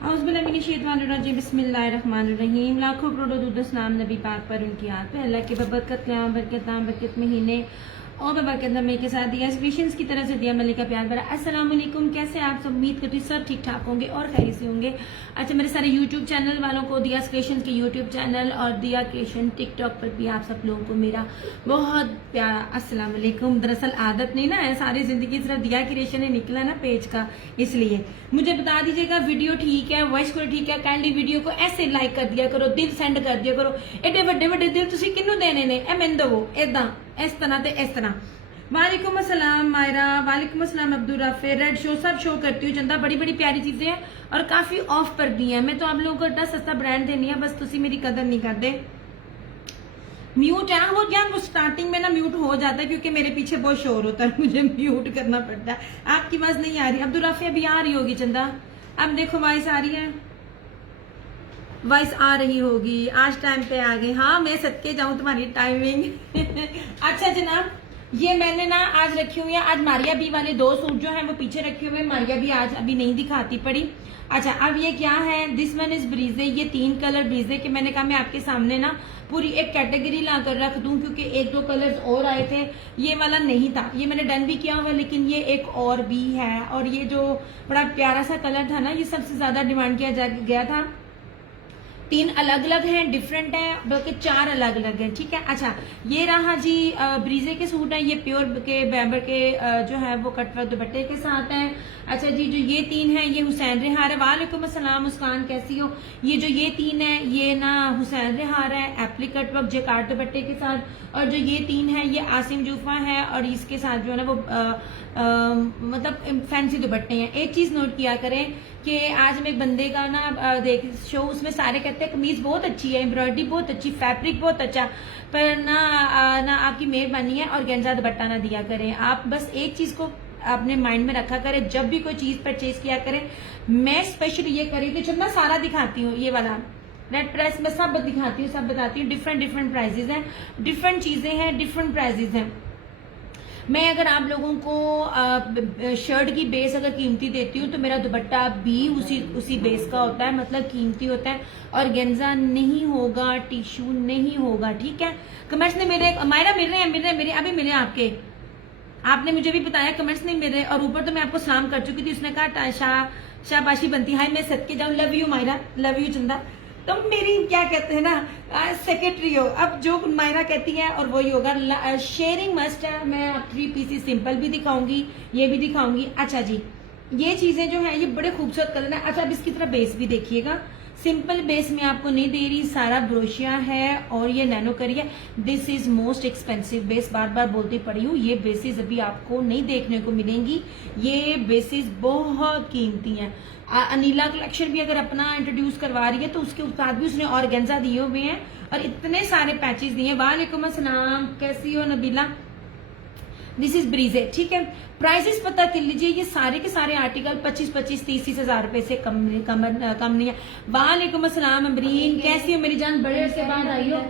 औज़ुबिल्लाहिमिनश्शैतानिर्रजीम बिस्मिल्लाहिर्रहमानिर्रहीम। लाखों करोड़ों दुरूद सलाम नबी पाक पर, उनकी याद पे, अल्लाह के बरकत क़याम बरकत महीने और बरकत नबी के साथ दिया क्रिश्चियंस की तरह से दिया मलिक का प्यार भरा अस्सलाम वालेकुम। कैसे आप सब? उम्मीद करती हूँ सब ठीक ठाक होंगे और खैरियत से होंगे। अच्छा, मेरे सारे यूट्यूब चैनल वालों को, दिया क्रिएशन के यूट्यूब चैनल और दिया क्रिएशन टिकटॉक पर भी आप सब लोगों को मेरा बहुत प्यारा अस्सलाम वालेकुम। दरअसल आदत नहीं ना है, सारी जिंदगी सिर्फ दिया क्रिएशन है निकला ना पेज का, इसलिए मुझे बता दीजिएगा वीडियो ठीक है, वॉइस को ठीक है, काइंडली वीडियो को ऐसे लाइक कर दिया करो, दिल सेंड कर दिया करो। एडे ਵੱਡੇ ਵੱਡੇ दिल ਤੁਸੀਂ ਕਿਹਨੂੰ ਦੇਣੇ ਨੇ? ਇਹ ਮੈਨੂੰ दवो ਇਦਾਂ इस तरह ते इस तरह। वालेकुम अस्सलाम मायरा, वालेकुम अस्सलाम अब्दुल राफे। रेड शो सब शो करती हूँ चंदा, बड़ी बड़ी प्यारी चीजें हैं और काफी ऑफ पर भी हैं। मैं तो आप लोगों को इतना सस्ता ब्रांड देनी है, बस तुसी मेरी कदर नहीं करते। म्यूट है वो यार, वो स्टार्टिंग में ना म्यूट हो जाता है क्योंकि मेरे पीछे बहुत शोर होता है, मुझे म्यूट करना पड़ता है। आपकी आवाज नहीं आ रही अब्दुल राफे? अभी आ रही होगी चंदा, अब देखो वॉइस आ रही है, वॉइस आ रही होगी, आज टाइम पे आ गई। हाँ मैं सदके जाऊं तुम्हारी टाइमिंग। अच्छा जनाब, ये मैंने ना आज रखी हुई है, आज मारिया बी वाले दो सूट जो है वो पीछे रखे हुए हैं। मारिया बी आज अभी नहीं दिखाती पड़ी। अच्छा, अब ये क्या है? दिस वन इज ब्रीजे। ये 3 कलर ब्रीजे के मैंने कहा मैं आपके सामने ना पूरी एक कैटेगरी लाकर रख दूं क्योंकि 1-2 कलर्स और आए थे, ये वाला नहीं था, ये मैंने डन भी किया हुआ, लेकिन ये एक और भी है। और ये जो बड़ा प्यारा सा कलर था ना, ये सबसे ज्यादा डिमांड किया गया था। 3 अलग अलग हैं, डिफरेंट है, बल्कि 4 अलग अलग हैं, ठीक है। अच्छा, ये रहा जी ब्रीजे के सूट है, ये प्योर के बैबर के जो है वो कटवर्क दुपट्टे के साथ है। अच्छा जी, जो ये 3 है ये हुसैन रिहार है। वालेकुम अस्सलाम मुस्कान, कैसी हो? ये जो ये 3 है ये ना हुसैन रिहार है, एप्ली कटवर्क जेकार्ड दुपट्टे के साथ। और जो ये 3 है ये आसिम जूफा है और इसके साथ जो है ना वो मतलब फैंसी दुपट्टे हैं। एक चीज नोट किया करें कि आज मैं एक बंदे का ना देख शो, उसमें सारे कहते हैं कमीज बहुत अच्छी है, एम्ब्रॉयडरी बहुत अच्छी, फैब्रिक बहुत अच्छा, पर ना आपकी मेहरबानी है और गेंजा दुपट्टा ना दिया करें। आप बस एक चीज को अपने माइंड में रखा करें, जब भी कोई चीज परचेज किया करें। मैं स्पेशली ये करी थी, जब मैं सारा दिखाती हूँ, ये वाला नेट प्राइस में सब दिखाती हूँ, सब बताती हूँ। डिफरेंट प्राइजेज हैं, डिफरेंट चीजें हैं, डिफरेंट प्राइजेज हैं। मैं अगर आप लोगों को शर्ट की बेस अगर कीमती देती हूँ तो मेरा दुपट्टा भी उसी बेस का होता है, मतलब कीमती होता है और गेंजा नहीं होगा, टिश्यू नहीं होगा, ठीक है। कमेंट्स ने मेरे मायरा मिल रहे हैं मेरे अभी मिले आपके, आपने मुझे भी बताया कमेंट्स नहीं मिल रहे। और ऊपर तो मैं आपको सलाम कर चुकी थी, उसने कहा शाबाशी बनती है। मैं सदके जाऊं, love you Myra, love you चंदा, तुम मेरी क्या कहते हैं ना सेक्रेटरी हो। अब जो मायरा कहती है और वही होगा। शेयरिंग मस्ट है। मैं आप 3 पीसेस सिंपल भी दिखाऊंगी, ये भी दिखाऊंगी। अच्छा जी, ये चीजें जो है ये बड़े खूबसूरत कलर है। अच्छा, अब इसकी तरह बेस भी देखिएगा, सिंपल बेस में आपको नहीं दे रही, सारा ब्रोशिया है और ये नैनो करी है। This is most expensive base, बार बार बोलती पड़ी हूँ, ये बेसिस अभी आपको नहीं देखने को मिलेंगी, ये बेसिस बहुत कीमती हैं। अनीला कलेक्शन भी अगर अपना इंट्रोड्यूस करवा रही है तो उसके साथ भी उसने ऑर्गेन्जा दिए हुए हैं और इतने सारे पैचेस दिए। वालेकुम अस्सलाम, कैसी हो नबीला? दिस इज ब्रीजे, ठीक है। प्राइसेस पता कर लीजिए, ये सारे के सारे आर्टिकल 25-25, 30 हजार रुपए से कम नहीं है। वालेकुम अस्सलाम अमरीन, कैसी हो मेरी जान? बड़े से बाद आई हो।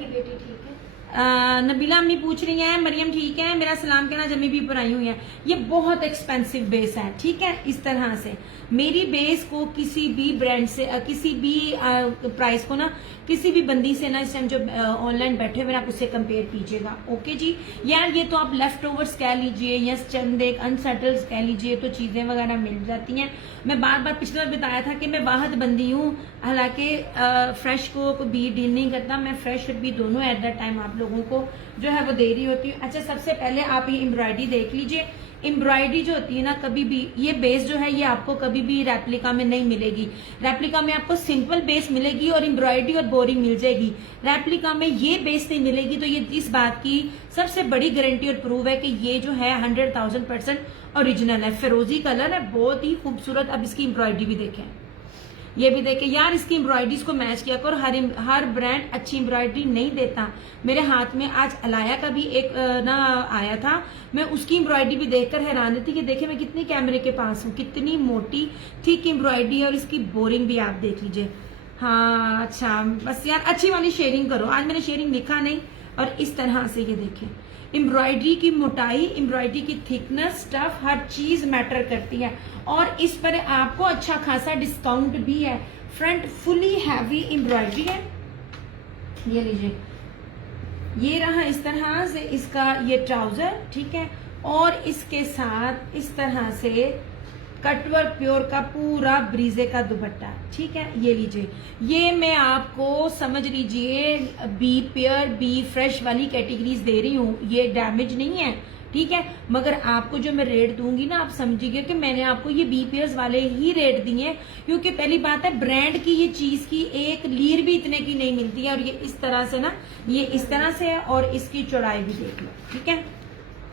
नबीला अम्मी पूछ रही हैं, मरियम ठीक है, मेरा सलाम कहना, जमी भी ऊपर आई हुई है। ये बहुत एक्सपेंसिव बेस है, ठीक है। इस तरह से मेरी बेस को किसी भी ब्रांड से किसी भी प्राइस को ना किसी भी बंदी से ना इस टाइम जो ऑनलाइन बैठे हुए आप उससे कंपेयर कीजिएगा, ओके जी। यार ये तो आप लेफ्ट ओवर्स कह लीजिए या चंद एक अनसेटल्स कह लीजिए तो चीजें वगैरह मिल जाती हैं। मैं बार बार पिछले बार बताया था कि मैं वाहद बंदी हूँ, हालांकि फ्रेश को भी डील नहीं करता, मैं फ्रेश भी दोनों एट द टाइम आप लोगों को जो है वो दे रही होती हूँ। अच्छा, सबसे पहले आप ये एम्ब्रॉयडरी देख लीजिए। एम्ब्रॉयडरी जो होती है ना, कभी भी ये बेस जो है ये आपको कभी भी रेप्लिका में नहीं मिलेगी। रेप्लिका में आपको सिंपल बेस मिलेगी और एम्ब्रॉयडरी और बोरिंग मिल जाएगी, रेप्लिका में ये बेस नहीं मिलेगी। तो ये इस बात की सबसे बड़ी गारंटी और प्रूव है कि ये जो है 100,000% ओरिजिनल है। फिरोजी कलर है, बहुत ही खूबसूरत। अब इसकी एम्ब्रॉयडरी भी देखें, ये भी देखे यार, इसकी एम्ब्रॉयडरीज को मैच किया करो। हर ब्रांड अच्छी एम्ब्रॉयडरी नहीं देता। मेरे हाथ में आज अलाया का भी एक ना आया था, मैं उसकी एम्ब्रॉयडरी भी देखकर हैरान थी कि देखे मैं कितनी कैमरे के पास हूँ, कितनी मोटी थिक एम्ब्रॉयडरी है और इसकी बोरिंग भी आप देख लीजिए। हाँ अच्छा, बस यार अच्छी वाली शेयरिंग करो। आज मैंने शेयरिंग लिखा नहीं और इस तरह से ये देखें, एम्ब्रॉयडरी की मोटाई, एम्ब्रॉयडरी की थिकनेस, स्टफ, हर चीज मैटर करती है। और इस पर आपको अच्छा खासा डिस्काउंट भी है। फ्रंट फुली हैवी एम्ब्रॉयडरी है, ये लीजिए, ये रहा इस तरह से इसका ये ट्राउजर, ठीक है। और इसके साथ इस तरह से कटवर्क प्योर का पूरा ब्रीजे का दुपट्टा, ठीक है। ये लीजिए, ये मैं आपको समझ लीजिए बी प्योर बी फ्रेश वाली कैटेगरीज दे रही हूँ, ये डैमेज नहीं है, ठीक है। मगर आपको जो मैं रेट दूंगी ना, आप समझिए कि मैंने आपको ये बी पेयर्स वाले ही रेट दिए, क्योंकि पहली बात है ब्रांड की ये चीज की एक लीर भी इतने की नहीं मिलती है। और ये इस तरह से ना, ये इस तरह से है और इसकी चौड़ाई भी देख लो, ठीक है,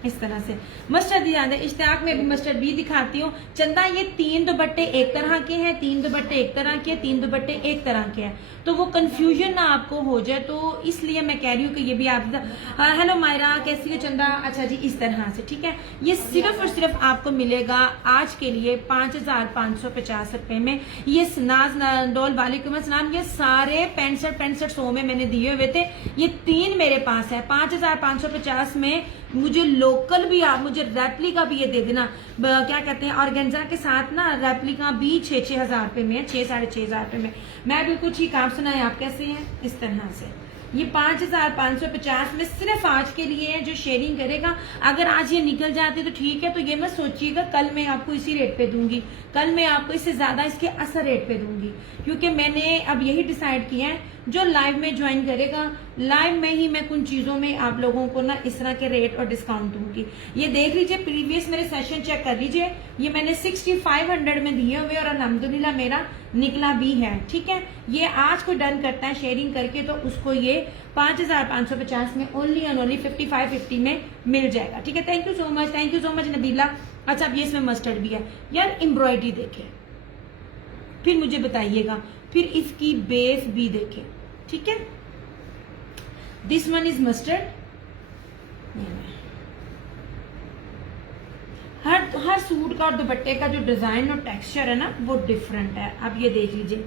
इस तरह से। मस्टर्ड याद है, इश्तियाक में भी मस्टर्ड भी दिखाती हूँ। चंदा ये 3 दुपट्टे एक तरह के हैं, 3 दुपट्टे एक तरह के, 3 दुपट्टे एक तरह के हैं, तो वो कंफ्यूजन ना आपको हो जाए, तो इसलिए मैं कह रही हूँ कि ये भी आप। हेलो मायरा, कैसी हो चंदा? अच्छा जी, इस तरह से, ठीक है। ये सिर्फ और सिर्फ आपको मिलेगा आज के लिए 5550 रुपए में। ये नाज डोल वालेकुम अस्सलाम, ये सारे 65-100 में मैंने दिए हुए थे, ये 3 मेरे पास है 5550 में। मुझे लोकल भी आप मुझे रेप्लिका भी ये दे देना, क्या कहते हैं ऑर्गेन्जा के साथ ना, रेप्लिका भी 6-6 हजार रुपए में, 6-6.5 हजार रुपए में। मैं बिल्कुल ठीक, आप सुनाए आप कैसे हैं? इस तरह से ये 5550 में सिर्फ आज के लिए है जो शेयरिंग करेगा। अगर आज ये निकल जाते तो ठीक है, तो ये मत सोचिएगा कल मैं आपको इसी रेट पे दूंगी, कल मैं आपको इससे ज्यादा इसके असर रेट पे दूंगी, क्योंकि मैंने अब यही डिसाइड किया है जो लाइव में ज्वाइन करेगा, लाइव में ही मैं कुछ चीजों में आप लोगों को ना इस तरह के रेट और डिस्काउंट दूंगी। ये देख लीजिए, प्रीवियस मेरे सेशन चेक कर लीजिए, ये मैंने 6500 में दिए हुए और अल्हम्दुलिल्लाह मेरा निकला भी है, ठीक है। ये आज कोई डन करता है शेयरिंग करके तो उसको ये 5550 में ओनली एंड ओनली 5550 में मिल जाएगा, ठीक है। Thank you so much Nabila. अच्छा, अब ये इसमें मस्टर्ड भी है यार, एम्ब्रॉयडरी देखे फिर मुझे बताइएगा, फिर इसकी बेस भी देखे, ठीक है। This one is mustard, her suit का और दुपट्टे का जो डिजाइन और टेक्सचर है ना वो डिफरेंट है। अब ये देख लीजिए,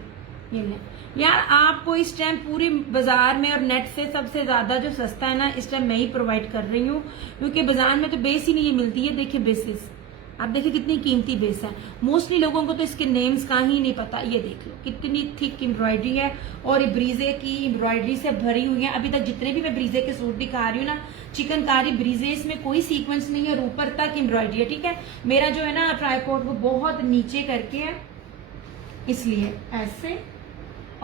ये ले यार, आपको इस टाइम पूरे बाजार में और नेट से सबसे ज्यादा जो सस्ता है ना इस टाइम मैं ही प्रोवाइड कर रही हूँ, क्योंकि बाजार में तो बेस ही नहीं मिलती है। देखिए बेसिस, आप देखिए कितनी कीमती बेस है। मोस्टली लोगों को तो इसके नेम्स का ही नहीं पता। ये देख लो कितनी थिक एम्ब्रॉयडरी है और ये ब्रीजे की एम्ब्रॉयडरी से भरी हुई है। अभी तक जितने भी मैं ब्रीजे के सूट दिखा रही हूँ ना, चिकनकारी ब्रीजे, इसमें कोई सीक्वेंस नहीं है और ऊपर तक एम्ब्रॉयडरी है, ठीक है। मेरा जो है ना ट्राइपॉड वो बहुत नीचे करके है, इसलिए ऐसे।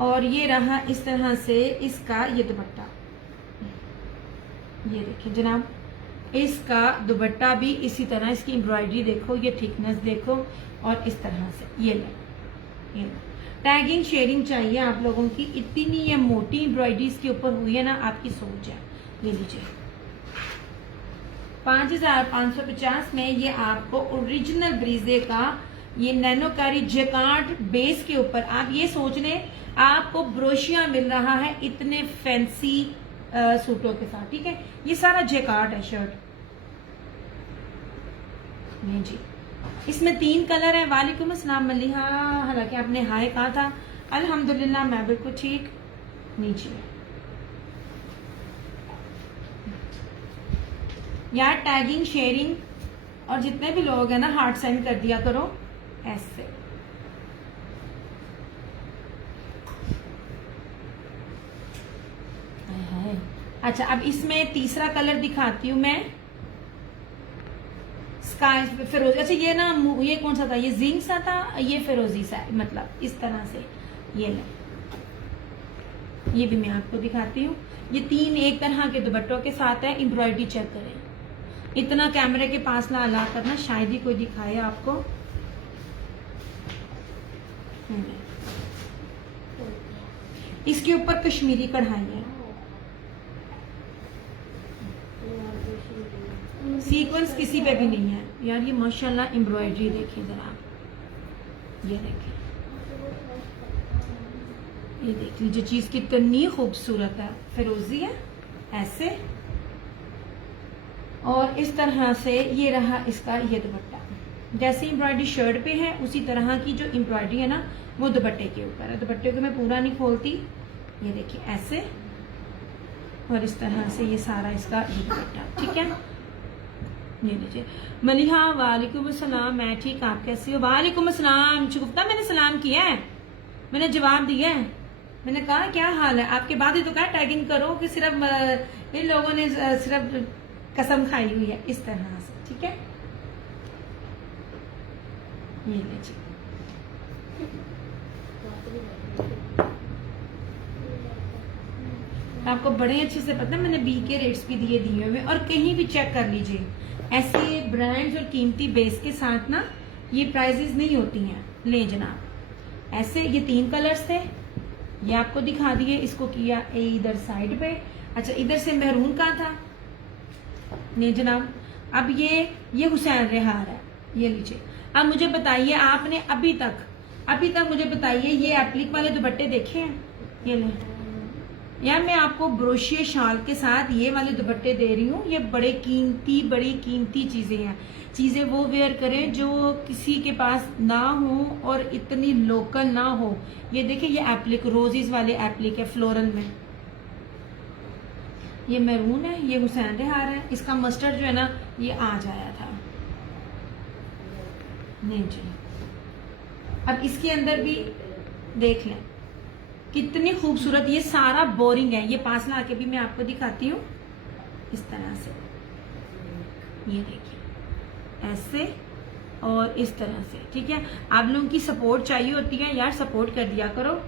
और ये रहा इस तरह से इसका ये दुपट्टा, ये देखिए जनाब, इसका दुपट्टा भी इसी तरह, इसकी एम्ब्रॉयडरी देखो, ये थिकनेस देखो, और इस तरह से ये ले, टैगिंग शेयरिंग चाहिए आप लोगों की। इतनी ये मोटी एम्ब्रॉयडरी इसके ऊपर हुई है ना, आपकी सोच है। ये लीजिए 5550 में ये आपको ओरिजिनल ब्रीजे का ये नैनोकारी जैकार्ड बेस के ऊपर, आप ये सोच लें आपको ब्रोशिया मिल रहा है इतने फैंसी सूटों के साथ, ठीक है। ये सारा जैकार्ड है शर्ट, नहीं जी। इसमें 3 कलर है। वालेकुम अस्सलाम मलिहा, हालांकि आपने हाय कहा था। अल्हम्दुलिल्लाह मैं बिल्कुल ठीक। नीचे यार टैगिंग शेयरिंग और जितने भी लोग हैं ना हार्ट सेंड कर दिया करो ऐसे। अच्छा, अब इसमें तीसरा कलर दिखाती हूँ मैं, स्काई फिरोजी। अच्छा ये ना, ये कौन सा था, ये जिंक सा था, ये फिरोजी सा है, मतलब इस तरह से। ये ले, ये भी मैं आपको दिखाती हूँ। ये 3 एक तरह के दुपट्टों के साथ है। एम्ब्रॉयडरी चेक करें, इतना कैमरे के पास ना ला करना, शायद ही कोई दिखाए आपको। इसके ऊपर कश्मीरी कढ़ाई है, सीक्वेंस किसी पे भी नहीं है यार। ये माशाल्लाह एम्ब्रॉयडरी देखिए जरा, ये देखिए, ये देख लीजिए चीज कितनी खूबसूरत है। फिरोजी है ऐसे, और इस तरह से ये रहा इसका ये दुपट्टा। जैसे एम्ब्रॉयडरी शर्ट पे है उसी तरह की जो एम्ब्रॉयडरी है ना वो दुपट्टे के ऊपर है। दुपट्टे को मैं पूरा नहीं खोलती, ये देखिए ऐसे, और इस तरह से ये सारा इसका ये दुपट्टा, ठीक है। ये लीजिए। मलिहा वालेकुम अस्सलाम, मैं ठीक, आप कैसी हो? वालेकुम अस्सलाम शुगुफ्ता, मैंने सलाम किया है, मैंने जवाब दिया है, मैंने कहा क्या हाल है आपके, बाद ही तो कहा टैगिंग करो कि सिर्फ इन लोगों ने सिर्फ कसम खाई हुई है, इस तरह से, ठीक है। ये लीजिए। आपको बड़े अच्छे से पता है, मैंने बी के रेट्स भी दिए हुए, और कहीं भी चेक कर लीजिए, ऐसे ब्रांड्स और कीमती बेस के साथ ना ये प्राइजेस नहीं होती हैं। ले जनाब, ऐसे ये 3 कलर्स थे, ये आपको दिखा दिए, इसको किया इधर साइड पे। अच्छा, इधर से मेहरून का था। ले जनाब, अब ये हुसैन रेहार है, ये लीजिए। अब मुझे बताइए, आपने अभी तक मुझे बताइए, ये एप्लिक वाले दुपट्टे देखे हैं? ये ले यार, मैं आपको ब्रोशिया शाल के साथ ये वाले दुपट्टे दे रही हूँ। ये बड़ी कीमती चीजें हैं। चीजें वो वेयर करें जो किसी के पास ना हो और इतनी लोकल ना हो। ये देखिए, ये एप्लिक रोजेस वाले एप्लिक है फ्लोरल में, ये मैरून है, ये हुसैन रेहार है। इसका मस्टर्ड जो है ना, ये आज आया था। नहीं जी, अब इसके अंदर भी देख लें कितनी खूबसूरत, ये सारा बोरिंग है। ये पास ला के भी मैं आपको दिखाती हूँ, इस तरह से, ये देखिए, ऐसे और इस तरह से, ठीक है। आप लोगों की सपोर्ट चाहिए होती है यार, सपोर्ट कर दिया करो,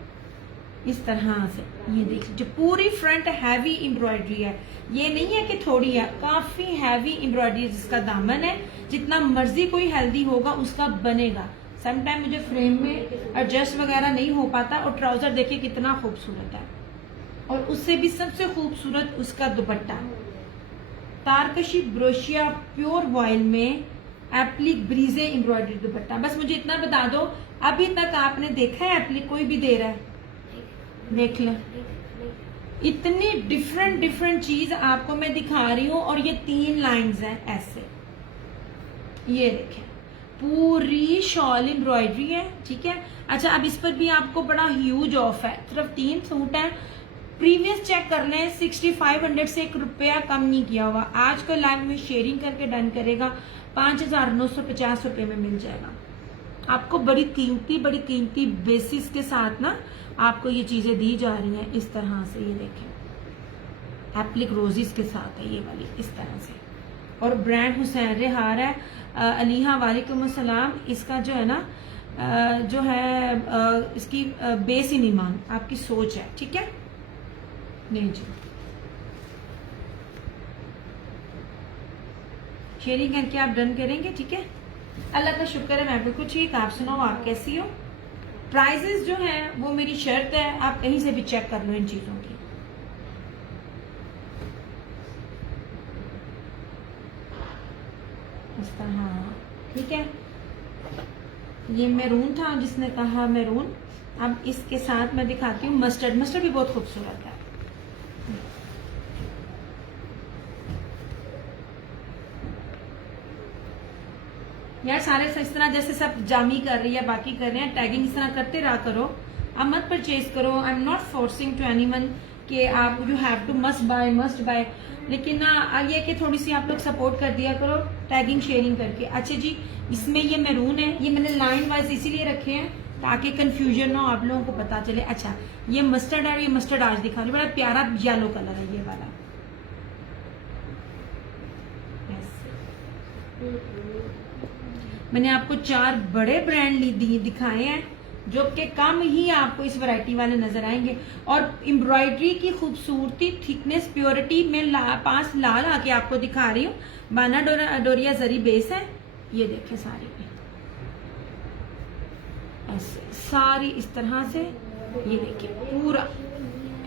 इस तरह से। ये देख लीजिए, पूरी फ्रंट हैवी एम्ब्रॉयडरी है, ये नहीं है कि थोड़ी है, काफी हैवी एम्ब्रॉयडरी, जिसका दामन है जितना मर्जी कोई हेल्दी होगा उसका बनेगा। समटाइम मुझे फ्रेम में एडजस्ट वगैरह नहीं हो पाता। और ट्राउजर देखिए कितना खूबसूरत है, और उससे भी सबसे खूबसूरत उसका दुपट्टा, तारकशी ब्रोशिया प्योर वॉयल में एप्लिक ब्रीजे एम्ब्रॉयडरी दुपट्टा। बस मुझे इतना बता दो, अभी तक आपने देखा है एप्लिक कोई भी दे रहा है? देख लें, इतनी डिफरेंट चीज आपको मैं दिखा रही हूं, और ये 3 लाइंस हैं ऐसे, ये देखें, पूरी शॉल एम्ब्रॉयडरी है, ठीक है। अच्छा, अब इस पर भी आपको बड़ा ह्यूज ऑफ है, सिर्फ 3 सूट है। प्रीवियस चेक कर लें, 6500 से 1 रुपया कम नहीं किया हुआ। आज को लाइव में शेयरिंग करके डन करेगा, 5950 रुपये में मिल जाएगा आपको। बड़ी कीमती बेसिस के साथ ना आपको ये चीजें दी जा रही हैं, इस तरह से। ये देखें, एप्लिक रोजेस के साथ है ये वाली, इस तरह से। और ब्रांड हुसैन रेहार है। अलीहा वालेकुम अस्सलाम। इसका जो है ना, जो है इसकी बेस ही नहीं मान, आपकी सोच है, ठीक है। नहीं जी, शेयरिंग करके आप डन करेंगे, ठीक है। अल्लाह का शुक्र है, मैं बिल्कुल ठीक। आप सुनाओ, आप कैसी हो? प्राइजेस जो हैं वो मेरी शर्त है, आप कहीं से भी चेक कर लो इन चीजों की। इस तरह, ठीक है। ये मैरून था, जिसने कहा मैरून। अब इसके साथ मैं दिखाती हूँ मस्टर्ड भी बहुत खूबसूरत है। यार सारे इस तरह जैसे सब जामी कर रही है, बाकी कर रहे हैं, टैगिंग इस तरह करते रहा करो। आप मत परचेज करो। I am not forcing to anyone कि आप you have to must buy, लेकिन ना ये कि थोड़ी सी आप लोग सपोर्ट कर दिया करो टैगिंग शेयरिंग करके। अच्छा जी, इसमें ये मैरून है, ये मैंने लाइन वाइज इसीलिए रखे हैं ताकि कंफ्यूजन ना हो, आप लोगों को पता चले। अच्छा, ये मस्टर्ड है, ये मस्टर्ड आज दिखा रही हूँ, बड़ा प्यारा येलो कलर है ये वाला। मैंने आपको 4 बड़े ब्रांड दिखाए हैं जो कि कम ही आपको इस वैरायटी वाले नजर आएंगे। और एम्ब्रॉयडरी की खूबसूरती, थिकनेस, प्योरिटी में पास लाल आके आपको दिखा रही हूँ। बाना डोरिया जरी बेस है, ये देखें सारी ऐसे, सारी इस तरह से। ये देखिए पूरा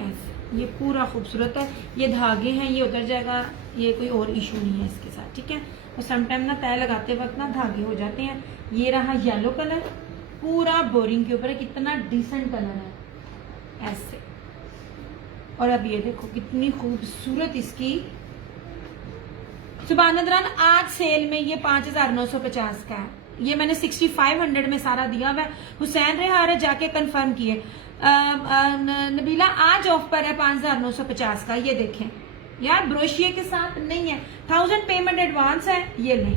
ऐसे, ये पूरा खूबसूरत है। ये धागे हैं, ये उतर जाएगा, ये कोई और इशू नहीं है इसके साथ, ठीक है। और समटाइम ना तय लगाते वक्त ना धागे हो जाते हैं। ये रहा येलो कलर, पूरा बोरिंग के ऊपर है, कितना डिसेंट कलर है ऐसे। और अब ये देखो कितनी खूबसूरत इसकी सुबहानअल्लाह। आज सेल में ये 5950 का है। ये मैंने 6500 में सारा दिया हुआ है। हुसैन रेहार है, जाके कंफर्म किए। नबीला आज ऑफ पर है 5950 का, ये देखें। यार ब्रोशिया के साथ नहीं है, 1000 पेमेंट एडवांस है। ये ले,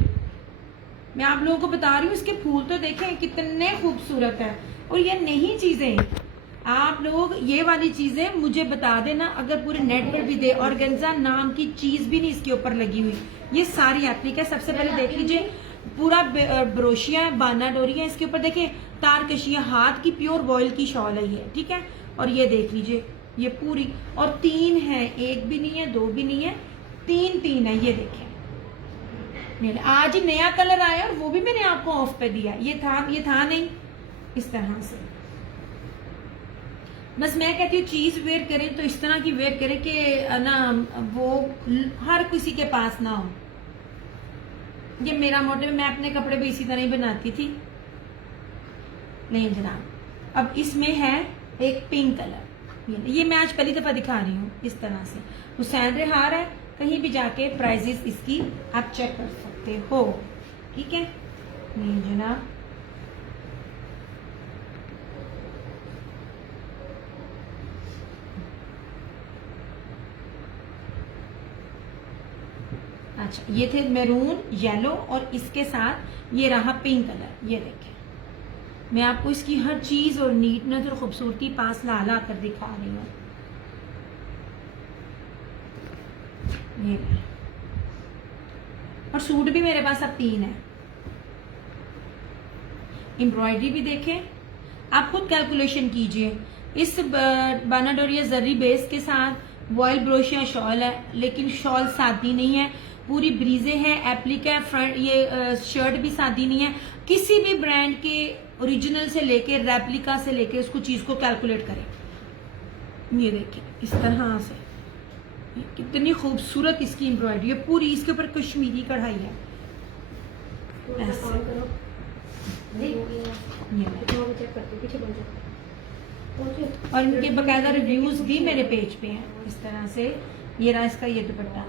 मैं आप लोगों को बता रही हूँ, इसके फूल तो देखें कितने खूबसूरत है। और ये नहीं चीजें आप लोग, ये वाली चीजें मुझे बता देना अगर पूरे नेट पर भी दे, ऑर्गेन्जा नाम की चीज भी नहीं इसके ऊपर लगी हुई। ये सारी एप्लिक है। सबसे पहले देख लीजिए, पूरा ब्रोशिया बाना डोरी है इसके ऊपर, देखिए तारकशिया, हाथ की प्योर वॉयल की शॉल है ये, ठीक है। और ये देख लीजिए, ये पूरी, और 3 है, 1 भी नहीं है, 2 भी नहीं है, 3 है। ये देखें, आज ही नया कलर आया और वो भी मैंने आपको ऑफ पे दिया। ये था नहीं, इस तरह से। बस मैं कहती हूँ चीज वेयर करें तो इस तरह की वेयर करें कि ना वो हर किसी के पास ना हो। ये मेरा मोटिव, मैं अपने कपड़े भी इसी तरह ही बनाती थी। नहीं जनाब, अब इसमें है एक पिंक कलर, ये मैं आज पहली दफा दिखा रही हूँ इस तरह से। हुसैन रेहार है, कहीं भी जाके प्राइजेस इसकी आप चेक कर सकते हो, ठीक है। नहीं जनाब, अच्छा, ये थे मैरून, येलो और इसके साथ ये रहा पिंक कलर। ये देखें, मैं आपको इसकी हर चीज और नीटनेस और खूबसूरती पास ला ला कर दिखा रही हूँ। ये और सूट भी मेरे पास अब 3 है। एम्ब्रॉयडरी भी देखें, आप खुद कैलकुलेशन कीजिए। इस बानाडोरिया जरी बेस के साथ वॉयल ब्रोशिया शॉल है, लेकिन शॉल सादी नहीं है, पूरी ब्रीजे है, एप्लिक है, फ्रंट ये शर्ट भी सादी नहीं है। किसी भी ब्रांड के ओरिजिनल से लेके रेप्लिका से लेके उसको चीज को कैलकुलेट करें। ये देखिए इस तरह से, कितनी खूबसूरत इसकी एम्ब्रॉयडरी है, पूरी इसके ऊपर कश्मीरी कढ़ाई है। और इनके बकायदा रिव्यूज भी मेरे पेज पे हैं इस तरह से। ये रहा इसका ये दुपट्टा।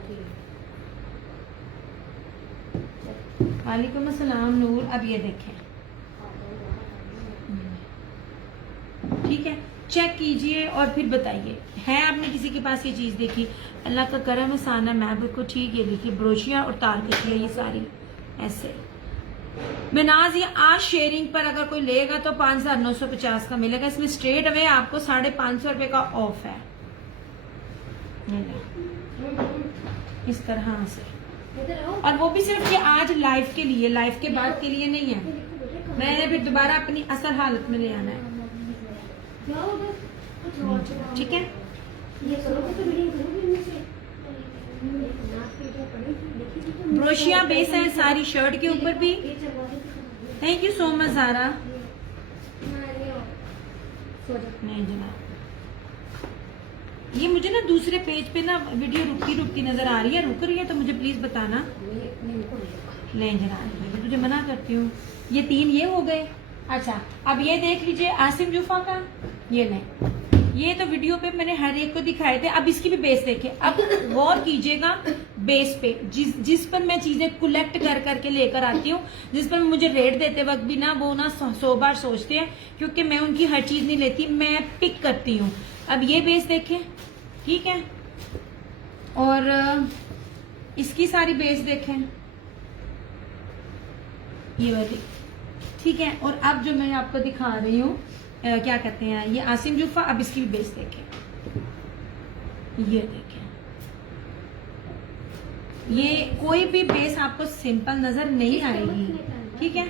वालेकुम अस्सलाम नूर। अब ये देखें, ठीक है, चेक कीजिए और फिर बताइए, है आपने किसी के पास ये चीज देखी? अल्लाह का करम एहसान है, मैं बिल्कुल ठीक। ये देखिए ब्रोशिया और तारकशिया, ये सारी ऐसे। बेनाज, ये आज शेयरिंग पर अगर कोई लेगा तो 5950 का मिलेगा। इसमें स्ट्रेट अवे आपको 550 रुपए का ऑफ है। इस तरह से, और वो भी सिर्फ ये आज लाइव के लिए, लाइव के बाद के लिए नहीं है। मैंने फिर दोबारा अपनी असल हालत में ले आना है, ठीक है। ब्रोशिया बेस है सारी शर्ट के ऊपर भी। Thank you so much Zara. नहीं जनाब, ये मुझे ना दूसरे पेज पे ना वीडियो रुकती नजर आ रही है, रुक रही है तो मुझे प्लीज बताना। नहीं जनाब, तुझे मना करती हूँ। ये 3 ये हो गए। अच्छा, अब ये देख लीजिए आसिम जूफा का, ये नहीं, ये तो वीडियो पे मैंने हर एक को दिखाए थे। अब इसकी भी बेस देखे, अब गौर कीजिएगा बेस पे, जिस पर मैं चीजें कलेक्ट कर करके लेकर आती हूँ, जिस पर मुझे रेट देते वक्त भी ना वो ना 100 बार सोचते हैं, क्योंकि मैं उनकी हर चीज नहीं लेती, मैं पिक करती हूँ। अब ये बेस देखें, ठीक है, और इसकी सारी बेस देखें, ये वाली, ठीक है। और अब जो मैं आपको दिखा रही हूँ क्या कहते हैं, ये आसिम जूफा। अब इसकी भी बेस देखें, ये देखें, ये कोई भी बेस आपको सिंपल नजर नहीं आएगी, ठीक है।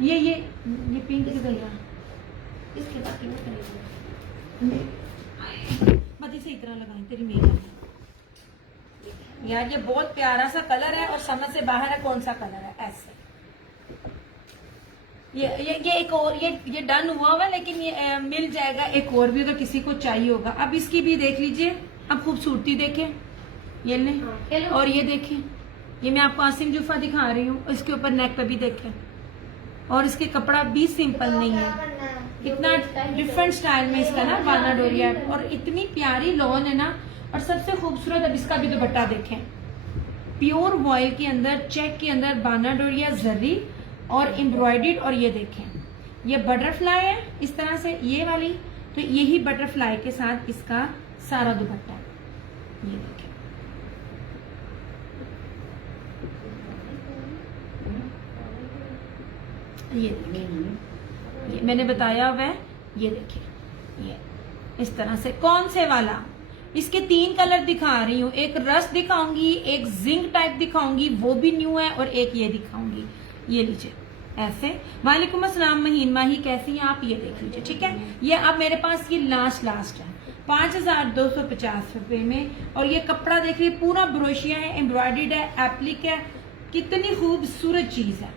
ये पिंक किधर गया? इसके बाकी में करेंगे मत इसे इतना लगाएं, तेरी मेरी यार, ये बहुत प्यारा सा कलर है और समझ से बाहर है कौन सा कलर है। ऐसे ये एक और ये डन हुआ हुआ, लेकिन ये मिल जाएगा एक और भी अगर किसी को चाहिए होगा। अब इसकी भी देख लीजिए, अब खूबसूरती देखें, ये ले, और ये देखें, ये मैं आपको आसिम जूफा दिखा रही हूँ, इसके ऊपर नेक पे भी देखें, और इसके कपड़ा भी सिंपल नहीं है, इतना डिफरेंट स्टाइल में इसका ना बाना डोरिया, और इतनी प्यारी लॉन है ना। और सबसे खूबसूरत अब इसका भी दुपट्टा देखें, प्योर वॉयल के अंदर, चेक के अंदर बाना डोरिया जरी और एम्ब्रॉयडर्ड। और ये देखें, ये बटरफ्लाई है इस तरह से, ये वाली, तो यही बटरफ्लाई के साथ इसका सारा दुपट्टा है। ये देखिए, ये देखिए, ये मैंने बताया हुआ है। ये देखिए, ये इस तरह से। कौन से वाला? इसके 3 कलर दिखा रही हूँ, एक रस्ट दिखाऊंगी, एक जिंक टाइप दिखाऊंगी, वो भी न्यू है, और एक ये दिखाऊंगी। ये लीजिए ऐसे। वालेकुम अस्सलाम महीन माही, कैसी हैं आप? ये देख लीजिए, ठीक है। ये अब मेरे पास ये लास्ट है 5250 रुपए में। और ये कपड़ा देखिए पूरा ब्रोशिया है, एम्ब्रॉयडर्ड है, एप्लिक है, कितनी खूबसूरत चीज है।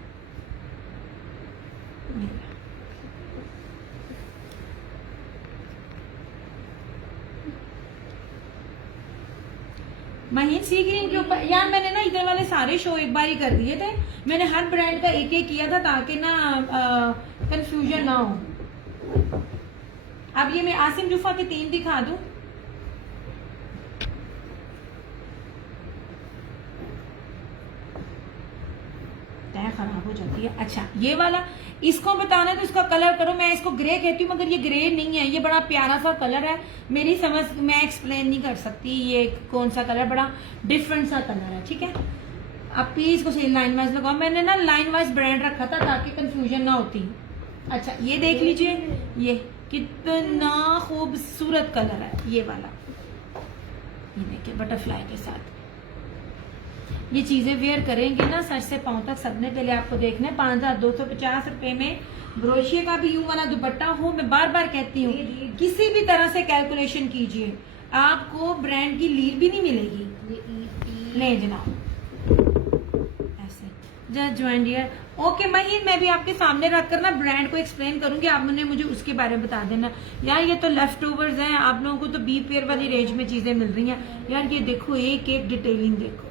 महीन सी ग्रीन के ऊपर यार मैंने ना इधर वाले सारे शो एक बार ही कर दिए थे। मैंने हर ब्रांड का एक किया था ताकि ना कंफ्यूजन ना हो। अब ये मैं आसिम जुफा के 3 दिखा दूं। तय खराब हो जाती है। अच्छा ये वाला इसको बताना है तो इसका कलर करो। मैं इसको ग्रे कहती हूँ मगर ये ग्रे नहीं है, ये बड़ा प्यारा सा कलर है। मेरी समझ मैं एक्सप्लेन नहीं कर सकती ये कौन सा कलर, बड़ा डिफरेंट सा कलर है, ठीक है। अब प्लीज को सही लाइन वाइज लगाओ। मैंने ना लाइन वाइज ब्रांड रखा था ताकि कंफ्यूजन ना होती। अच्छा ये देख लीजिए, ये कितना खूबसूरत कलर है ये वाला। ये देखिए बटरफ्लाई के साथ। ये चीजें वेयर करेंगे ना सर से पांव तक सबने। पहले आपको देखना है 5250 रुपए में ब्रोशिया का भी यूं वाला दुपट्टा हो। मैं बार बार कहती हूँ किसी भी तरह से कैलकुलेशन कीजिए, आपको ब्रांड की लीड भी नहीं मिलेगी। ले जनाब ऐसे जस्ट ज्वाइन डियर। ओके महीन, मैं भी आपके सामने रखकर ना ब्रांड को एक्सप्लेन करूंगी, आपने मुझे उसके बारे में बता देना। यार ये तो लेफ्ट ओवर्स हैं, आप लोगों को तो बी पेयर वाली रेंज में चीजें मिल रही हैं। यार ये देखो एक एक डिटेलिंग देखो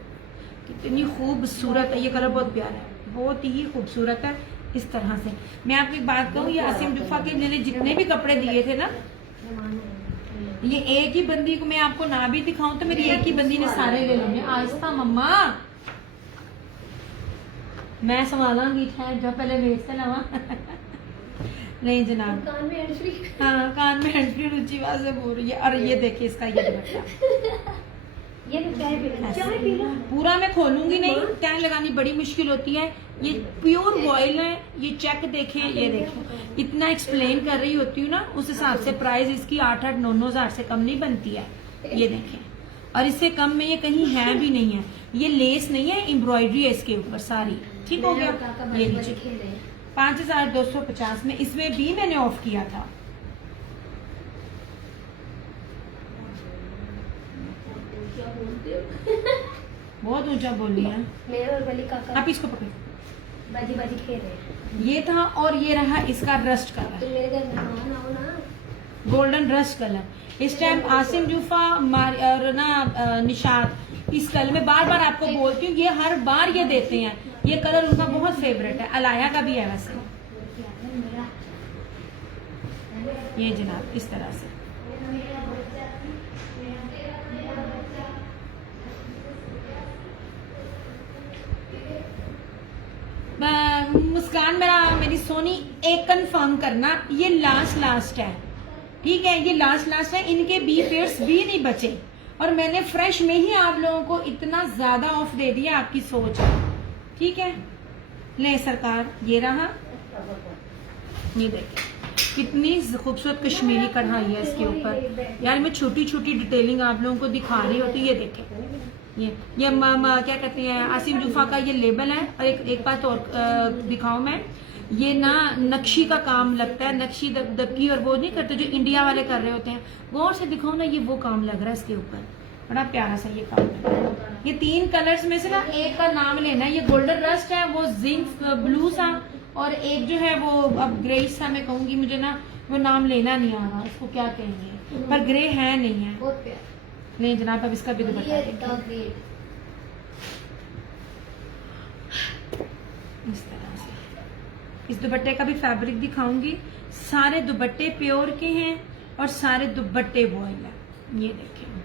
कितनी खूबसूरत है। ये कलर बहुत प्यारा है, बहुत ही खूबसूरत है। इस तरह से मैं आपको एक बात कहूँ, ये आसिम जुफा के मैंने जितने भी कपड़े दिए थे ना, ये एक ही बंदी को मैं आपको ना भी दिखाऊं तो मेरी एक ही बंदी ने सारे ले लेने। आहिस्ता मम्मा, मैं संभालांगी, ठहर जा पहले बेचते लावा। नहीं जनाब, कान में हैंड फ्री। हाँ कान में हैंड फ्री रुचि से बोल रही है। और ये देखिए इसका ये दुपट्टा, ये तो चाय पीना पूरा मैं खोलूंगी नहीं, टैग लगानी बड़ी मुश्किल होती है। ये प्योर वॉयल है। ये चेक देखें, ये देखें, इतना एक्सप्लेन कर रही होती हूँ ना उस हिसाब से प्राइस इसकी 8-8, 9-9 हजार से कम नहीं बनती है। ये देखें, और इससे कम में ये कहीं है भी नहीं है। ये लेस नहीं है, एम्ब्रॉयडरी है इसके ऊपर सारी। ठीक हो गया। ये लीजिए 5250 में। इसमें भी मैंने ऑफ किया था। बहुत ऊंचा बोली है। मेरे और बली काका आप इसको पकड़ो, बाजी बाजी खेल रहे हैं। ये था। और ये रहा इसका रस्ट कलर, तो मेरे घर मेहमान आओ ना। Golden rust colour. इस टाइम आसिम जुफा और ना निशात इस कलर में बार बार आपको बोलती हूँ, ये हर बार ये देते हैं। ये कलर उनका बहुत फेवरेट है, अलाया का भी है वैसे। ये जनाब इस तरह से। मुस्कान मेरी सोनी एक कंफर्म करना, ये लास्ट है, ठीक है। ये लास्ट है, इनके बी पेयर्स भी नहीं बचे। और मैंने फ्रेश में ही आप लोगों को इतना ज्यादा ऑफ दे दिया, आपकी सोच है, ठीक है। ले सरकार, ये रहा। ये देखिए कितनी खूबसूरत कश्मीरी कढ़ाई है इसके ऊपर। यार मैं छोटी छोटी डिटेलिंग आप लोगों को दिखा रही होती। ये देखें, ये क्या कहते हैं, आसिम जुफा का ये लेबल है। और एक बात और दिखाऊं मैं, ये ना नक्शी का काम लगता है, नक्शी दबकी और वो नहीं करते जो इंडिया वाले कर रहे होते हैं। गौर से दिखाओ ना, ये वो काम लग रहा है इसके ऊपर, बड़ा प्यारा सा ये काम लग रहा है। ये 3 कलर्स में से ना एक का नाम लेना है। ये गोल्डन रस्ट है, वो जिंक ब्लू सा, और एक जो है वो अब ग्रे सा मैं कहूंगी, मुझे ना वो नाम लेना नहीं आ रहा, उसको क्या कहेंगे, पर ग्रे है नहीं है। बहुत प्यारा। नहीं जनाब, अब इसका भी दुपट्टा इस तरह से। इस दुपट्टे का भी फैब्रिक दिखाऊंगी। सारे दुपट्टे प्योर के हैं और सारे दुपट्टे वॉयल है। ये देखें,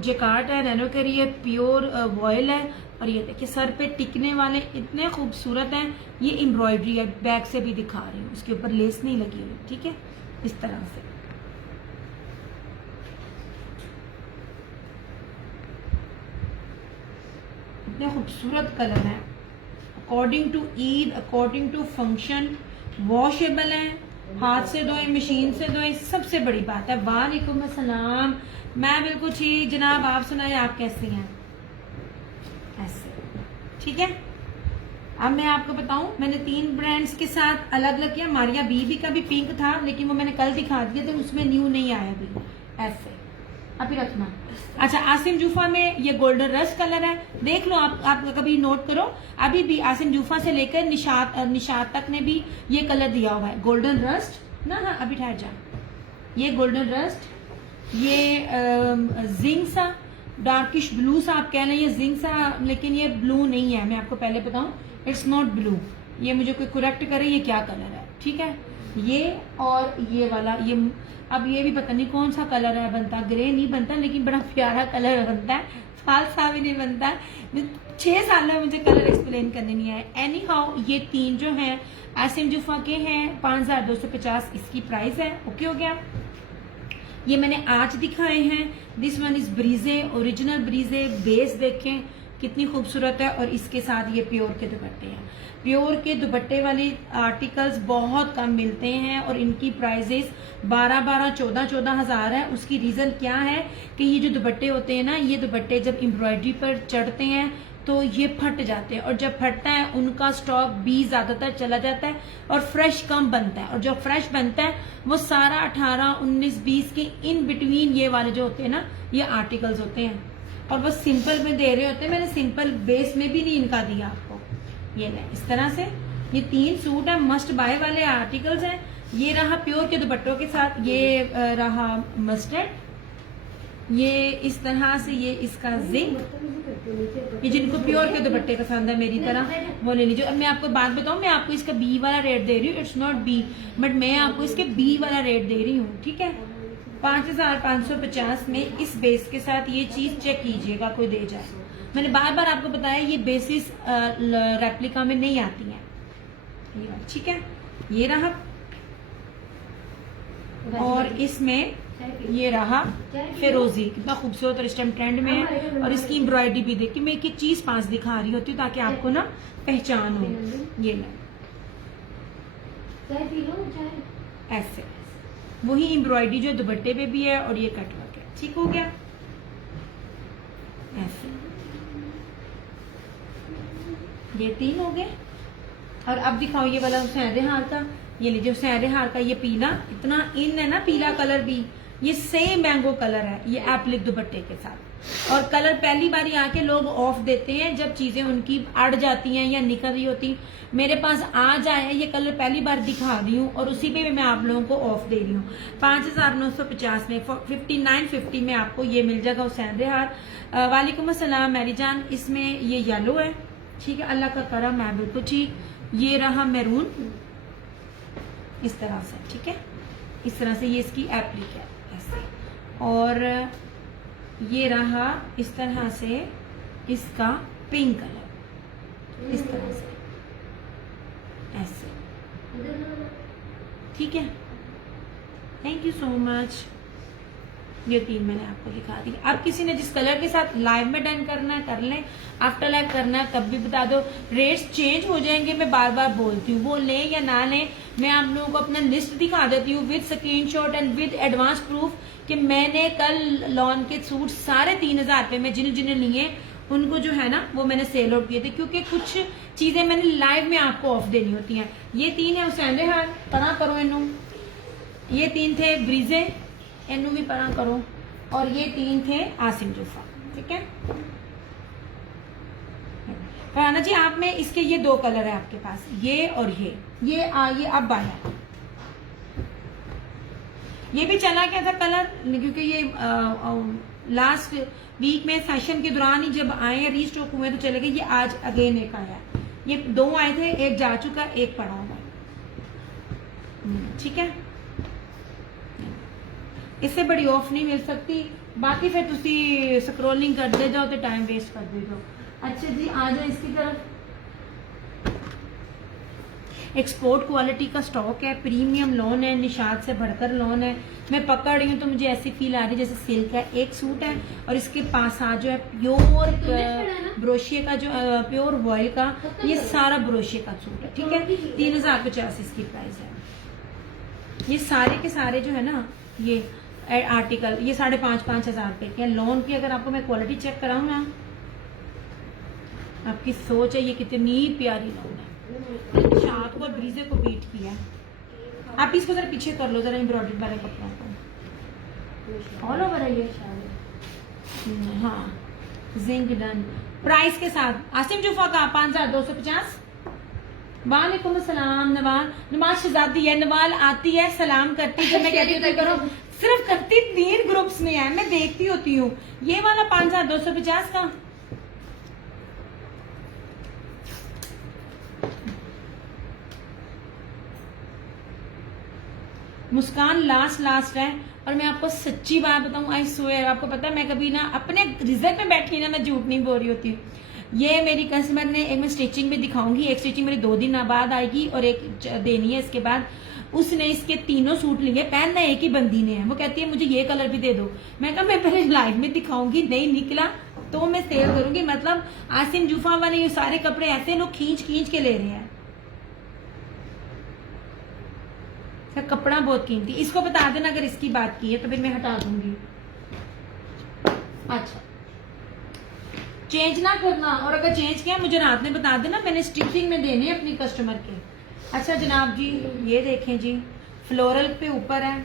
जेकार्ड है, नैनो करी है, प्योर वॉयल है। और ये देखिए सर पे टिकने वाले इतने खूबसूरत हैं। ये एम्ब्रॉयडरी है, बैक से भी दिखा रही हूँ, उसके ऊपर लेस नहीं लगी हुई, ठीक है। इस तरह से कितने खूबसूरत कलर हैं, according to Eid, according to function, washable हैं, हाथ से धोएं, मशीन से धोएं, सबसे बड़ी बात है। वालेकुम अस्सलाम, मैं बिल्कुल ठीक जनाब, आप सुनाएं आप कैसी हैं? ऐसे ठीक है। अब मैं आपको बताऊं, मैंने 3 ब्रांड्स के साथ अलग अलग किया। मारिया बीबी का भी पिंक था, लेकिन वो मैंने कल दिखा दिया, तो उसमें न्यू नहीं आया अभी। ऐसे अभी रखना। अच्छा, आसिम जूफा में ये गोल्डन रस्ट कलर है, देख लो आप कभी नोट करो। अभी भी आसिम जूफा से लेकर निशात तक ने भी ये कलर दिया हुआ है, गोल्डन रस्ट ना। हाँ अभी ठहर जा, ये गोल्डन रस्ट, ये जिंक सा, डार्किश ब्लू सा आप कह लें, ये जिंक सा, लेकिन ये ब्लू नहीं है, मैं आपको पहले बताऊं, इट्स नॉट ब्लू। ये मुझे कोई करेक्ट करे ये क्या कलर है, ठीक है। ये और ये वाला, ये अब ये भी पता नहीं कौन सा कलर है बनता, ग्रे नहीं बनता, लेकिन बड़ा प्यारा कलर बनता है, फालसा भी नहीं बनता है। 6 साल में मुझे कलर एक्सप्लेन करने नहीं आया। एनी हाउ ये 3 जो हैं आसिम जूफा के हैं, 5250 इसकी प्राइस है। ओके हो गया। ये मैंने आज दिखाए हैं। दिस वन इज ब्रीजे, ओरिजिनल ब्रीजे, बेस देखें कितनी खूबसूरत है, और इसके साथ ये प्योर के दुपट्टे हैं। प्योर के दुपट्टे वाले आर्टिकल्स बहुत कम मिलते हैं, और इनकी प्राइजेस 12-14 हज़ार है। उसकी रीजन क्या है कि ये जो दुपट्टे होते हैं ना, ये दुपट्टे जब एम्ब्रॉयडरी पर चढ़ते हैं तो ये फट जाते हैं, और जब फटता है उनका स्टॉक भी ज्यादातर चला जाता है, और फ्रेश कम बनता है। और जो फ्रेश बनता है वो सारा 18, 19, 20 के इन बिटवीन ये वाले जो होते हैं ना, ये आर्टिकल्स होते हैं, और बस सिंपल में दे रहे होते हैं। मैंने सिंपल बेस में भी नहीं इनका दिया आपको। ये ले इस तरह से, ये 3 सूट है, मस्ट बाय वाले आर्टिकल्स हैं। ये रहा प्योर के दुपट्टों के साथ, ये रहा मस्टर्ड, ये इस तरह से, ये इसका जिंक। ये जिनको प्योर के दुपट्टे पसंद है मेरी तरह वो ले लीजिए। अब मैं आपको बात बताऊं, मैं आपको इसका बी वाला रेट दे रही हूँ, इट्स नॉट बी, बट मैं आपको इसके बी वाला रेट दे रही हूँ, ठीक है। 5550 में इस बेस के साथ ये चीज चेक कीजिएगा, कोई दे जाए। मैंने बार बार आपको बताया ये बेसिस रेप्लिका में नहीं आती हैं, ठीक है। ये रहा, और इसमें ये रहा फिरोजी, कितना खूबसूरत और इस टाइम ट्रेंड में है। और इसकी एम्ब्रॉयडरी भी देखिए, मैं एक चीज 5 दिखा रही होती हूँ ताकि आपको ना पहचान हो। ये ले ऐसे, वही एम्ब्रॉयडरी जो दुपट्टे पे भी है, और ये कटवर्क है, ठीक हो गया। ऐसे ये 3 हो गए। और अब दिखाओ ये वाला सहरे हार का, ये लीजिए सहरे हार का, ये पीला, इतना इन है ना पीला कलर भी, ये सेम मैंगो कलर है, ये एप्लिक दुपट्टे के साथ। और कलर पहली बार आके लोग ऑफ देते हैं जब चीजें उनकी अड़ जाती हैं या निकल रही होती। मेरे पास आज आया ये कलर, पहली बार दिखा रही हूँ, और उसी पे भी मैं आप लोगों को ऑफ दे रही हूँ। 5950 में 5950 में आपको ये मिल जाएगा हुसैन रेहार। वालेकुम अस्सलाम मैरी जान, इसमें ये येलो है, ठीक है, अल्लाह का करम है, बिल्कुल ठीक। ये रहा मैरून, इस तरह से, ठीक है, इस तरह से ये इसकी एप्लिक है ऐसे। और ये रहा इस तरह से इसका पिंक कलर, इस तरह से ऐसे, ठीक है। Thank you so much. ये 3 मैंने आपको दिखा दी। अब किसी ने जिस कलर के साथ लाइव में डन करना है कर लें, आफ्टर लाइव करना है तब भी बता दो। रेट्स चेंज हो जाएंगे, मैं बार बार बोलती हूँ, वो लें या ना लें। मैं आप लोगों को अपना लिस्ट दिखा देती हूँ with screenshot and with advance proof कि मैंने कल लॉन के सूट 3500 रुपए में जिन्हें लिए उनको जो है ना वो मैंने सेल आउट किए थे, क्योंकि कुछ चीजें मैंने लाइव में आपको ऑफ देनी होती हैं। ये 3 है हुसैन रेहार, पना करो इनू। ये 3 थे ब्रीजे, इनू भी पना करो। और ये 3 थे आसिम जूफा, ठीक है। राना जी आप में इसके ये 2 कलर है आपके पास, ये और ये अब आया। ये भी चला क्या था कलर, क्योंकि ये लास्ट वीक में सेशन के दौरान ही जब आए रीस्टॉक हुए तो चले गए। ये आज अगेन एक आया, ये 2 आए थे, एक जा चुका, एक पड़ा हुआ, ठीक है। इससे बड़ी ऑफ नहीं मिल सकती, बाकी फिर तुसी स्क्रोलिंग करते जाओ तो टाइम वेस्ट कर दे जाओ। अच्छा जी आ जाओ इसकी तरफ। एक्सपोर्ट क्वालिटी का स्टॉक है, प्रीमियम लॉन है, निशात से बढ़कर लॉन है। मैं पकड़ रही हूँ तो मुझे ऐसी फील आ रही है जैसे सिल्क है। एक सूट है और इसके पास जो है प्योर ब्रोशिये का, जो प्योर वॉयल का, ये सारा ब्रोशिये का सूट है, ठीक है। 3050 इसकी प्राइस है। ये सारे के सारे जो है ना, ये आर्टिकल ये 5,500 रुपए के लॉन की। अगर आपको मैं क्वालिटी चेक कराऊं ना, आपकी सोच है ये कितनी प्यारी लॉन है। शाद को ब्रीजे को बीट किया। आप इसको जरा पीछे कर लो, जरा एम्ब्रॉयडरी वाले कपड़ों को ऑल ओवर है ये। हाँ, जिंक डन प्राइस के साथ। आसिम जुफा का 5,250। वालेकुम अस्सलाम। नवाज शहजादी है, नवाल आती है, सलाम करती है, मैं कहती हूँ करो, सिर्फ करती 3 ग्रुप्स में है, मैं देखती होती हूँ। ये वाला 5,250 का। मुस्कान लास्ट है। और मैं आपको सच्ची बात बताऊं, आई स्वेयर, आपको पता है मैं कभी ना अपने रिजल्ट में बैठी ना, मैं झूठ नहीं बोल रही होती। ये मेरी कस्टमर ने, एक मैं स्टिचिंग में दिखाऊंगी, एक स्टिचिंग मेरी 2 दिन बाद आएगी और एक देनी है इसके बाद। उसने इसके 3 सूट लिए, पहनना एक ही बंदी ने है। वो कहती है मुझे ये कलर भी दे दो। मैं कहा मैं पहले लाइव में दिखाऊंगी, नहीं निकला तो मैं सेल करूंगी। मतलब आसिम जूफा वाले ये सारे कपड़े ऐसे लोग खींच के ले रहे हैं। सर कपड़ा बहुत कीमती, इसको बता देना अगर इसकी बात की है तो फिर मैं हटा दूंगी। अच्छा, चेंज ना करना, और अगर चेंज किया मुझे रात में बता देना, मैंने स्टिचिंग में देने हैं अपनी कस्टमर के। अच्छा जनाब जी, ये देखें जी, फ्लोरल पे ऊपर है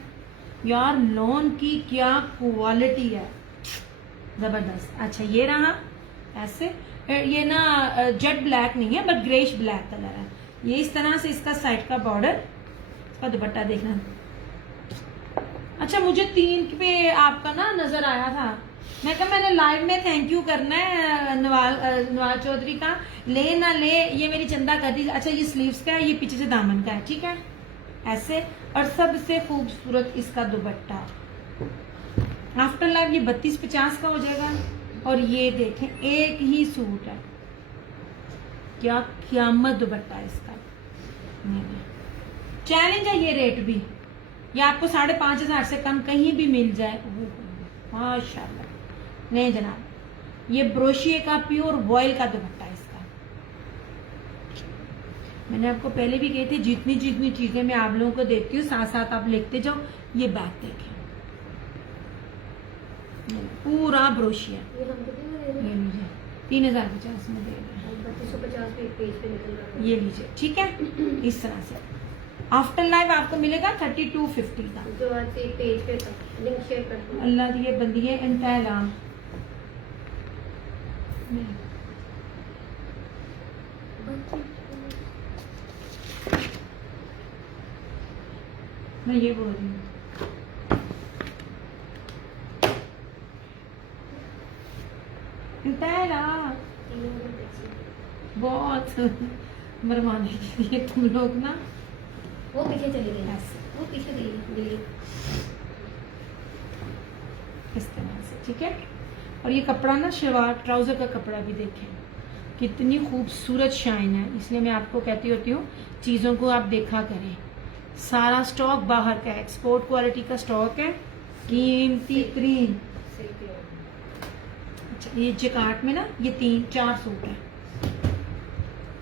यार, लॉन की क्या क्वालिटी है, जबरदस्त। अच्छा ये रहा ऐसे, ये ना जेट ब्लैक नहीं है बट ग्रेश ब्लैक कलर है। ये इस तरह से इसका साइड का बॉर्डर, इसका दुपट्टा देखना। अच्छा मुझे 3 पे आपका ना नजर आया था, मैं कहा मैंने लाइव में थैंक यू करना है नवाज चौधरी का, ले ना ले ये मेरी चंदा कर दी। अच्छा ये स्लीव्स का है, ये पीछे से दामन का है, ठीक है ऐसे। और सबसे खूबसूरत इसका दुपट्टा। आफ्टर लाइव ये 3250 का हो जाएगा। और ये देखें एक ही सूट है, क्या क़यामत दुपट्टा है इसका। चैलेंज है ये रेट भी, ये आपको 5,500 से कम कहीं भी मिल जाए। माशाल्लाह। नहीं जनाब, ये ब्रोशिये का प्योर वॉयल का दुपट्टा है इसका। मैंने आपको पहले भी कही थी, जितनी चीजें मैं आप लोगों को देती हूँ साथ साथ आप लिखते जाओ। ये बैग देखें, पूरा ब्रोशिया, ये लीजिए 3,050 में दे रहे हैं, 3250 पे पेज पे निकल रहा है। ये लीजिए, ठीक है इस तरह से। आफ्टर लाइव आपको मिलेगा 3250 का। जो आज से पेज पे था, लिंक शेयर कर दूँ। अल्लाह की ये बंदी है इंतला। मैं ये बोल रही हूँ, इंतला बहुत मरमाने के लिए तुम लोग ना। वो पीछे चली गई, ऐसे वो पीछे गई। इस तरह से, ठीक है। और ये कपड़ा ना शलवार ट्राउजर का कपड़ा भी देखें, कितनी खूबसूरत शाइन है। इसलिए मैं आपको कहती होती हूँ चीज़ों को आप देखा करें। सारा स्टॉक बाहर का है, एक्सपोर्ट क्वालिटी का स्टॉक है, कीमती तरीन। अच्छा ये जकार्ट में ना ये 3-4 सूट है,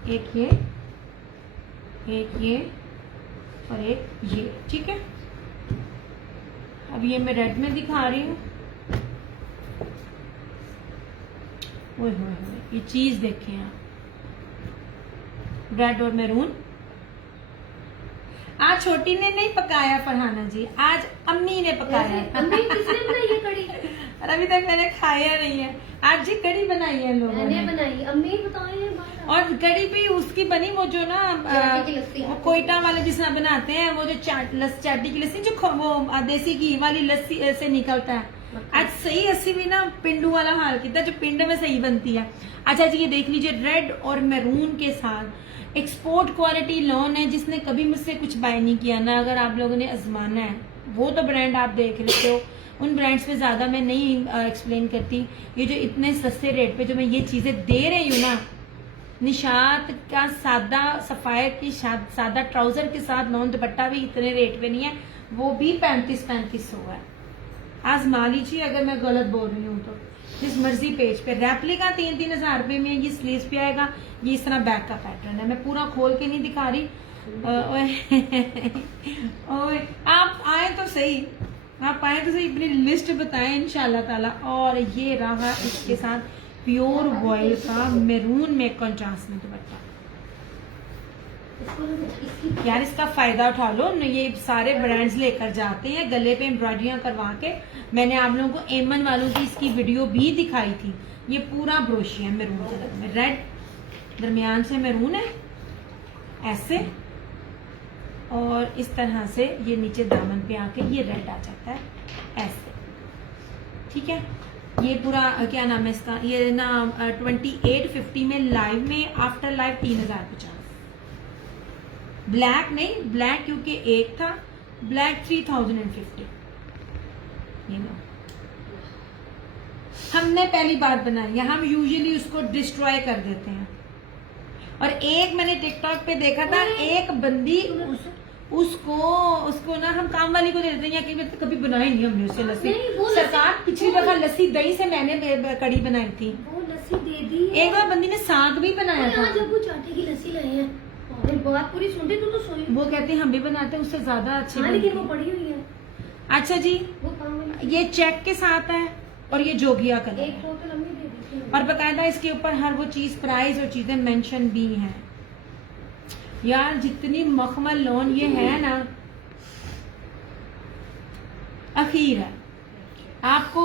एक ये और एक ये, ठीक है। अब ये मैं रेड में दिखा रही हूँ। ओए होए, ये चीज देखें आप, रेड और मैरून। आज छोटी ने नहीं पकाया फरहाना जी, आज अम्मी ने पकाया। अम्मी किसने बनाई है कड़ी? और अभी तक मैंने खाया नहीं है। आज जी कड़ी बनाई है लोगों मैंने ने। बनाई, अम्मी बताई है। और कड़ी भी उसकी बनी, वो जो ना चाटी की लस्सी, वो कोयटा वाले जिस तरह बनाते हैं, वो जो चाटी की लस्सी, जो वो देसी घी वाली लस्सी से निकलता है। आज सही अस्सी भी ना पिंडू वाला हाल किया, जो पिंड में सही बनती है। अच्छा जी ये देख लीजिए, रेड और मैरून के साथ एक्सपोर्ट क्वालिटी लॉन है। जिसने कभी मुझसे कुछ बाय नहीं किया ना, अगर आप लोगों ने आजमाना है वो तो ब्रांड आप देख लेते हो, उन ब्रांड्स पे ज्यादा मैं नहीं एक्सप्लेन करती। ये जो इतने सस्ते रेट पे जो मैं ये चीजें दे रही हूँ ना, निशात का सादा सफायर की सादा ट्राउजर के साथ नॉन दुपट्टा भी इतने रेट पे नहीं है, वो भी 3500 है। आजमा लीजिए अगर मैं गलत बोल रही हूँ तो, जिस मर्जी पेज पे। रेप्लिका 3-3 हज़ार रुपए में ये स्लीव्स पे आएगा। ये इस तरह बैक का पैटर्न है, मैं पूरा खोल के नहीं दिखा रही। ओए आप आए तो सही, अपनी लिस्ट बताएं इंशाल्लाह ताला। और ये रहा इसके साथ प्योर वॉइल का मेरून में कंट्रास्ट में दुपट्टा। यार इसका फायदा उठा लो न, ये सारे ब्रांड्स लेकर जाते हैं गले पे एम्ब्रॉयडरियां करवा के। मैंने आप लोगों को एमन वालों की इसकी वीडियो भी दिखाई थी। ये पूरा ब्रोशिया है मेरून कलर में, रेड दरमियान से मेरून है ऐसे, और इस तरह से ये नीचे दामन पे आके ये रेड आ जाता है ऐसे, ठीक है। ये पूरा क्या नाम है इसका, ये ना 2850 में लाइव में, आफ्टर लाइव 3050। ब्लैक नहीं, ब्लैक क्योंकि एक था, ब्लैक 3050। ये लो, हमने पहली बार बनाई है, हम यूजुअली उसको डिस्ट्रॉय कर देते हैं। और एक मैंने टिकटॉक पे देखा था, एक बंदी उसको ना हम काम वाली को दे देते हैं, कि कभी बनाई नहीं हमने उससे लस्सी। सरकार पिछली दफा लस्सी दही से मैंने कड़ी बनाई थी, वो लस्सी दे दी। एक बार बंदी ने साग भी बनाया था। जब वो चाटे की लस्सी लाई है, बात पूरी सुनते तो सोई। वो कहते हैं हम भी बनाते हैं, उससे ज्यादा अच्छी हाँ, बनती लेकिन है। वो पड़ी हुई है। अच्छा जी, वो काम वाली ये चेक के साथ है और ये जोगिया कलर एक है, बोतल हमें दे दी थी। और बकायदा इसके ऊपर हर वो चीज प्राइस और चीजें मेंशन भी हैं। यार जितनी मखमल लोन ये है ना, अखीर है आपको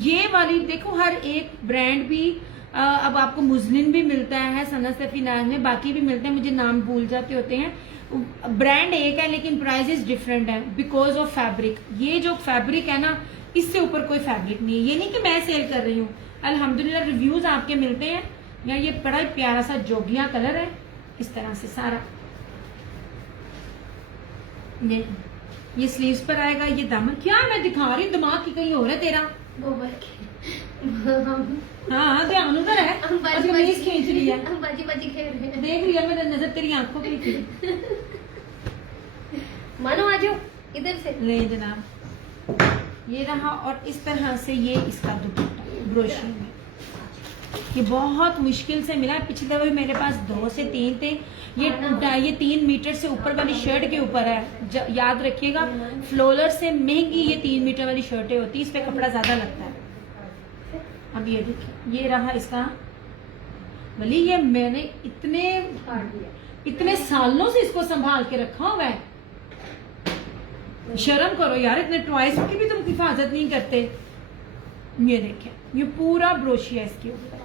ये वाली। देखो हर एक ब्रांड भी अब आपको मुस्लिम भी मिलता है, सना सफीनाज में, बाकी भी मिलते हैं, मुझे नाम भूल जाते होते हैं। ब्रांड एक है लेकिन प्राइसेस डिफरेंट है बिकॉज ऑफ फैब्रिक। ये जो फैब्रिक है ना, इससे ऊपर कोई फैब्रिक नहीं है। ये नहीं कि मैं सेल कर रही हूँ, अल्हम्दुलिल्लाह रिव्यूज आपके मिलते हैं। यार ये बड़ा ही प्यारा सा जोगिया कलर है, इस तरह से सारा ये स्लीव्स पर आएगा। ये दामन, क्या मैं दिखा रही हूँ, दिमाग की कहीं हो रहा है तेरा। हाँ ध्यान उधर है, कमीज खींच रही है, बाजी बाजी खेल रहे हैं। देख रही है, मेरी नजर तेरी आंखों पे थी। मानो आ जाओ इधर से। ले जनाब, ये रहा। और इस तरह से ये इसका दुपट्टा ब्रोशिया में, ये बहुत मुश्किल से मिला। पिछले दफा मेरे पास 2 से 3 थे। ये 3 मीटर से ऊपर वाली शर्ट के ऊपर है, याद रखिएगा। फ्लोलर से महंगी ये 3 मीटर वाली शर्टें होती है, इस पे कपड़ा ज्यादा लगता है। अब ये देखिए, ये रहा इसका वली। ये मैंने इतने सालों से इसको संभाल के रखा हुआ है। शर्म करो यार, इतने टॉयज की भी तुम हिफाजत नहीं करते। ये देखिए, ये पूरा ब्रोशिया इसके ऊपर।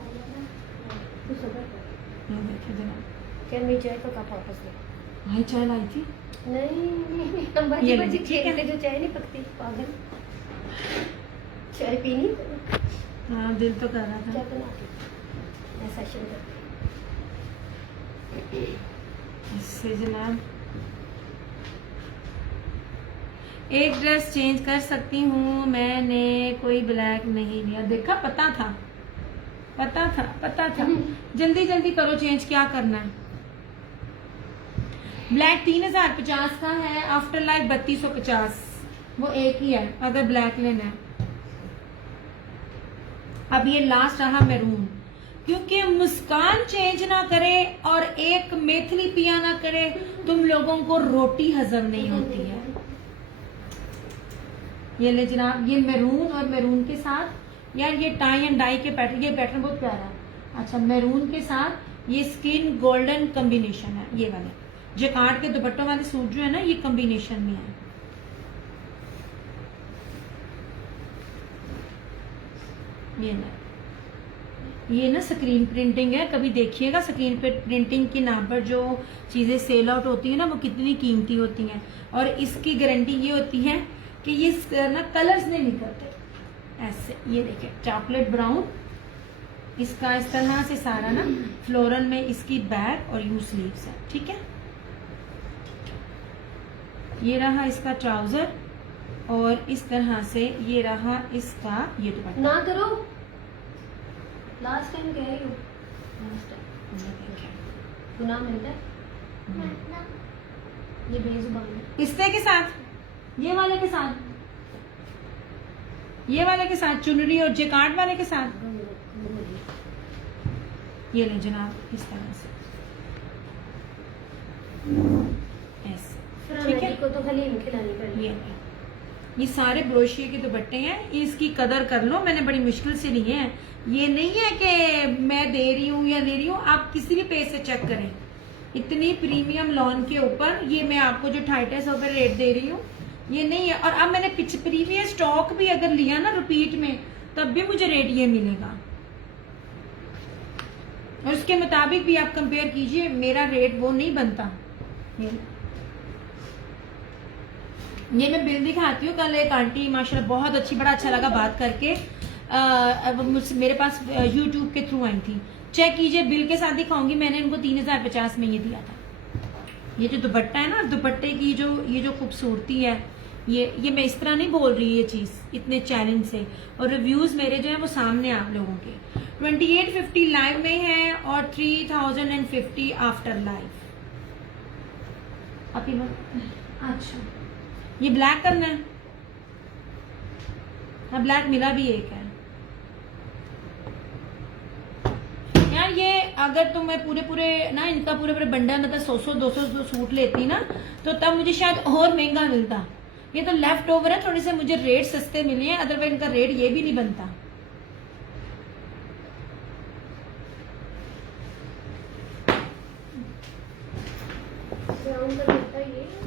ये देखिए जनाब, क्या मेरी चाय का कप वापस ले। भाई चाय लाई थी? नहीं, हम बाजी ये बाजी ठीक है। खेलते, जो चाय नहीं पकती पागल। चाय पीनी हाँ दिल तो कर रहा क्या था। बना के ऐसा शुरू इससे जनाब एक ड्रेस चेंज कर सकती हूँ, मैंने कोई ब्लैक नहीं लिया। देखा, पता था। जल्दी जल्दी करो चेंज, क्या करना है। ब्लैक 3050 का है, आफ्टर लाइफ 3250, वो एक ही है अगर ब्लैक लेना है। अब ये लास्ट रहा मैरून, क्योंकि मुस्कान चेंज ना करे और एक मेथली पिया ना करे, तुम लोगों को रोटी हजम नहीं होती है। ये ले जनाब, ये मैरून और मैरून के साथ, यार ये टाई एंड डाई के पैटर्न, ये पैटर्न बहुत प्यारा है। अच्छा, मैरून के साथ ये स्किन गोल्डन कॉम्बिनेशन है। ये वाले जकार्ड के दुपट्टों वाले सूट जो है ना, ये कॉम्बिनेशन में है। ये ना स्क्रीन प्रिंटिंग है, कभी देखिएगा स्क्रीन पे प्रिंटिंग के नाम पर जो चीजें सेल आउट होती है ना, वो कितनी कीमती होती हैं। और इसकी गारंटी ये होती है कि ये ना कलर्स नहीं निकलते ऐसे। ये देखिए, चॉकलेट ब्राउन, इसका इस तरह से सारा ना फ्लोरल में इसकी बैक और यू स्लीव्स है, ठीक है। ये रहा इसका ट्राउजर, और इस तरह से ये रहा इसका ये दुपट्टा। ना करो, लास्ट टाइम कह रही हूँ, गुनाह मिलता है ये बेजुबान है। पिस्ते के साथ, ये वाले के साथ, ये वाले के साथ, चुनरी और जेकार्ड वाले के साथ। ये ले जनाब, इस तरह से ऐसे, ठीक है। को तो हलीम खिलानी पड़ेगी। ये सारे ब्रोशिया के दुपट्टे हैं, इसकी कदर कर लो, मैंने बड़ी मुश्किल से लिए हैं। ये नहीं है कि मैं दे रही हूँ या ले रही हूँ, आप किसी भी पेज से चेक करें। इतनी प्रीमियम लॉन के ऊपर ये मैं आपको जो 250 पे रेट दे रही हूँ, ये नहीं है। और अब मैंने प्रीवियस स्टॉक भी अगर लिया ना रिपीट में, तब भी मुझे रेट ये मिलेगा, और उसके मुताबिक भी आप कंपेयर कीजिए, मेरा रेट वो नहीं बनता। ये मैं बिल दिखाती हूँ। कल एक आंटी माशाल्लाह बहुत अच्छी, बड़ा अच्छा लगा बात करके, मेरे पास YouTube के थ्रू आई थी। चेक कीजिए, बिल के साथ दिखाऊंगी। मैंने उनको 3050 में ये दिया था। ये जो दुपट्टा है ना, दुपट्टे की ये जो खूबसूरती है, ये मैं इस तरह नहीं बोल रही ये चीज इतने चैलेंज से, और रिव्यूज मेरे जो है वो सामने आप लोगों के। 2850 लाइव में है और 3050 आफ्टर लाइव। अच्छा, ये ब्लैक करना है। हाँ, ब्लैक मिला भी एक है यार। ये अगर तो मैं पूरे ना इनका पूरे बंडल मतलब 100-200 सूट लेती ना, तो तब मुझे शायद और महंगा मिलता। ये तो लेफ्ट ओवर है, थोड़े से मुझे रेट सस्ते मिले हैं, अदरवाइज इनका रेट ये भी नहीं बनता।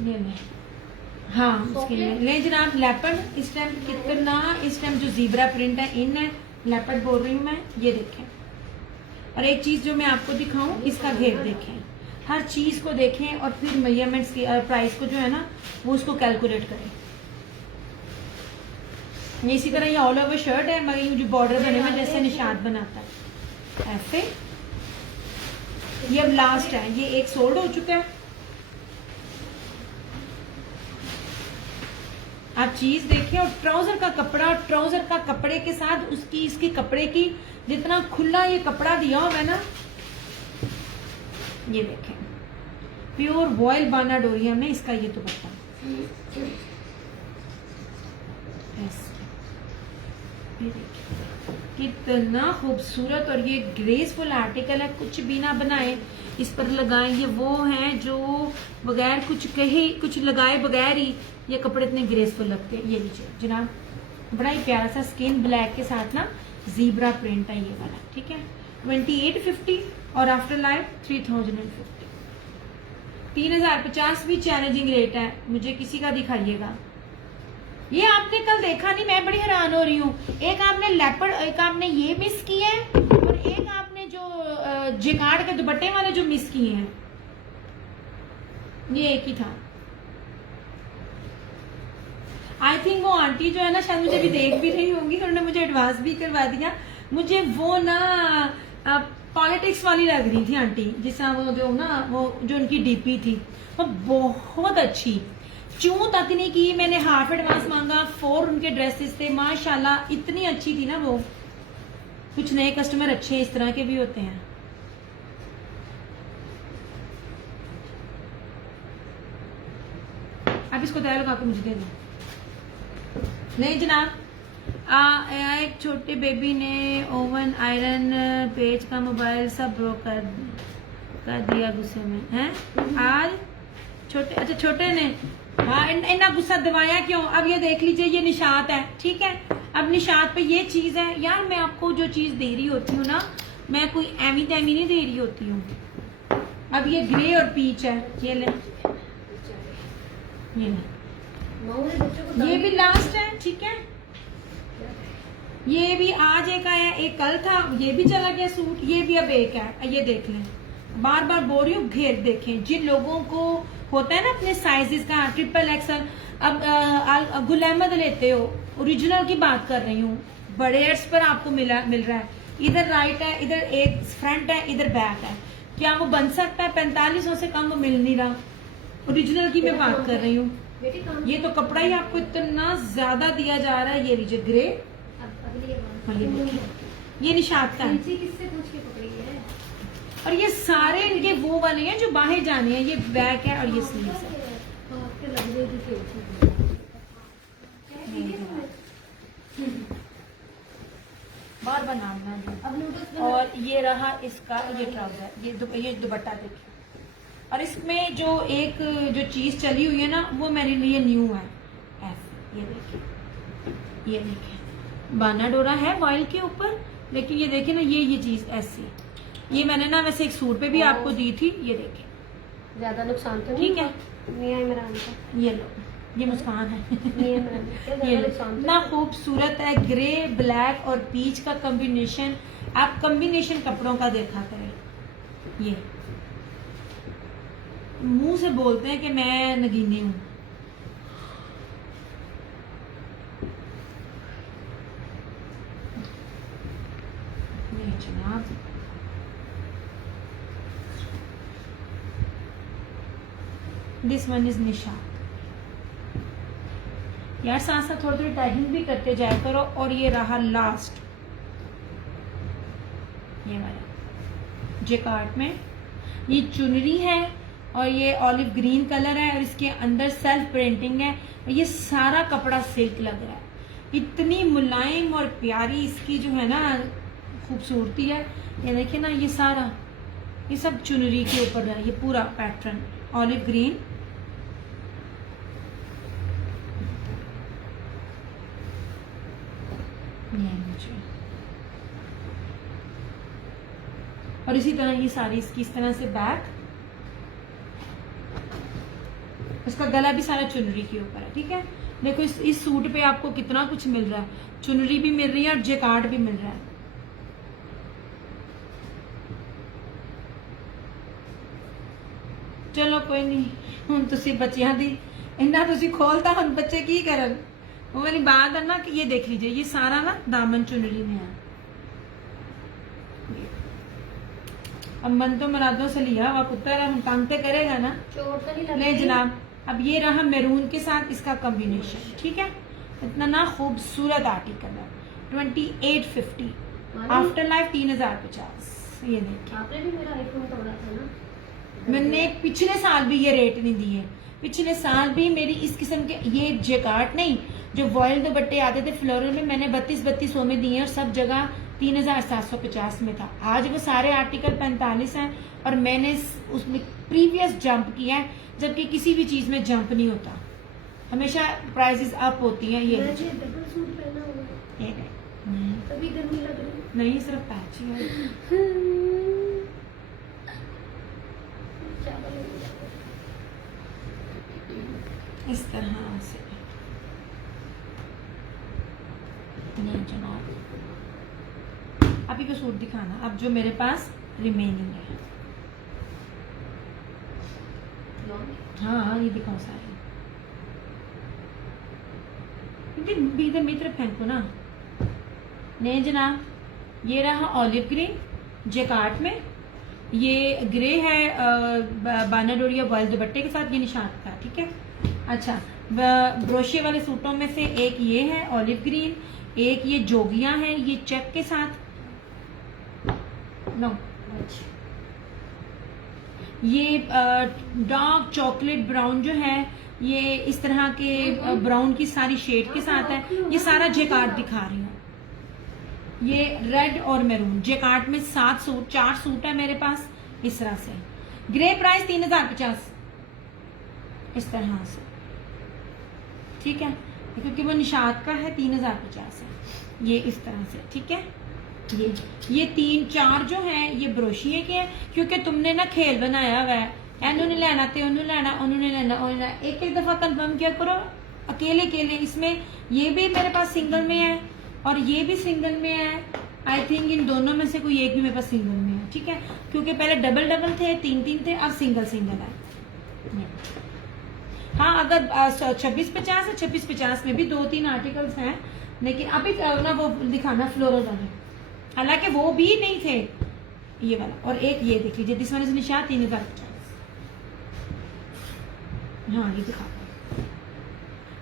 ये ले, हाँ उसके लिए ले जनाब। लेपर्ड इस टाइम कितना, इस टाइम जो जीब्रा प्रिंट है इन है, लेपर्ड बोल रही हूँ मैं। ये देखें, और एक चीज जो मैं आपको दिखाऊं, इसका घेर देखें, हर चीज को देखें, और फिर मेजरमेंट्स की प्राइस को जो है ना वो उसको कैलकुलेट करें। ये इसी तरह ये ऑल ओवर शर्ट है, मगर ये जो बॉर्डर बने हुए जैसे निशान बनाता है ऐसे। ये अब लास्ट है, ये एक सोल्ड हो चुका है। आप चीज देखें, और ट्राउजर का कपड़ा, और ट्राउजर का कपड़े के साथ उसकी इसकी कपड़े की जितना खुला ये कपड़ा दिया हुआ है ना, ये देखें प्योर वॉयल बाना डोरिया में इसका ये दुपट्टा ये देखिए कितना खूबसूरत, और ये ग्रेसफुल आर्टिकल है। कुछ भी ना बनाए, इस पर लगाए, ये वो हैं जो बगैर कुछ कहे, कुछ लगाए बगैर ही ये कपड़े इतने ग्रेसफुल लगते हैं। ये लीजिए जनाब, बड़ा ही प्यारा सा स्किन ब्लैक के साथ ना जीब्रा प्रिंट है ये वाला, ठीक है। 2850 और आफ्टर लाइव 3050। 3050 भी चैलेंजिंग रेट है, मुझे किसी का दिखाइएगा। ये आपने कल देखा नहीं, मैं बड़ी हैरान हो रही हूँ। एक आपने लेपर्ड, एक आपने ये मिस किए हैं, और एक आपने जो जिकार्ड के दुपट्टे वाले जो मिस किए हैं, ये एक ही था। आई थिंक वो आंटी जो है ना, शायद मुझे भी देख भी रही होंगी, उन्होंने मुझे एडवांस भी करवा दिया। मुझे वो ना पॉलिटिक्स वाली लग रही थी आंटी, जिसका वो जो ना वो जो उनकी डीपी थी वो बहुत अच्छी, चूं तक नहीं की। मैंने हाफ एडवांस मांगा, 4 उनके ड्रेसेस थे, माशाल्लाह इतनी अच्छी थी ना वो। कुछ नए कस्टमर अच्छे इस तरह के भी होते हैं। आप इसको तैयार लगा के मुझे दे दो। नहीं जनाब, एक छोटे बेबी ने ओवन, आयरन, पेज का मोबाइल सब ब्रोक कर दिया गुस्से में हैं आज। छोटे, अच्छा छोटे ने, हाँ इतना गुस्सा दबाया क्यों? अब ये देख लीजिए, ये निशात है, ठीक है। अब निशात पे ये चीज है यार, मैं आपको जो चीज दे रही होती हूँ ना, मैं कोई एमी तैमी नहीं दे रही होती हूँ। अब ये ग्रे और पीच है, ये ले, ये भी लास्ट है, ठीक है। ये भी आज एक आया, एक कल था, ये भी चला गया सूट, ये भी अब एक है। ये देख लें, बार बार बोल रही हूँ, घेर देखें। जिन लोगों को होता है ना अपने साइजेस का, ट्रिपल एक्सल, अब गुल अहमद लेते हो, ओरिजिनल की बात कर रही हूँ, बड़े एड्स पर आपको मिल रहा है। इधर राइट है, इधर एक फ्रंट है, इधर बैक है। क्या वो बन सकता है? 4500 से कम वो मिल नहीं रहा। ओरिजिनल की मैं बात कर रही हूँ। ये तो कपड़ा ही आपको इतना ज्यादा दिया जा रहा है। ये लीजिए ग्रे, ये निशात का है। किससे पूछ के पकड़ी है? और ये सारे इनके वो वाले हैं जो बाहर जाने हैं, ये बैक है और ये स्लीव्स है। आपके लग रही थी बार बार नाम ना लें। अब नूडल्स और ये रहा इसका ये ट्राउजर, ये दुपट्टा देखिए। और इसमें जो एक जो चीज चली हुई है ना, वो मेरे लिए न्यू है। ऐसे ये देखिए बाना डोरा है वॉइल के ऊपर, लेकिन ये देखिए ना, ये चीज ऐसी, ये मैंने ना वैसे एक सूट पे भी आपको दी थी। ये देखिए ज्यादा नुकसान तो ठीक है। मियां इमरान का, ये लो, ये मुस्कान है। मियां इमरान का ये ज्यादा लो, नुकसान तो इतना खूबसूरत है, ग्रे ब्लैक और पीच का कॉम्बिनेशन। आप कॉम्बिनेशन कपड़ों का देखा करें। ये मुंह से बोलते हैं कि मैं नगीनी हूं। नहीं जनाब, दिस वन इज निशा। यार साथ साथ थोड़ी थोड़ी टैगिंग भी करते जाया करो। और ये रहा लास्ट, ये वाला जेकार्ड में, ये चुनरी है और ये ऑलिव ग्रीन कलर है और इसके अंदर सेल्फ प्रिंटिंग है। और ये सारा कपड़ा सिल्क लग रहा है, इतनी मुलायम और प्यारी इसकी जो है ना खूबसूरती है। ये देखिए ना, ये सारा ये सब चुनरी के ऊपर है, ये पूरा पैटर्न ऑलिव ग्रीन। और इसी तरह ये सारी इसकी इस तरह से बैक, इसका गला भी सारा चुनरी के ऊपर है। ठीक है, देखो इस सूट पे आपको कितना कुछ मिल रहा है, चुनरी भी मिल रही है और जेकार्ड भी मिल रहा है। चलो कोई नहीं, ਹੁਣ ਤੁਸੀਂ ਬੱਚਿਆਂ ਦੀ ਇੰਨਾ ਤੁਸੀਂ ਖੋਲਤਾ, ਹੁਣ ਬੱਚੇ ਕੀ ਕਰਨ। वो वाली बात है ना कि ये देख लीजिए, ये सारा ना दामन चुनरी में है। अब मन तो मुरादों से लिया हुआ पुत्र है, हम तंग तो करेगा ना। चोट तो नहीं लग ले रही? जनाब, अब ये रहा मैरून के साथ इसका कॉम्बिनेशन। ठीक है, इतना ना खूबसूरत आर्टिकल है। 2850 आफ्टर लाइफ 3050। ये देखिए, आपने भी मेरा आईफोन तोड़ा था ना। मैंने पिछले साल भी ये रेट नहीं दिए, पिछले साल भी मेरी इस किस्म के ये जेकार्ड नहीं, जो वॉयल दुपट्टे आते थे फ्लोरल में, मैंने 3200 में दिए और सब जगह 3750 में था। आज वो सारे आर्टिकल 45 हैं और मैंने उसमें प्रीवियस जंप किया है, जबकि किसी भी चीज में जंप नहीं होता, हमेशा प्राइसेस अप होती हैं। ये मैं जी डबल सूट पहना हुआ है, तभी गर्मी लग रही है। नहीं, सिर्फ पैच ही है। चावल हो गया। इस तरह से नहीं जनाब, अभी को सूट दिखाना अब जो मेरे पास रिमेनिंग है। हाँ ये दिखाओ सारे, इधर मेरी तरफ फेंको ना। नहीं जनाब, ये रहा ऑलिव ग्रीन जेकार्ड में, ये ग्रे है बाना डोरिया वॉयल दुपट्टे के साथ, ये निशान का। ठीक है, अच्छा ब्रोशिया वाले सूटों में से एक ये है ऑलिव ग्रीन, एक ये जोगियां हैं ये चेक के साथ। नो, ये डार्क चॉकलेट ब्राउन जो है, ये इस तरह के ब्राउन की सारी शेड के साथ है। ये सारा जेकार्ड दिखा रही हूँ। ये रेड और मैरून जेकार्ड में 4 सूट है मेरे पास इस तरह से। ग्रे प्राइस 3050 इस तरह से। ठीक है, क्योंकि वो निशात का है 3050 है ये इस तरह से। ठीक है, ये 3-4 जो है ये ब्रोशिये के हैं, क्योंकि तुमने ना खेल बनाया हुआ है, इन्होंने लेना तो उन्होंने लेना, उन्होंने लेना उन्होंने। एक दफा कंफर्म किया करो अकेले अकेले। इसमें ये भी मेरे पास सिंगल में है और ये भी सिंगल में है। आई थिंक इन दोनों में से कोई एक भी मेरे पास सिंगल में है। ठीक है, क्योंकि पहले डबल डबल थे, 3-3 थे, अब सिंगल सिंगल है। हाँ, अगर 2650 है, 2650 में भी 2-3 आर्टिकल्स हैं, लेकिन अभी ना वो दिखाना फ्लोरल वाले, हालांकि वो भी नहीं थे ये वाला। और एक ये देख लीजिए, दिस वन इज निशा 3050। हाँ ये दिखा,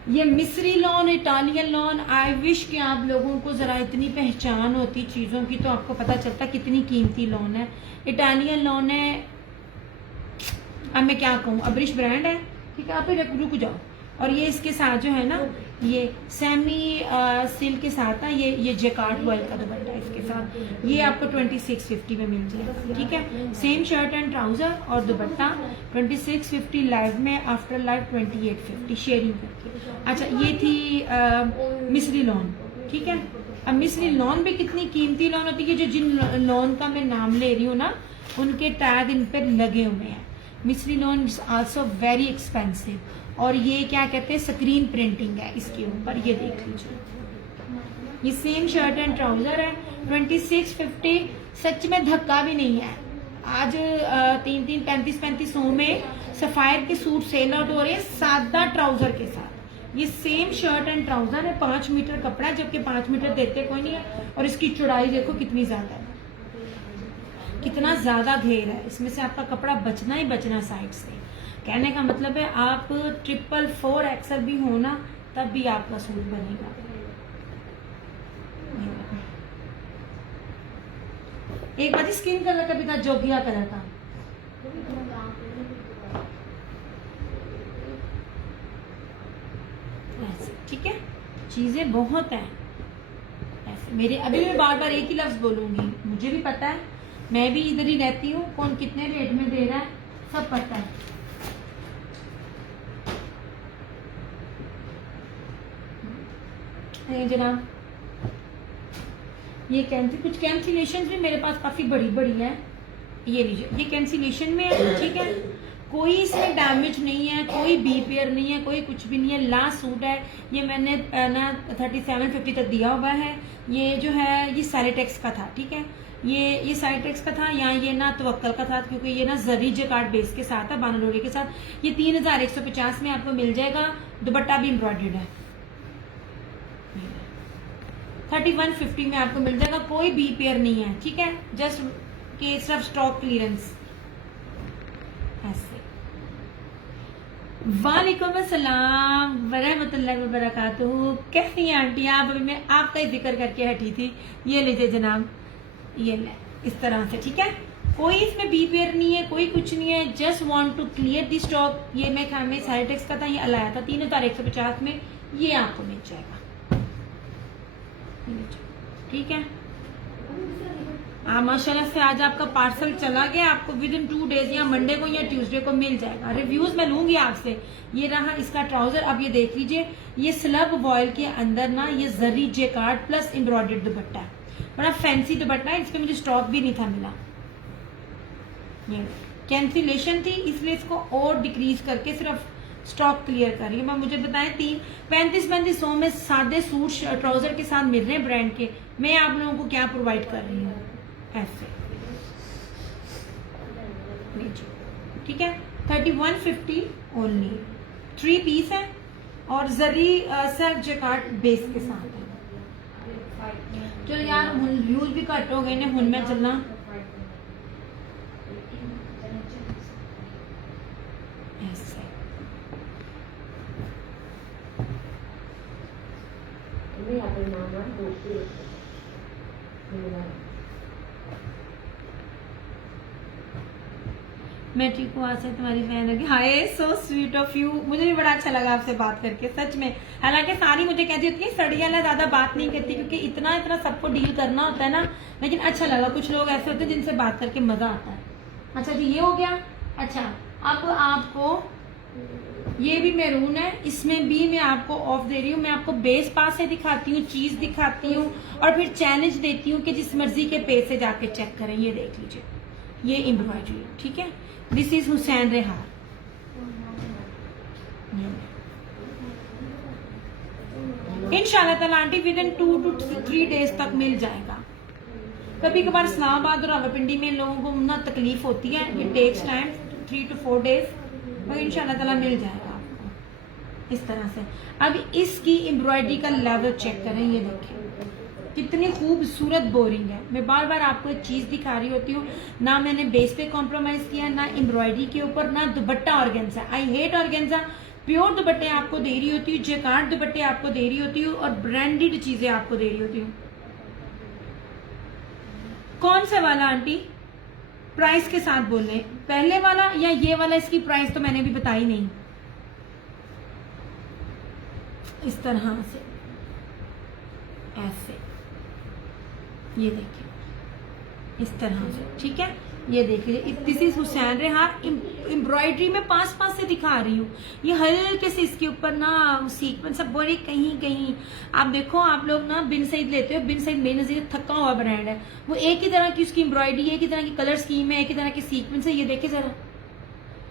ये मिस्री lawn, Italian lawn, I wish कि आप लोगों को ज़रा इतनी पहचान होती चीज़ों की तो आपको पता चलता कितनी कीमती लॉन है। इटालियन लॉन है, अब मैं क्या कहूँ, अब्रिश ब्रांड है, ठीक है। आप रुक जाओ। और ये इसके साथ जो है ना, ये सेमी सिल्क के साथ ना, ये जेकार्ड वर्क का दुपट्टा है इसके साथ। ये आपको 2650 में मिल जाएगा, ठीक है। सेम शर्ट एंड ट्राउजर और दुपट्टा 2650 लाइव में, आफ्टर लाइव 2850 शेयरिंग करके। अच्छा, ये थी मिस्री लॉन, ठीक है। अब मिस्री लॉन भी कितनी कीमती लॉन होती है, जो जिन लॉन का मैं नाम ले रही हूँ ना, उनके टैग इन पर लगे हुए हैं। मिस्री lawn is also very expensive. और ये क्या कहते हैं, स्क्रीन प्रिंटिंग है इसके ऊपर, ये देख लीजिए। ये सेम शर्ट एंड ट्राउजर है 2650। सच में धक्का भी नहीं है। आज 3500 में सफायर के सूट सेल आउट हो रहे हैं सादा ट्राउजर के साथ। ये सेम शर्ट एंड ट्राउजर है, 5 मीटर कपड़ा है, जबकि 5 मीटर देते कोई नहीं है। और इसकी चौड़ाई देखो कितनी ज्यादा है, कितना ज्यादा घेर है। इसमें से आपका कपड़ा बचना ही बचना साइड से। कहने का मतलब है आप 444 एक्सल भी हो ना, तब भी आपका सूट बनेगा। एक बार स्किन कलर का भी था, जोगिया कलर का। ऐसे, ठीक है। चीजें बहुत हैं ऐसे। मेरे अभी मैं बार बार एक ही लफ्ज बोलूंगी, मुझे भी पता है, मैं भी इधर ही रहती हूँ, कौन कितने रेट में दे रहा है सब पता है। जनाब, ये कुछ कैंसिलेशन भी मेरे पास काफी बड़ी बड़ी है। ये लीजिए, ये कैंसिलेशन में है, ठीक है। कोई इसमें डैमेज नहीं है, कोई बी पेयर नहीं है, कोई कुछ भी नहीं है। लास्ट सूट है ये, मैंने ना 3750 तक दिया हुआ है। ये जो है ये सैलिटेक्स का था, ठीक है। ये सैलिटेक्स का था, या ये ना तवक्कल का था, क्योंकि ये ना जरी जेकार्ड बेस के साथ है, बानाडोरी के साथ। ये 3150 में आपको मिल जाएगा। दुपट्टा भी एम्ब्रॉयडर्ड है। 3150 में आपको मिल जाएगा। कोई बी पेयर नहीं है, ठीक है, जस्ट के सिर्फ स्टॉक क्लियरेंस। ऐसे। वालेकुम अस्सलाम वरहमतुल्लाहि वबरकातुहू। कैसी हैं आंटी आप? अभी मैं आपका ही जिक्र करके हटी थी। ये लीजिए जनाब, ये ले इस तरह से, ठीक है। कोई इसमें बी पेयर नहीं है, कोई कुछ नहीं है, just want to clear the stock. ये मैं खामे सैलिटेक्स का था, ये अलाया था 3150 में। ये आपको मिल जाएगा, ठीक है। माशाल्लाह से आज आपका पार्सल चला गया, आपको विद इन 2 डेज या मंडे को या ट्यूसडे को मिल जाएगा। रिव्यूज मैं लूंगी आपसे। ये रहा इसका ट्राउजर, अब ये देख लीजिए। ये स्लब वॉयल के अंदर ना ये जरी जेकार्ड प्लस एम्ब्रॉयडर्ड दुपट्टा है, बड़ा फैंसी दुपट्टा है। इसके मुझे स्टॉक भी नहीं था मिला, ये कैंसिलेशन थी, इसलिए इसको और डिक्रीज करके सिर्फ स्टॉक क्लियर कर रही है। मैं मुझे बताएं 3500 में सादे सूट ट्राउजर के साथ मिल रहे हैं ब्रांड के, मैं आप लोगों को क्या प्रोवाइड कर रही हूँ ऐसे, ठीक है। 3150 ओनली। 3 पीस है और जरी सेल्फ जेकार्ड बेस के साथ है। चलो यार, व्यूज भी कट हो गए ने, हुन मैं चलना। ऐसे मैं ठीक हूँ। आज से तुम्हारी फैन होगी। हाय, सो स्वीट ऑफ यू। मुझे भी बड़ा अच्छा लगा आपसे बात करके, सच में। हालांकि सारी मुझे कहती होती है सड़िया ना ज्यादा बात नहीं करती, क्योंकि इतना सबको डील करना होता है ना, लेकिन अच्छा लगा। कुछ लोग ऐसे होते हैं जिनसे बात करके मजा आता है। अच्छा जी, ये हो गया। अच्छा, अब आपको ये भी मैरून है, इसमें भी मैं आपको ऑफ दे रही हूँ। मैं आपको बेस पास से दिखाती हूँ, चीज दिखाती हूँ, और फिर चैलेंज देती हूँ कि जिस मर्जी के पेज से जाके चेक करें। ये देख लीजिए, ये एम्ब्रॉयडरी, ठीक है। This is Hussain Rehar. इंशाल्लाह ताला aunty within 2 to 3 days तक मिल जाएगा। कभी कभार इस्लामाबाद और रावलपिंडी में लोगों को ना तकलीफ होती है, ये टेक्स टाइम 3 to 4 डेज, और इंशाल्लाह ताला मिल जाएगा आपको इस तरह से। अब इसकी एम्ब्रॉयडरी का लेवल चेक करें, ये देखिए कितनी खूबसूरत बोरिंग है। मैं बार बार आपको एक चीज दिखा रही होती हूँ, ना मैंने बेस पे कॉम्प्रोमाइज किया, ना एम्ब्रॉयडरी के ऊपर, ना दुपट्टा organza. I hate organza, pure दुपट्टे आपको दे रही होती हूँ, जैकार्ड दुपट्टे आपको दे रही होती हूँ और ब्रांडेड चीजें आपको दे रही होती हूँ। कौन सा वाला आंटी प्राइस के साथ बोल रहे, पहले वाला या ये वाला? इसकी प्राइस तो मैंने भी बताई नहीं। इस तरह से ऐसे, ये देखिए इस तरह से, ठीक है। ये देखिए this is Hussain Rehan, embroidery में पास से दिखा रही हूँ। ये हल्के से इसके ऊपर ना सीक्वेंस सब बड़े कहीं कहीं, आप देखो आप लोग ना बिन सईद लेते हो, बिन सईद मेरे नजर थका हुआ ब्रांड है, वो एक ही तरह की उसकी एम्ब्रॉयडरी, एक ही तरह की कलर स्कीम है, एक ही तरह की सीक्वेंस है। ये देखिए जरा,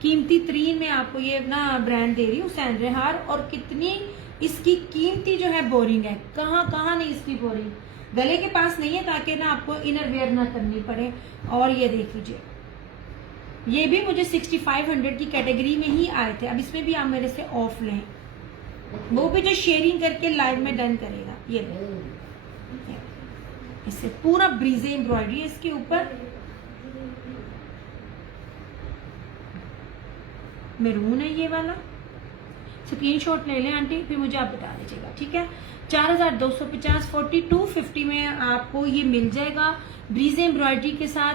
कीमती तरीन में आपको ये ना ब्रांड दे रही हूँ हुसैन रेहान, और कितनी इसकी कीमती जो है बोरिंग है, कहाँ नहीं इसकी बोरिंग, गले के पास नहीं है ताकि ना आपको इनर वेयर ना करनी पड़े। और ये देख लीजिए, ये भी मुझे 6500 की कैटेगरी में ही आए थे। अब इसमें भी आप मेरे से ऑफ लें, वो भी जो शेयरिंग करके लाइव में डन करेगा। ये इससे पूरा ब्रीजे एम्ब्रॉयडरी है इसके ऊपर, मैरून है ये वाला। स्क्रीनशॉट ले लें आंटी, फिर मुझे आप बता दीजिएगा, ठीक है। 4250 4250 में आपको ये मिल जाएगा ब्रीज एम्ब्रॉयडरी के साथ।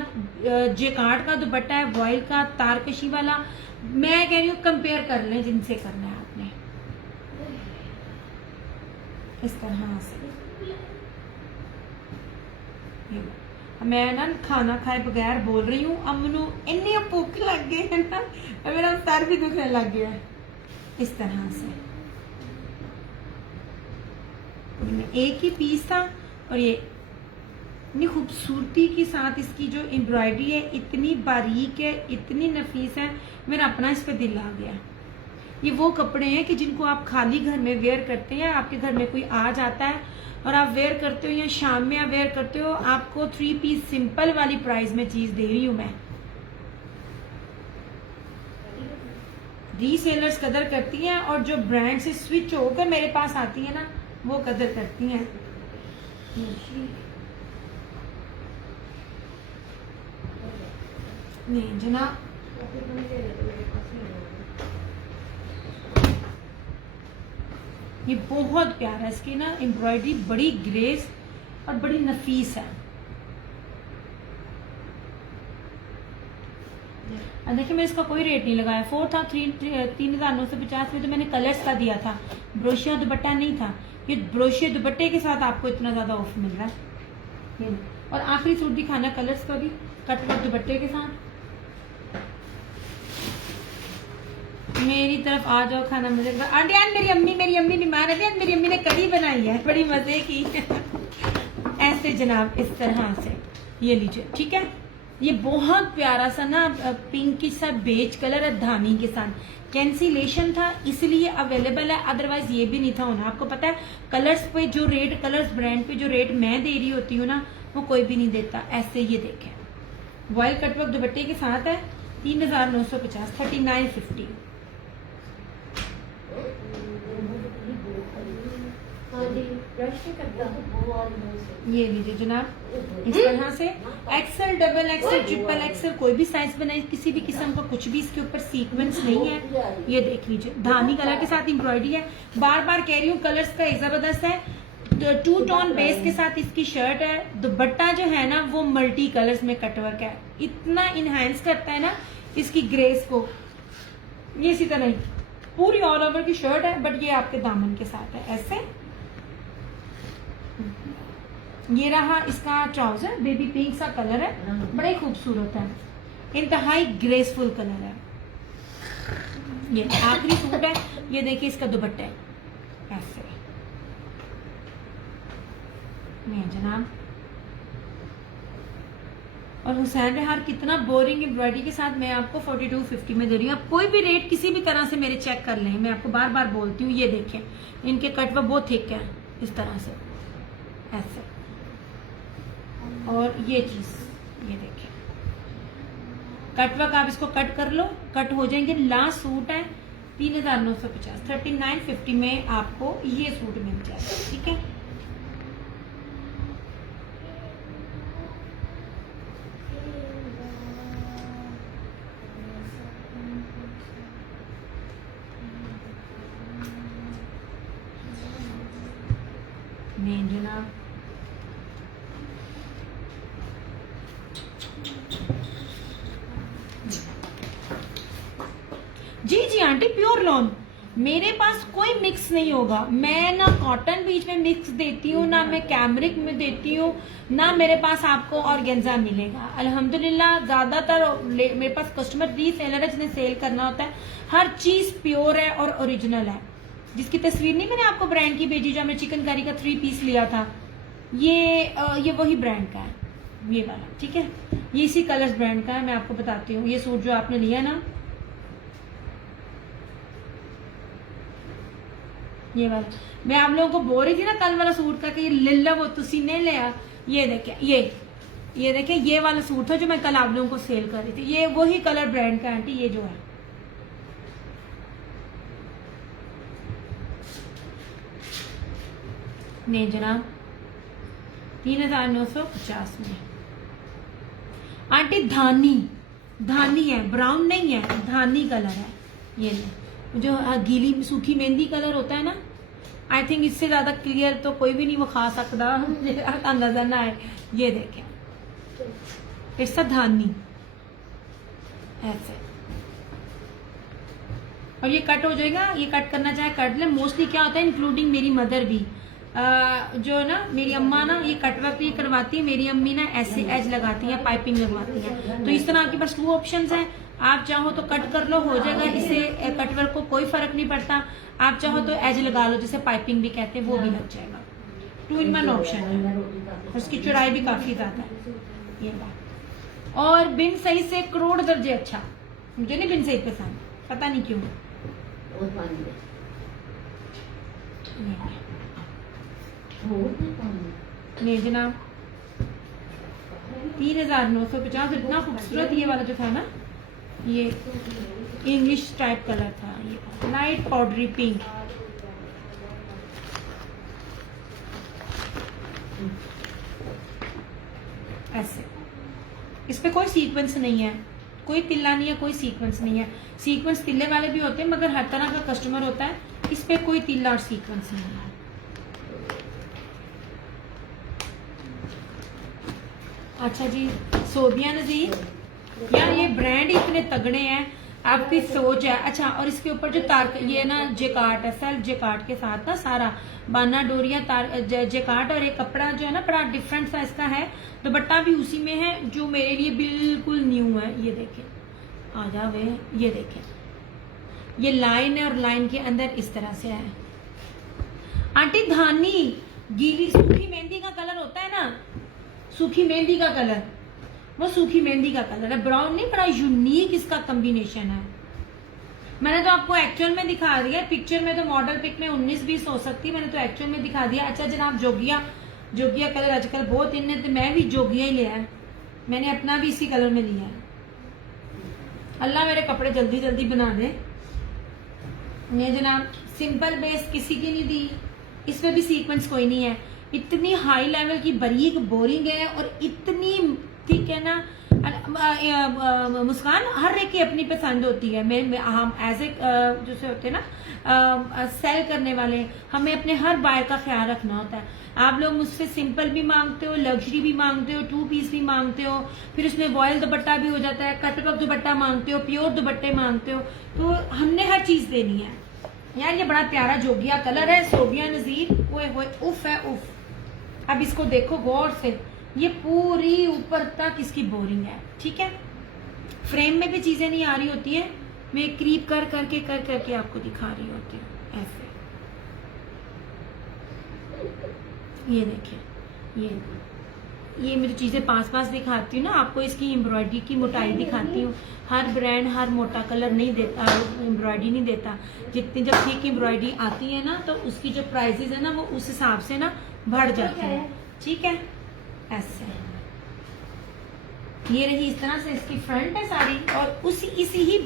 जेकार्ड का दुपट्टा है, वॉयल का, तारकशी वाला। मैं कह रही हूँ कंपेयर कर लें जिनसे करना है आपने, इस तरह से। मैं ना खाना खाए बगैर बोल रही हूँ, अब मैनू इन्नी भूख लग गई है ना, मेरा सर भी दुखने लग गया है। इस तरह से एक ही पीस था, और ये इतनी खूबसूरती के साथ इसकी जो एम्ब्रॉयडरी है, इतनी बारीक है, इतनी नफीस है, मेरा अपना इस पे दिल आ गया। ये वो कपड़े हैं कि जिनको आप खाली घर में वेयर करते हैं, आपके घर में कोई आ जाता है और आप वेयर करते हो, या शाम में आप वेयर करते हो, आपको 3 पीस सिंपल वाली प्राइस में चीज दे रही हूं मैं। रीसेलर्स कदर करती हैं, और जो ब्रांड से स्विच होकर मेरे पास आती है ना, वो कदर करती हैं। नहीं जनाब, ये बहुत प्यारा है, इसकी ना एम्ब्रॉयडरी बड़ी ग्रेस और बड़ी नफीस है। देखिए मैं इसका कोई रेट नहीं लगाया, 4 था 3950 में, तो मैंने कलर्स का दिया था, ब्रोशिया दुपट्टा नहीं था। ये ब्रोशिया दुपट्टे के साथ आपको इतना ज्यादा ऑफ मिल रहा है। ये और आखिरी सूट दिखाना कलर्स का भी, कटवर्क दुपट्टे के साथ। मेरी तरफ आ जाओ, खाना मजे का। आंटी आज मेरी अम्मी बीमार है, आज मेरी अम्मी ने कढ़ी बनाई है, बड़ी मजे की। ऐसे जनाब, इस तरह से ये लीजिए, ठीक है। ये बहुत प्यारा सा ना पिंक सा बेज कलर है, धानी के साथ। कैंसिलेशन था इसलिए अवेलेबल है, अदरवाइज ये भी नहीं था होना। आपको पता है कलर्स पे जो रेट, कलर्स ब्रांड पे जो रेट मैं दे रही होती हूँ ना, वो कोई भी नहीं देता। ऐसे ये देखें, वॉयल कटवर्क दुपट्टे के साथ है, 3950, 3950। ये लीजिए जनाब, इस तरह से XL, double XL, triple XL, कोई भी साइज बनाए, किसी भी किस्म का कुछ भी इसके ऊपर सीक्वेंस नहीं है। ये देख लीजिए, धानी कलर के साथ एम्ब्रॉयडरी है। बार बार कह रही हूँ, कलर्स का जबरदस्त है। 2 टोन बेस के साथ इसकी शर्ट है। दुपट्टा जो है ना, वो मल्टी कलर्स में कटवर्क है, इतना इनहेंस करता है ना इसकी ग्रेस को। ये इसी तरह पूरी ऑल ओवर की शर्ट है, बट ये आपके दामन के साथ है ऐसे। ये रहा इसका ट्राउजर, बेबी पिंक सा कलर है, बड़ा ही खूबसूरत है, इंतहाई ग्रेसफुल कलर है। ये आखिरी सूट है, ये देखिए इसका दुपट्टा है ऐसे। नहीं जनाब, और हुसैन रेहान कितना बोरिंग एम्ब्रॉयडरी के साथ मैं आपको 4250 में दे रही हूँ। आप कोई भी रेट किसी भी तरह से मेरे चेक कर लें, मैं आपको बार बार बोलती हूँ। ये देखें, इनके कटवर्क बहुत थिक है, इस तरह से ऐसे। और ये चीज, ये देखें कटवर्क, आप इसको कट कर लो, कट हो जाएंगे। लास्ट सूट है 3950, 3950 में आपको ये सूट मिल जाएगा, ठीक है। नहीं जनाब, जी जी आंटी प्योर लॉन, मेरे पास कोई मिक्स नहीं होगा। मैं ना कॉटन बीच में मिक्स देती हूँ, ना मैं कैमरिक में देती हूँ, ना मेरे पास आपको ऑर्गेन्जा मिलेगा। अल्हम्दुलिल्लाह ज्यादातर मेरे पास कस्टमर रीसेलर है जिन्हें सेल करना होता है। हर चीज प्योर है और ओरिजिनल है। जिसकी तस्वीर नहीं मैंने आपको ब्रांड की भेजी, जो हमने चिकनकारी का 3 पीस लिया था, ये वही ब्रांड का है, ये वाला, ठीक है। ये इसी कलर्स ब्रांड का है। मैं आपको बताती हूँ, ये सूट जो आपने लिया ना, ये वाला, मैं आप लोगों को बोल रही थी ना कल वाला सूट का कि ये ले लो, वो तुसी नहीं लिया। ये देखे, ये देखे, ये वाला सूट था जो मैं कल आप लोगों को सेल कर रही थी। ये वही कलर ब्रांड का आंटी, ये जो है। नहीं जनाब, 3950 में आंटी। धानी है, ब्राउन नहीं है, धानी कलर है। ये जो गीली सूखी मेहंदी कलर होता है ना, आई थिंक इससे ज्यादा क्लियर तो कोई भी नहीं वो खा सकता नजर ना आए। ये देखें, इट्स अ धानी ऐसे, और ये कट हो जाएगा। ये कट करना चाहे कट ले। मोस्टली क्या होता है, इंक्लूडिंग मेरी मदर भी, जो ना मेरी अम्मा ना ये कट वर्क नहीं करवाती है। मेरी अम्मी ना ऐसे एज लगाती है, पाइपिंग लगवाती है। तो इस तरह आपके पास 2 ऑप्शंस हैं। आप चाहो तो कट कर लो, हो जाएगा। इससे कट वर्क को कोई फर्क नहीं पड़ता। आप चाहो तो एज लगा लो, जिसे पाइपिंग भी कहते हैं, वो भी लग जाएगा। 2 in 1 ऑप्शन है। उसकी चौड़ाई भी काफी ज्यादा है, ये बात। और बिन सही से करोड़ दर्जे अच्छा। मुझे नहीं बिन सही पसंद, पता नहीं क्यों। नहीं जनाब, 3950। इतना खूबसूरत ये वाला जो था ना, ये इंग्लिश टाइप कलर था, ये लाइट पाउडरी पिंक। ऐसे इस पे कोई सीक्वेंस नहीं है, कोई तिल्ला नहीं है, कोई सीक्वेंस नहीं है। सीक्वेंस तिल्ले वाले भी होते हैं, मगर हर तरह का कस्टमर होता है। इस पे कोई तिल्ला और सीक्वेंस नहीं है। अच्छा जी, सोबिया नजीर, यार ये ब्रांड इतने तगड़े हैं, आपकी सोच है। अच्छा, और इसके ऊपर जो तार, ये ना जेकार्ट है, सेल्फ जेकार्ट के साथ ना सारा बाना डोरिया तार जेकार्ट, और एक कपड़ा जो है ना बड़ा डिफरेंट सा इसका है। दुपट्टा भी उसी में है, जो मेरे लिए बिल्कुल न्यू है। ये देखें, आ जावे, ये देखें, ये लाइन है और लाइन के अंदर इस तरह से है। आंटी धानी, गीली सूखी मेहंदी का कलर होता है ना, सूखी मेहंदी का कलर, वो सूखी मेहंदी का कलर है, ब्राउन नहीं। बड़ा यूनिक इसका कॉम्बिनेशन है। मैंने तो आपको एक्चुअल में दिखा दिया। पिक्चर में तो मॉडल पिक में 19-20 हो सकती, मैंने तो एक्चुअल में दिखा दिया। अच्छा जनाब, जोगिया कलर आजकल बहुत इन है, तो मैं भी जोगिया ही लिया है। मैंने अपना भी इसी कलर में लिया है। अल्लाह मेरे कपड़े जल्दी जल्दी बना दे। ये जनाब, सिंपल बेस किसी की नहीं दी, इसमें भी सीक्वेंस कोई नहीं है। इतनी हाई लेवल की बारीक बोरिंग है, और इतनी ठीक है ना। मुस्कान, हर एक की अपनी पसंद होती है। हम एज ए जैसे होते हैं ना सेल करने वाले, हमें अपने हर बाय का ख्याल रखना होता है। आप लोग मुझसे सिंपल भी मांगते हो, लग्जरी भी मांगते हो, 2 पीस भी मांगते हो, फिर उसमें वॉयल दुपट्टा भी हो जाता है, कटवर्क दुपट्टा मांगते हो, प्योर दुपट्टे मांगते हो। तो हमने हर चीज देनी है। यार ये बड़ा प्यारा जोगिया कलर है, सोबिया नजीर, ओए उफ है उफ। अब इसको देखो गौर से, ये पूरी ऊपर तक इसकी बोरिंग है, ठीक है। फ्रेम में भी चीजें नहीं आ रही होती है, मैं क्रीप कर करके आपको दिखा रही होती हूँ ऐसे। ये देखिए, ये मेरी चीजें पास दिखाती हूँ ना आपको। इसकी एम्ब्रॉयडरी की मोटाई दिखाती हूँ। हर ब्रांड हर मोटा कलर नहीं देता, एम्ब्रॉयडरी नहीं देता। जितनी जब ठीक एम्ब्रॉयडरी आती है ना, तो उसकी जो प्राइसेस है ना, वो उस हिसाब से ना बढ़ जाती है, ठीक है। ऐसे ये रही, इस तरह से इसकी फ्रंट है सारी, और इसी ही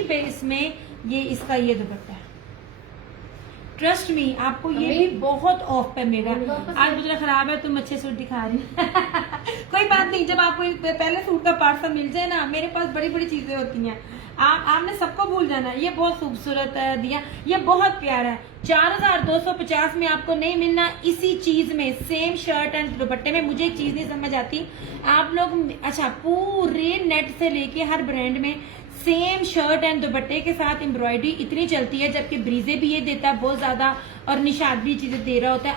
बेस में ये इसका ये दुपट्टा है। ट्रस्ट मी, आपको ये भी बहुत ऑफ पे मेरा। आज मुझे खराब है, तुम अच्छे सूट दिखा रही कोई बात नहीं, जब आपको पहले सूट का पार्सल मिल जाए ना, मेरे पास बड़ी बड़ी चीजें होती हैं, आपने सबको भूल जाना। ये बहुत खूबसूरत दिया, ये बहुत प्यारा है। 4250 में आपको नहीं मिलना इसी चीज में, सेम शर्ट एंड दुपट्टे में। मुझे एक चीज नहीं समझ आती, आप लोग अच्छा पूरे नेट से लेके हर ब्रांड में सेम शर्ट एंड दुपट्टे के साथ एम्ब्रॉयडरी इतनी चलती है, जबकि ब्रीजे भी ये देता है बहुत ज्यादा और निशाद भी चीजें दे रहा होता है।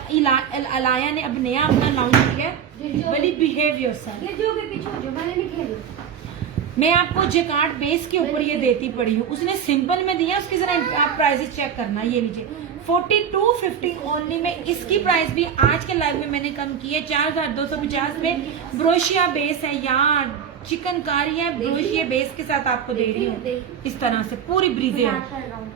अलाया ने अब नया अपना लॉन्च किया है, बड़ी बिहेव योरसेल्फ। ये जो भी पीछे जो मैंने नहीं खेली, मैं आपको जकार्ड बेस के ऊपर ये देती पड़ी हूँ, उसने सिंपल में दिया, उसकी जरा आप प्राइसेस चेक करना। ये लीजिए 4250 ओनली में, इसकी प्राइस भी आज के लाइव में मैंने कम की है। 4250 में ब्रोशिया बेस है यार, चिकनकारी है, ब्रोशिया बेस के साथ आपको दे रही हूँ इस तरह से, पूरी ब्रीजे है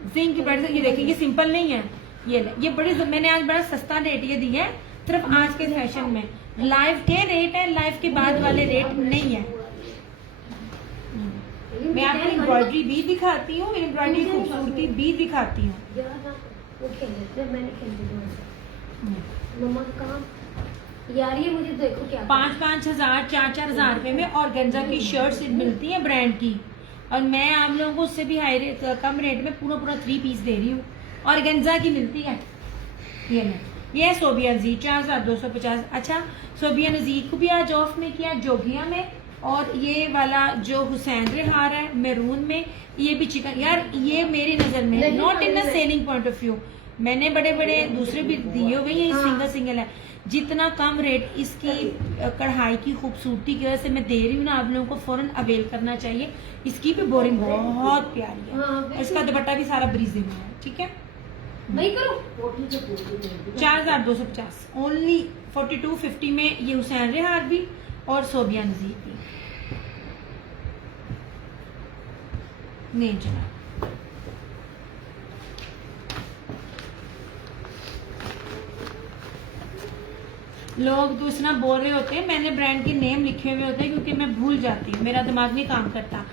जिंक की प्राइस। ये देखिए, ये सिंपल नहीं है, ये बड़ी, मैंने आज बड़ा सस्ता रेट ये दिया है सिर्फ आज के सेशन में। लाइव के रेट है, लाइव के बाद वाले रेट नहीं है। मैं आपको एम्ब्रॉयडरी भी दिखाती हूँ, एम्ब्रॉयडरी खूबसूरती भी दिखाती हूँ। वो खेले मैंने खेल मम्मा कहाँ यार, ये मुझे देखो क्या 5-5 हजार 4-4 हजार रुपए में ऑर्गेन्जा की शर्ट्स मिलती है ब्रांड की, और मैं आप लोगों को उससे भी हाई रेट, कम रेट में पूरा 3 पीस दे रही हूँ। ऑर्गेन्जा की मिलती है ये सोबिया नज़ीर 4250। अच्छा, सोबिया नज़ीर को भी आज ऑफ में किया जोगिया में, और ये वाला जो हुसैन रेहार है मैरून में, ये भी चिकन यार, ये मेरी नजर में not in the selling point of view, मैंने बड़े बड़े दूसरे भी दिए हुए, ये सिंगल है। जितना कम रेट इसकी कढ़ाई की खूबसूरती की वजह से मैं दे रही हूँ ना, आप लोगों को फौरन अवेल करना चाहिए। इसकी भी बोरिंग बहुत प्यारी है, और इसका दुपट्टा भी सारा ब्रीजे में है, ठीक है। नहीं करो 4250 ओनली, 4250 में ये हुसैन रेहार भी और सोबिया नज़ीर भी। नहीं जनाब, लोग दूसरा बोल रहे होते हैं, मैंने ब्रांड के नेम लिखे हुए होते हैं क्योंकि मैं भूल जाती हूँ, मेरा दिमाग नहीं काम करता।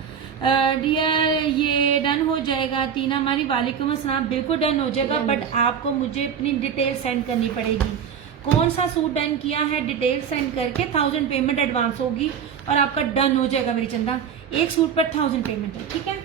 डियर ये डन हो जाएगा। तीना हमारी वालेकुम अस्सलाम, बिल्कुल डन हो जाएगा, बट आपको मुझे अपनी डिटेल सेंड करनी पड़ेगी। कौन सा सूट डन किया है डिटेल सेंड करके 1000 पेमेंट एडवांस होगी और आपका डन हो जाएगा मेरी चंदा। एक सूट पर 1000 पेमेंट है, ठीक है।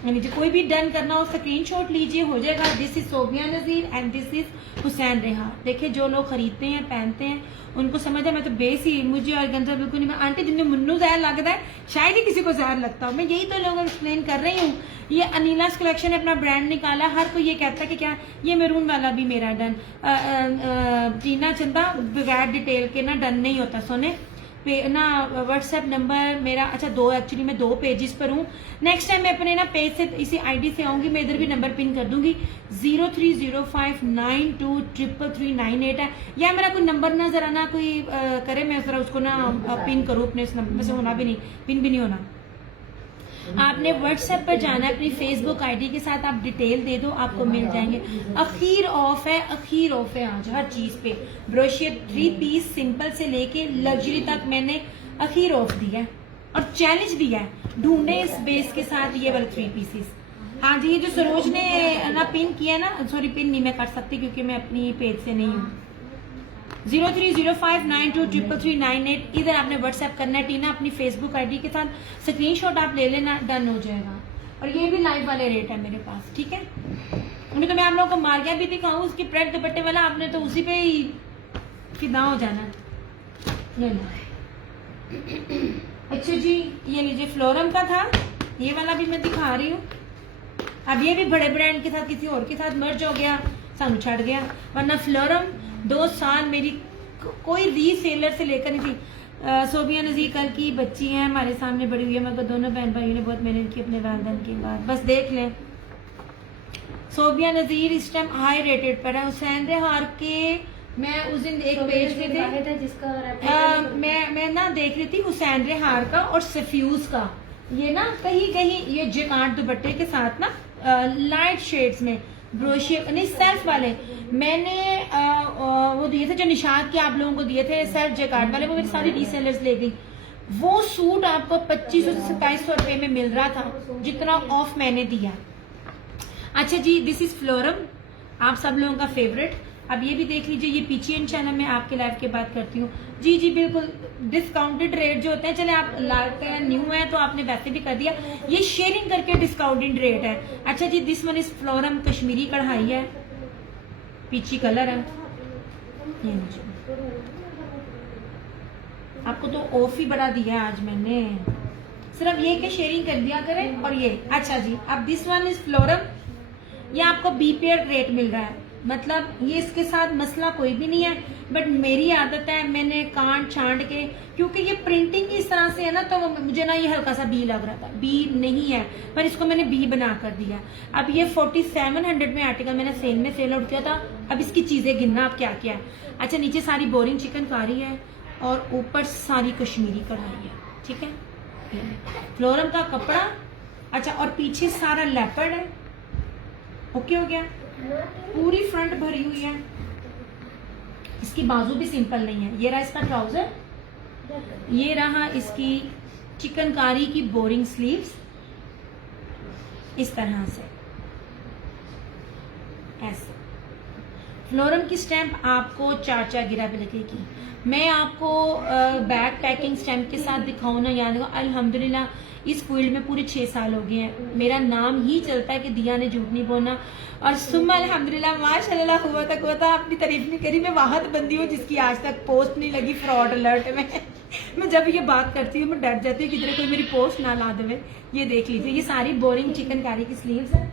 यानी कोई भी डन करना हो स्क्रीनशॉट लीजिए, हो जाएगा। This is Sobia Nazir and this is Hussain Rehar. देखिए जो लोग खरीदते हैं पहनते हैं उनको समझ है, मैं तो बेसी मुझे और गंजा बिल्कुल नहीं। आंटी जिन्हें मुन्नू जहर लगता है शायद ही किसी को जहर लगता हो, मैं यही तो लोगों को एक्सप्लेन कर रही हूँ। ये अनीलास कलेक्शन अपना ब्रांड निकाला, हर कोई ये कहता है कि क्या ये मैरून वाला भी मेरा डन। टीना चंदा बगैर डिटेल के ना डन नहीं होता सोने पे ना। व्हाट्सएप नंबर मेरा अच्छा एक्चुअली मैं 2 पेजेस पर हूँ। नेक्स्ट टाइम मैं अपने ना पेज से इसी आईडी से आऊंगी, मैं इधर भी नंबर पिन कर दूंगी। 0305923398 है, या मेरा कोई नंबर ना जरा ना कोई करे, मैं जरा उसको ना पिन करूँ अपने इस नंबर से, होना भी नहीं, पिन भी नहीं होना। आपने व्हाट्सएप पर जाना है, अपनी फेसबुक आईडी के साथ आप डिटेल दे दो, आपको मिल जाएंगे। अखीर ऑफ है आज हर चीज पे। ब्रोशियर 3 पीस सिंपल से लेके लग्जरी तक मैंने अखीर ऑफ दिया है और चैलेंज दिया है, ढूंढे इस बेस के साथ ये वाले 3 पीसेस। हाँ जी, ये जो सरोज ने ना पिन किया ना, सॉरी पिन नहीं मैं कर सकती क्योंकि मैं अपनी पेज से नहीं हूँ। 0305923398 इधर आपने व्हाट्सएप करना है। टीना अपनी फेसबुक आईडी के साथ स्क्रीनशॉट आप ले लेना, डन हो जाएगा। और ये भी लाइव वाले रेट है मेरे पास, ठीक है। अभी तो मैं आप लोगों को मार्किया भी दिखाऊं, उसकी प्रेड दुपट्टे वाला, आपने तो उसी पे ही फिदा हो जाना। अच्छा जी, ये लीजिए फ्लोरम का था, ये वाला भी मैं दिखा रही हूँ। अब ये भी बड़े ब्रांड के साथ किसी और के साथ मर्ज हो गया, सानू छड़ गया, वरना फ्लोरम 2 साल मेरी कोई रीसेलर से लेकर नहीं थी। सोबिया नज़ीर कल की बच्ची है हमारे सामने बड़ी हुई है, मगर दोनों बहन भाइयों ने बहुत मेहनत की अपने वालदैन के बाद। बस देख लें, सोबिया नज़ीर इस टाइम हाई रेटेड पर है। हुसैन रेहार के मैं उस दिन एक पेज पे थे जिसका मैं ना देख रही थी हुसैन रेहार का और सफ्यूज का, ये ना कहीं कहीं ये जकार्ड दुपट्टे के साथ ना लाइट शेड्स में ब्रोशियर नहीं सेल्फ वाले मैंने वो दिए थे जो निशाद के आप लोगों को दिए थे, सेल्फ जकार्ड वाले, वो मेरी सारी रीसेलर्स ले गई। वो सूट आपको 2500 से 2700 रुपए में मिल रहा था, जितना ऑफ मैंने दिया। अच्छा जी, दिस इज फ्लोरम, आप सब लोगों का फेवरेट। अब ये भी देख लीजिए, ये पीछे चैनल में आपके लाइव की बात करती हूँ। जी जी बिल्कुल, डिस्काउंटेड रेट जो होते हैं, चले आप न्यू है तो आपने वैसे भी कर दिया, ये शेयरिंग करके डिस्काउंटेड रेट है। अच्छा जी, दिस वन इज फ्लोरम, कश्मीरी कढ़ाई है, पीछी कलर है। ये लीजिए, आपको तो ऑफ ही बड़ा दिया आज मैंने, सिर्फ ये कि शेयरिंग कर दिया करें। और ये अच्छा जी, अब दिस वन इज फ्लोरम, ये आपको बी पेयर रेट मिल रहा है, मतलब ये इसके साथ मसला कोई भी नहीं है। बट मेरी आदत है, मैंने काट छांट के, क्योंकि ये प्रिंटिंग इस तरह से है ना, तो मुझे ना ये हल्का सा बी लग रहा था, बी नहीं है, पर इसको मैंने बी बना कर दिया। अब ये 4700 में आर्टिकल मैंने सेल में सेल आउट किया था। अब इसकी चीजें गिनना आप क्या क्या है। अच्छा, नीचे सारी बोरिंग चिकनकारी है और ऊपर सारी कश्मीरी कढ़ाई है, ठीक है, फ्लोरम का कपड़ा। अच्छा, और पीछे सारा लेपर्ड है। ओके हो गया, पूरी फ्रंट भरी हुई है, इसकी बाजू भी सिंपल नहीं है। ये रहा इसका ट्राउजर, ये रहा इसकी चिकनकारी की बोरिंग स्लीव्स, इस तरह से ऐसे। फ्लोरम की स्टैंप आपको 4 गिरा पे लगेगी। मैं आपको बैग पैकिंग स्टैंप के साथ दिखाऊं ना, याद रखो अल्हम्दुलिल्लाह इस फील्ड में पूरे 6 साल हो गए हैं, मेरा नाम ही चलता है कि दिया ने झूठ नहीं बोलना। और सुम्मा अल्हम्दुलिल्लाह माशाल्लाह हुआ तक होता, अपनी तारीफ नहीं करी। मैं वाहद बंदी हूँ जिसकी आज तक पोस्ट नहीं लगी फ्रॉड अलर्ट में। मैं जब ये बात करती हूँ मैं डर जाती हूँ किधर कोई मेरी पोस्ट ना ला दे। ये देख लीजिए, ये सारी बोरिंग चिकनकारी की स्लीव्स है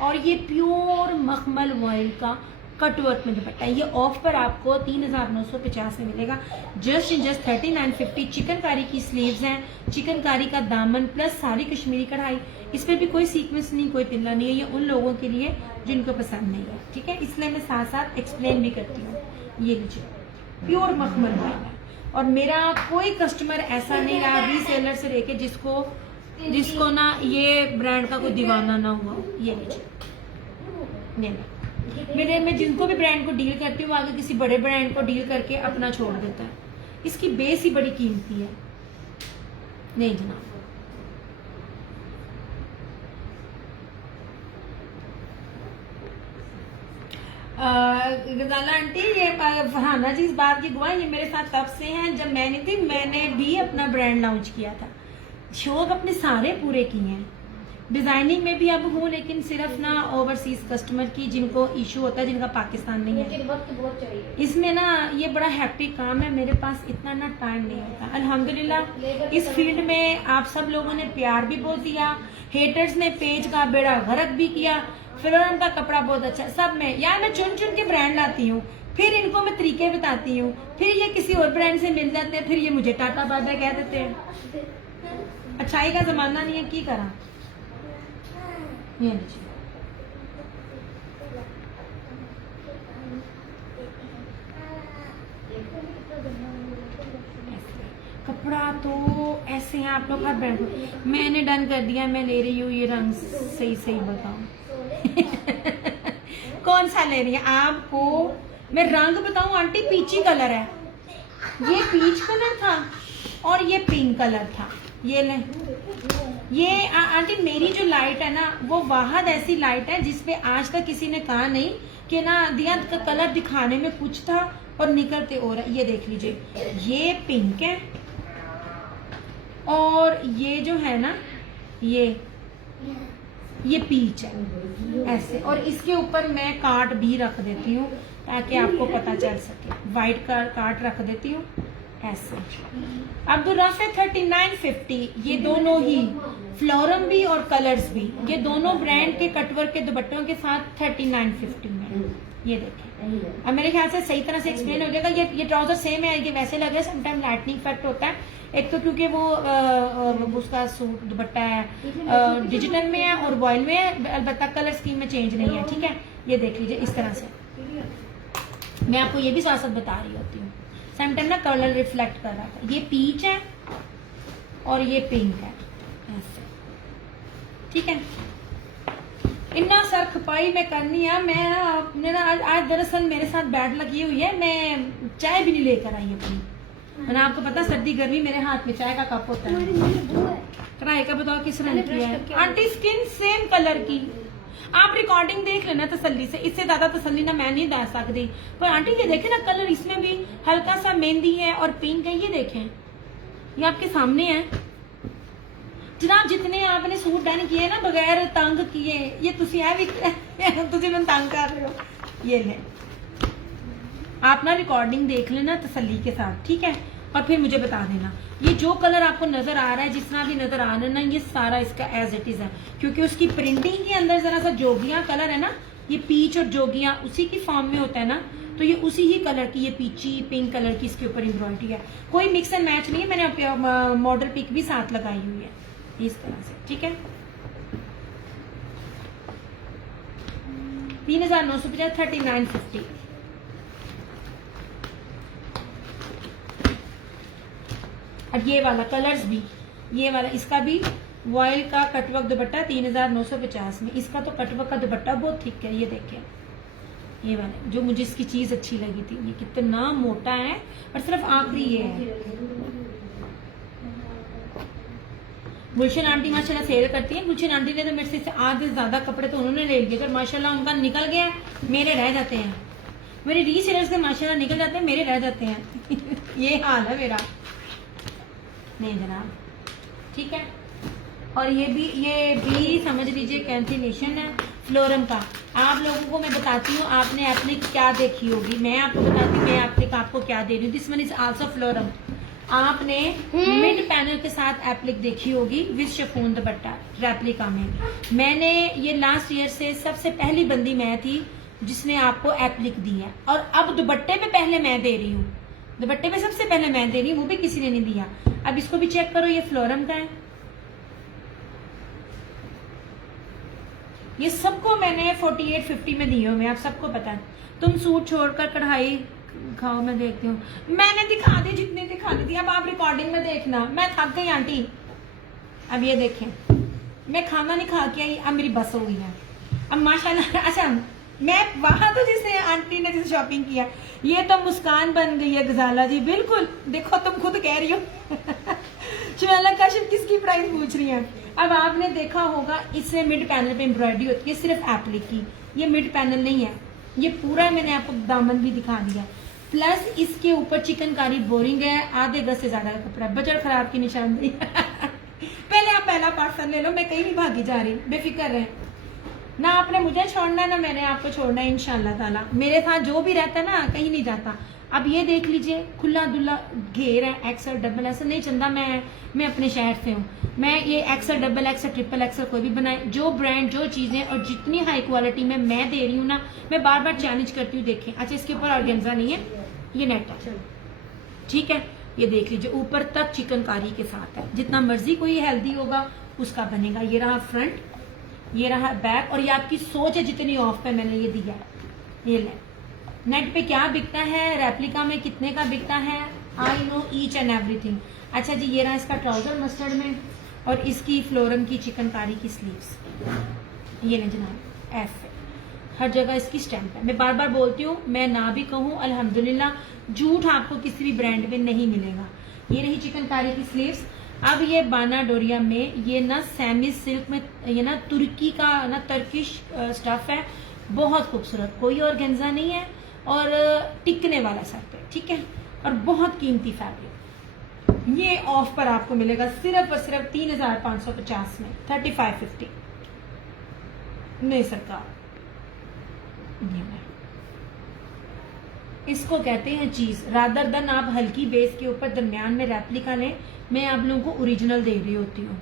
और ये प्योर मखमल वॉइल का कटवर्क में दुपट्टा है। ये ऑफ पर आपको 3950 में मिलेगा, जस्ट इन जस्ट 3950। चिकनकारी की स्लीव्स हैं, चिकनकारी का दामन प्लस सारी कश्मीरी कढ़ाई, इस पर भी कोई सीक्वेंस नहीं, कोई तिल्ला नहीं है। ये उन लोगों के लिए जिनको पसंद नहीं है, ठीक है, इसलिए मैं साथ साथ एक्सप्लेन भी करती हूँ। ये लीजिए, प्योर मखमल वॉइल है और मेरा कोई कस्टमर ऐसा नहीं रहा रीसेलर से लेके जिसको ना ये ब्रांड का कोई दीवाना ना हुआ। ये लीजिए, मेरे में जिनको भी ब्रांड को डील करती हूँ आगे किसी बड़े ब्रांड को डील करके अपना छोड़ देता है। इसकी बेस ही बड़ी कीमती है। नहीं जनाब, गजाला आंटी, ये फरहाना जी इस बात की गवाह, ये मेरे साथ तब से हैं जब मैं नहीं थी, मैंने भी अपना ब्रांड लॉन्च किया था। शौक अपने सारे पूरे किए हैं, डिजाइनिंग में भी अब हूँ, लेकिन सिर्फ ना ओवरसीज कस्टमर की जिनको इशू होता है, जिनका पाकिस्तान नहीं है। वक्त बहुत चाहिए इसमें ना ये बड़ा हैप्टिक काम है, मेरे पास इतना ना टाइम नहीं होता। अल्हम्दुलिल्लाह इस फील्ड में आप सब लोगों ने प्यार भी बहुत दिया, हेटर्स ने पेज का बेड़ा गर्क भी किया। फ्लोरम का कपड़ा बहुत अच्छा, सब में यार मैं चुन चुन के ब्रांड लाती हूँ, फिर इनको मैं तरीके बताती हूँ, फिर ये किसी और ब्रांड से मिल जाते हैं, फिर ये मुझे टाटा बाय बाय कह देते हैं। अच्छाई का जमाना नहीं है, की करा। ये लीजिए, कपड़ा तो ऐसे हैं, आप लोग हर ब्रांड। मैंने डन कर दिया, मैं ले रही हूँ ये रंग, सही सही बताओ कौन सा ले रही है आपको मैं रंग बताऊं आंटी? पीची कलर है, ये पीच कलर था और ये पिंक कलर था। ये ले, ये आंटी मेरी जो लाइट है ना वो वाहद ऐसी लाइट है जिसपे आज तक किसी ने कहा नहीं कि ना दिया का कलर दिखाने में कुछ था और निकलते और। ये देख लीजिए, ये पिंक है और ये जो है ना ये पीच है ऐसे, और इसके ऊपर मैं काट भी रख देती हूँ ताकि आपको पता चल सके। व्हाइट का काट रख देती हूँ ऐसे। अब्दुल राफे 3950, ये दोनों ही फ्लोरम भी और कलर्स भी, ये दोनों ब्रांड के कटवर्क के दुपट्टों के साथ 3950 में। ये देखें, अब मेरे ख्याल से सही तरह से एक्सप्लेन हो जाएगा। ये ट्राउजर सेम है, ये वैसे लग रहा है, समटाइम लाइटनिंग इफेक्ट होता है। एक तो क्योंकि वो उसका सूट दुपट्टा है डिजिटल में है और वॉइल में है, अलबत्ता कलर स्कीम में चेंज नहीं है, ठीक है। ये देख लीजिए इस तरह से, मैं आपको ये भी साथ साथ बता रही होती हूँ, समटाइम ना कलर रिफ्लेक्ट कर रहा था। ये पीच है और ये पिंक है ऐसे, ठीक है। इतना सर खपाई में करनी है, मैं ना अपने ना आज दरअसल मेरे साथ बैड लगी हुई है, मैं चाय भी नहीं लेकर आई अपनी। मैंने आपको पता सर्दी गर्मी मेरे हाथ में चाय का कप होता है। ट्राई का बताओ किस रंग की है आंटी? स्किन सेम कलर की, आप रिकॉर्डिंग देख लेना तसल्ली से, इससे ज्यादा तसल्ली ना मैं नहीं दे सकती। पर आंटी ये देखें ना, कलर इसमें भी हल्का सा मेहंदी है और पिंक है, ये देखें, ये आपके सामने है जनाब। जितने आपने सूट डन किए ना बगैर तंग किए, ये तुसी है भी तुसी मैं तंग कर रहे हो। ये ले, आप ना रिकॉर्डिंग देख लेना तसल्ली के साथ, ठीक है, और फिर मुझे बता देना। ये जो कलर आपको नजर आ रहा है, जिस तरह भी नजर आ रहा है ना, ये सारा इसका एज इट इज है, क्योंकि उसकी प्रिंटिंग के अंदर जरा सा जोगिया कलर है ना, ये पीच और जोगिया उसी की फॉर्म में होता है ना, तो ये उसी ही कलर की, ये पीची पिंक कलर की इसके ऊपर एम्ब्रॉयडरी है, कोई मिक्स एंड मैच नहीं है। मैंने मॉडल पिक भी साथ लगाई हुई है इस तरह से, ठीक है। 3950, 3950। अब ये वाला कलर्स भी, ये वाला इसका भी वॉयल का कटवर्क दुपट्टा 3950 में। इसका तो कटवर्क का दुपट्टा बहुत थिक है, ये देखिए, ये वाला जो मुझे इसकी चीज अच्छी लगी थी, ये कितना मोटा है और सिर्फ आखिरी ये है। गुलशन आंटी माशाल्लाह सेल करती है। गुलशन आंटी ने तो मेरे से आधे ज्यादा कपड़े तो उन्होंने ले लिए, अगर माशाल्लाह उनका निकल गया, मेरे रह जाते हैं। मेरे रीसेलर्स के माशाल्लाह निकल जाते हैं, मेरे रह जाते हैं ये हाल है मेरा। नहीं जनाब, ठीक है। और ये भी समझ लीजिए कैंसिलेशन है फ्लोरम का। आप लोगों को मैं बताती हूँ आपने एप्लिक क्या देखी होगी, मैं आपको बताती हूँ मैं एप्लिक आपको क्या दे रही हूँ। This one is also phloem. आपने मिड पैनल के साथ एप्लिक देखी होगी विद शिफॉन दुपट्टा रेप्लिका में। मैंने ये लास्ट ईयर से सबसे पहली बंदी मैं थी जिसने आपको एप्लिक दी है, और अब दुपट्टे पे पहले मैं दे रही हूँ, दुपट्टे पे सबसे पहले मैं दे रही हूँ, वो भी किसी ने नहीं दिया। अब इसको भी चेक करो, ये फ्लोरम का है। ये सबको मैंने 4850 में दिए हुए, आप सबको पता है। तुम सूट छोड़कर कढ़ाई खाओ, मैं देखती हूँ। मैंने दिखा दी जितनी दिखा दी थी, अब आप रिकॉर्डिंग में देखना। मैं थक गई आंटी। अब ये देखें, मैं खाना नहीं खा के आई, अब मेरी बस हो गई है। अब माशाल्लाह, अच्छा मैं वहां तो जिसने आंटी ने जिसे शॉपिंग किया, ये तो मुस्कान बन गई है गजाला जी, बिल्कुल। देखो तुम खुद कह रही हो शुमाला काशिफ किसकी प्राइस पूछ रही है। अब आपने देखा होगा इससे मिड पैनल पे एम्ब्रॉयडरी होती है, सिर्फ एप्लिक की। ये मिड पैनल नहीं है, ये पूरा मैंने आपको दामन भी दिखा दिया। प्लस इसके ऊपर चिकनकारी बोरिंग है, आधे गज से ज्यादा का कपड़ा, बजट खराब की निशानदेही पहले आप पहला पार्सल ले लो, मैं कहीं नहीं भागी जा रही, बेफिक्र रहे। ना आपने मुझे छोड़ना ना मैंने आपको छोड़ना है, इंशाल्लाह ताला। मेरे साथ जो भी रहता है ना कहीं नहीं जाता। अब ये देख लीजिए, खुला दुल्ला घेर है, एक्सल डबल एक्सल नहीं चंदा, मैं अपने शहर से हूँ। मैं ये axle double axle triple axle कोई भी बनाए, जो ब्रांड जो चीजें और जितनी हाई क्वालिटी में मैं दे रही हूँ ना, मैं बार बार चैलेंज करती हूँ। देखें, अच्छा इसके ऊपर ऑर्गेन्जा नहीं है, ये नेट है, ठीक है। ये देख लीजिए ऊपर तक चिकनकारी के साथ है, जितना मर्जी कोई हेल्दी होगा उसका बनेगा। ये रहा फ्रंट, ये रहा बैक, और ये आपकी सोच है जितनी ऑफ पे मैंने ये दिया है। ये ले, नेट पे क्या बिकता है, रेप्लिका में कितने का बिकता है, I know each and everything. अच्छा जी, ये रहा इसका ट्राउजर मस्टर्ड में, और इसकी फ्लोरम की चिकनकारी की स्लीव्स। ये ले जनाब, ऐसे हर जगह इसकी स्टैंप है। मैं बार बार बोलती हूँ, मैं ना भी कहूँ अल्हम्दुलिल्लाह झूठ आपको किसी भी ब्रांड में नहीं मिलेगा। ये रही चिकनकारी की स्लीव्स। अब ये बाना डोरिया में, ये ना सेमी सिल्क में, ये ना तुर्की का ना टर्किश स्टफ है, बहुत खूबसूरत, कोई ऑर्गेन्जा नहीं है, और टिकने वाला सेट है, ठीक है, और बहुत कीमती फैब्रिक। ये ऑफ पर आपको मिलेगा सिर्फ और सिर्फ 3550 में, 3550। नहीं सरकार, इसको कहते हैं चीज। रादर दन आप हल्की बेस के ऊपर दरमियान में रेप्लिका लें, मैं आप लोगों को ओरिजिनल दे रही होती हूँ।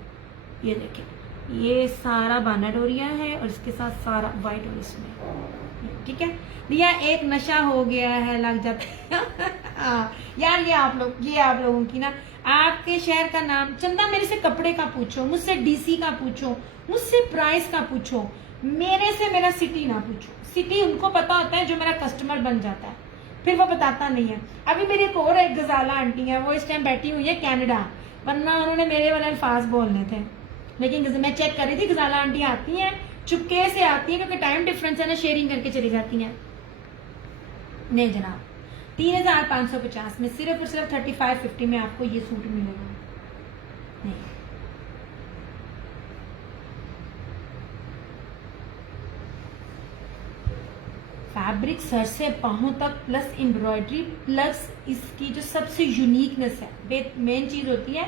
ये देखें, ये सारा बाना डोरिया है और इसके साथ सारा व्हाइट और इसमें, ठीक है। दिया एक नशा हो गया है, लग जाता है यार। ये आप लोगों की ना, आपके शहर का नाम चंदा, मेरे से कपड़े का पूछो, मुझसे डीसी का पूछो, मुझसे प्राइस का पूछो, मेरे से मेरा सिटी ना पूछो। सिटी उनको पता होता है जो मेरा कस्टमर बन जाता है, फिर वो बताता नहीं है। अभी मेरी एक और एक गजाला आंटी है, वो इस टाइम बैठी हुई है कनाडा, वरना उन्होंने मेरे वाले अल्फाज बोलने थे, लेकिन मैं चेक कर रही थी। गजाला आंटी आती हैं, चुपके से आती है, क्योंकि टाइम डिफरेंस है ना, शेयरिंग करके चली जाती हैं। नहीं जनाब, 3550 में सिर्फ और सिर्फ 3550 में आपको ये सूट मिलेगा। नहीं, फैब्रिक सर से पाँव तक प्लस एम्ब्रॉयडरी प्लस इसकी जो सबसे यूनिकनेस है, मेन चीज होती है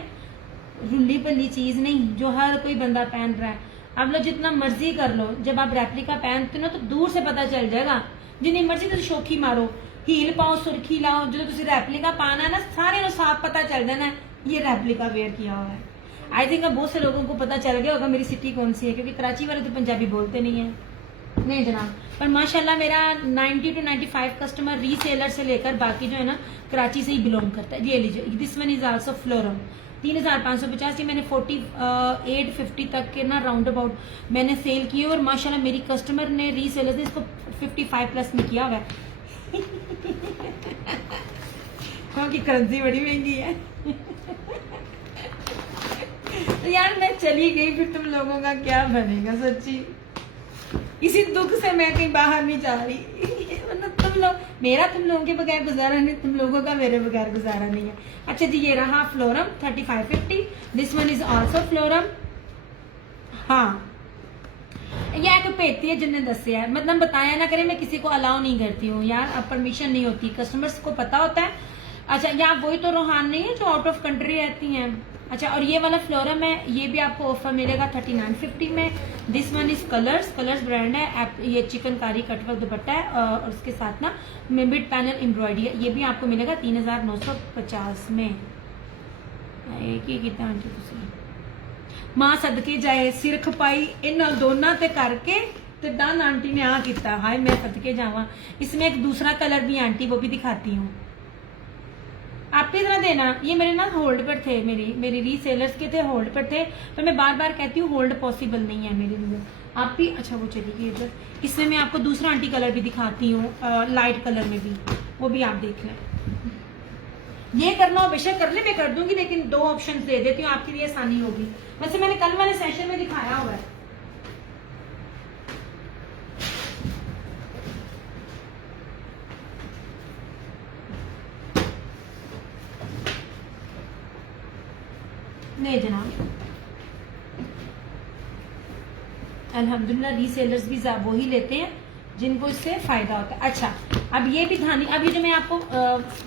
रुली पल्ली चीज नहीं जो हर कोई बंदा पहन रहा है। आप लोग जितना मर्जी कर लो, जब आप रेप्लिका पहनते हो ना तो दूर से पता चल जाएगा। जितनी मर्जी तुम शोखी मारो, हील पाओ, सुर्खी लाओ, जो तुम रेप्लिका पाना है ना सारे को साफ पता चल जाना ये रेप्लिका वेयर किया हुआ है। आई थिंक अब बहुत से लोगों को पता चल गया होगा मेरी सिटी कौन सी है, क्योंकि कराची वाले तो पंजाबी बोलते नहीं है। नहीं जनाब, पर माशाल्लाह मेरा 90 to 95 कस्टमर रीसेलर से लेकर बाकी जो है ना कराची से ही बिलोंग करता है। ये लीजिए, this one is also phloem 3550 मैंने 4850 तक के ना राउंड अबाउट मैंने सेल किए और माशाल्लाह मेरी कस्टमर ने रीसेलर ने इसको 55 प्लस में किया हुआ है। क्योंकि करेंसी बड़ी महंगी है। तो यार मैं चली गई, फिर तुम लोगों का क्या बनेगा सच्ची। इसी दुख से मैं कहीं बाहर नहीं जा रही। मतलब तुम लोग, मेरा तुम लोगों के बगैर गुजारा नहीं, तुम लोगों का मेरे बगैर गुजारा नहीं है। अच्छा जी, ये रहा phloem 3550। This one is also phloem. हाँ, यह एक पेती है जिन्हें दसिया है, मतलब बताया ना करे, मैं किसी को अलाउ नहीं करती हूँ यार, अब परमिशन नहीं होती, कस्टमर्स को पता होता है। अच्छा, या वही तो रोहान नहीं है जो आउट ऑफ कंट्री रहती हैं। अच्छा, और ये वाला फ्लोरम है, ये भी आपको ऑफर मिलेगा 3950 में। This one is colours brand है, ये चिकनकारी कटवर्क दुपट्टा है और उसके साथ ना मिड पैनल एम्ब्रॉयडरी है। ये भी आपको मिलेगा 3950 में। एक ही कितना आंटी तुसी मां सदके जाए सिर खपाई इन दोनों ते करके ते डन आंटी ने आ किया। हाय मैं सदके जावा। इसमें एक दूसरा कलर भी आंटी, वो भी दिखाती हूँ आप भी जरा देना। ये मेरे ना होल्ड पर थे, मेरी रीसेलर्स के थे, होल्ड पर थे, पर मैं बार बार कहती हूँ होल्ड पॉसिबल नहीं है मेरे लिए। आप भी अच्छा वो चली गई इधर। इसमें मैं आपको दूसरा आंटी कलर भी दिखाती हूँ, लाइट कलर में भी, वो भी आप देख लें। ये करना हो बेशक कर ले, मैं कर दूंगी, लेकिन 2 ऑप्शन दे देती हूँ आपके लिए, आसानी होगी। वैसे मैंने कल वाले सेशन में दिखाया हुआ है। नहीं जनाब, अल्हम्दुलिल्लाह रीसेलर्स भी वो ही लेते हैं जिनको इससे फायदा होता है। अच्छा, अब ये भी धानी, अब ये जो मैं आपको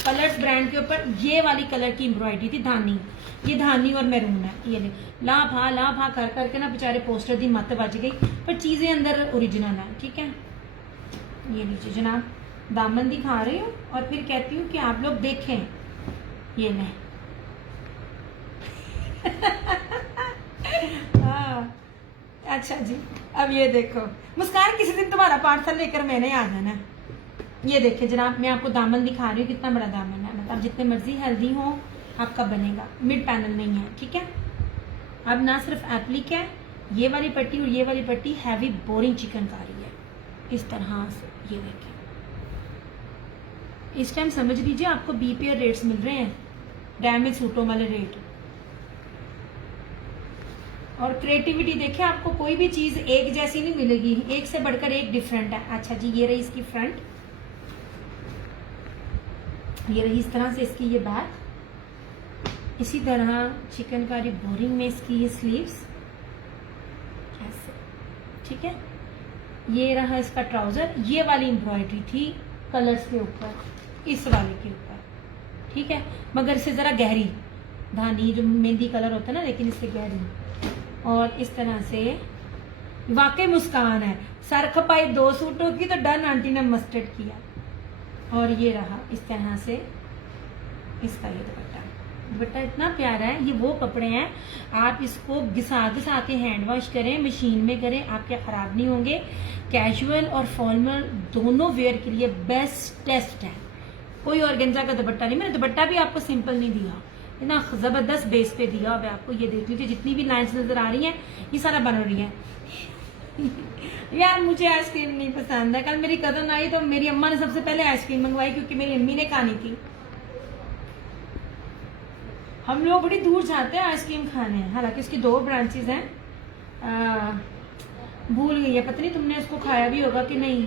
कलर्स ब्रांड के ऊपर ये वाली कलर की एम्ब्रॉयडरी थी धानी, ये धानी और मैरून है। ये ले ला भा कर करके ना बेचारे पोस्टर दी मत बज गई, पर चीजें अंदर ओरिजिनल है। ठीक है, ये लीजिए जनाब, दामन दिखा रही हूँ और फिर कहती हूँ कि आप लोग देखें। ये ले हाँ, अच्छा जी, अब ये देखो मुस्कान, किसी दिन तुम्हारा पार्सल लेकर मैंने आ जाना। ये देखिए जनाब, मैं आपको दामन दिखा रही हूँ, कितना बड़ा दामन है, मतलब जितने मर्जी हेल्दी हो आपका बनेगा, मिड पैनल नहीं है। ठीक है, अब ना सिर्फ एप्लिक है, ये वाली पट्टी और ये वाली पट्टी हैवी बोरिंग चिकनकारी है इस तरह से। ये देखिए, इस टाइम समझ लीजिए आपको बीपीआर रेट्स मिल रहे हैं, डैमेज सूटों वाले रेट। और क्रिएटिविटी देखिए, आपको कोई भी चीज एक जैसी नहीं मिलेगी, एक से बढ़कर एक डिफरेंट है। अच्छा जी, ये रही इसकी फ्रंट, ये रही इस तरह से इसकी ये बैक, इसी तरह चिकनकारी बोरिंग में इसकी ये स्लीव्स ऐसे। ठीक है, ये रहा इसका ट्राउजर। ये वाली एम्ब्रॉयडरी थी कलर्स के ऊपर, इस वाले के ऊपर। ठीक है, मगर इससे जरा गहरी धानी, जो मेहंदी कलर होता है ना, लेकिन इससे गहरी। और इस तरह से वाकई मुस्कान है। सर खपाई 2 सूटों की तो डन आंटी ने मस्टर्ड किया। और ये रहा इस तरह से इसका ये दुपट्टा इतना प्यारा है। ये वो कपड़े हैं, आप इसको घिसा घिसा के हैंड वॉश करें, मशीन में करें, आपके खराब नहीं होंगे। कैजुअल और फॉर्मल दोनों वेयर के लिए बेस्ट है। कोई ऑर्गेन्जा का दुपट्टा नहीं, मैंने दुपट्टा भी आपको सिंपल नहीं दिया, इतना जबरदस्त बेस पे दिया हुआ आपको। ये देख लीजिए, जितनी भी लाइंस नजर आ रही हैं ये सारा बन रही है। यार मुझे आइसक्रीम नहीं पसंद है। कल मेरी कजन आई तो मेरी अम्मा ने सबसे पहले आइसक्रीम मंगवाई, क्योंकि मेरी अम्मी ने खानी थी। हम लोग बड़ी दूर जाते हैं आइसक्रीम खाने, हालांकि उसकी 2 ब्रांचेस हैं। भूल गई है, पता नहीं तुमने उसको खाया भी होगा कि नहीं।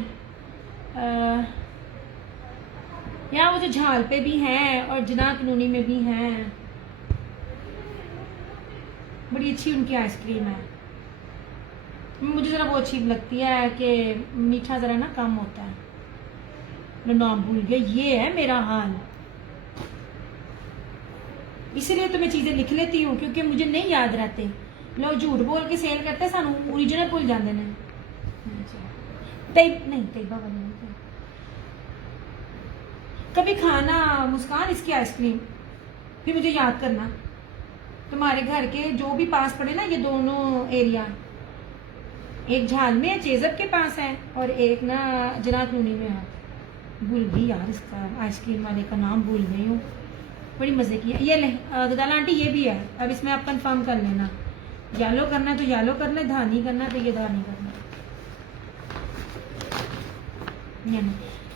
यहाँ वो जो झाल पे भी हैं और जिना कलोनी में भी हैं, बड़ी अच्छी उनकी आइसक्रीम है। मुझे जरा वो अच्छी लगती है कि मीठा जरा ना कम होता है। मैं नाम भूल गया, ये है मेरा हाल। इसलिए तो मैं चीजें लिख लेती हूँ क्योंकि मुझे नहीं याद रहते। लोग झूठ बोल के सेल करते, सानू ओरिजिनल भूल जाते हैं। तैयबा वाले नहीं थे। कभी खाना मुस्कान इसकी आइसक्रीम, फिर मुझे याद करना। तुम्हारे घर के जो भी पास पड़े ना, ये दोनों एरिया, एक झाल में चेजब के पास है और एक ना जना कॉलोनी में है। भूल गई यार, इसका आइसक्रीम वाले का नाम भूल गई हूँ। बड़ी मजे की है। ये ले गदाला आंटी, ये भी है। अब इसमें आप कंफर्म कर लेना, येलो करना है तो येलो करना है, धानी करना है तो ये धानी करना है।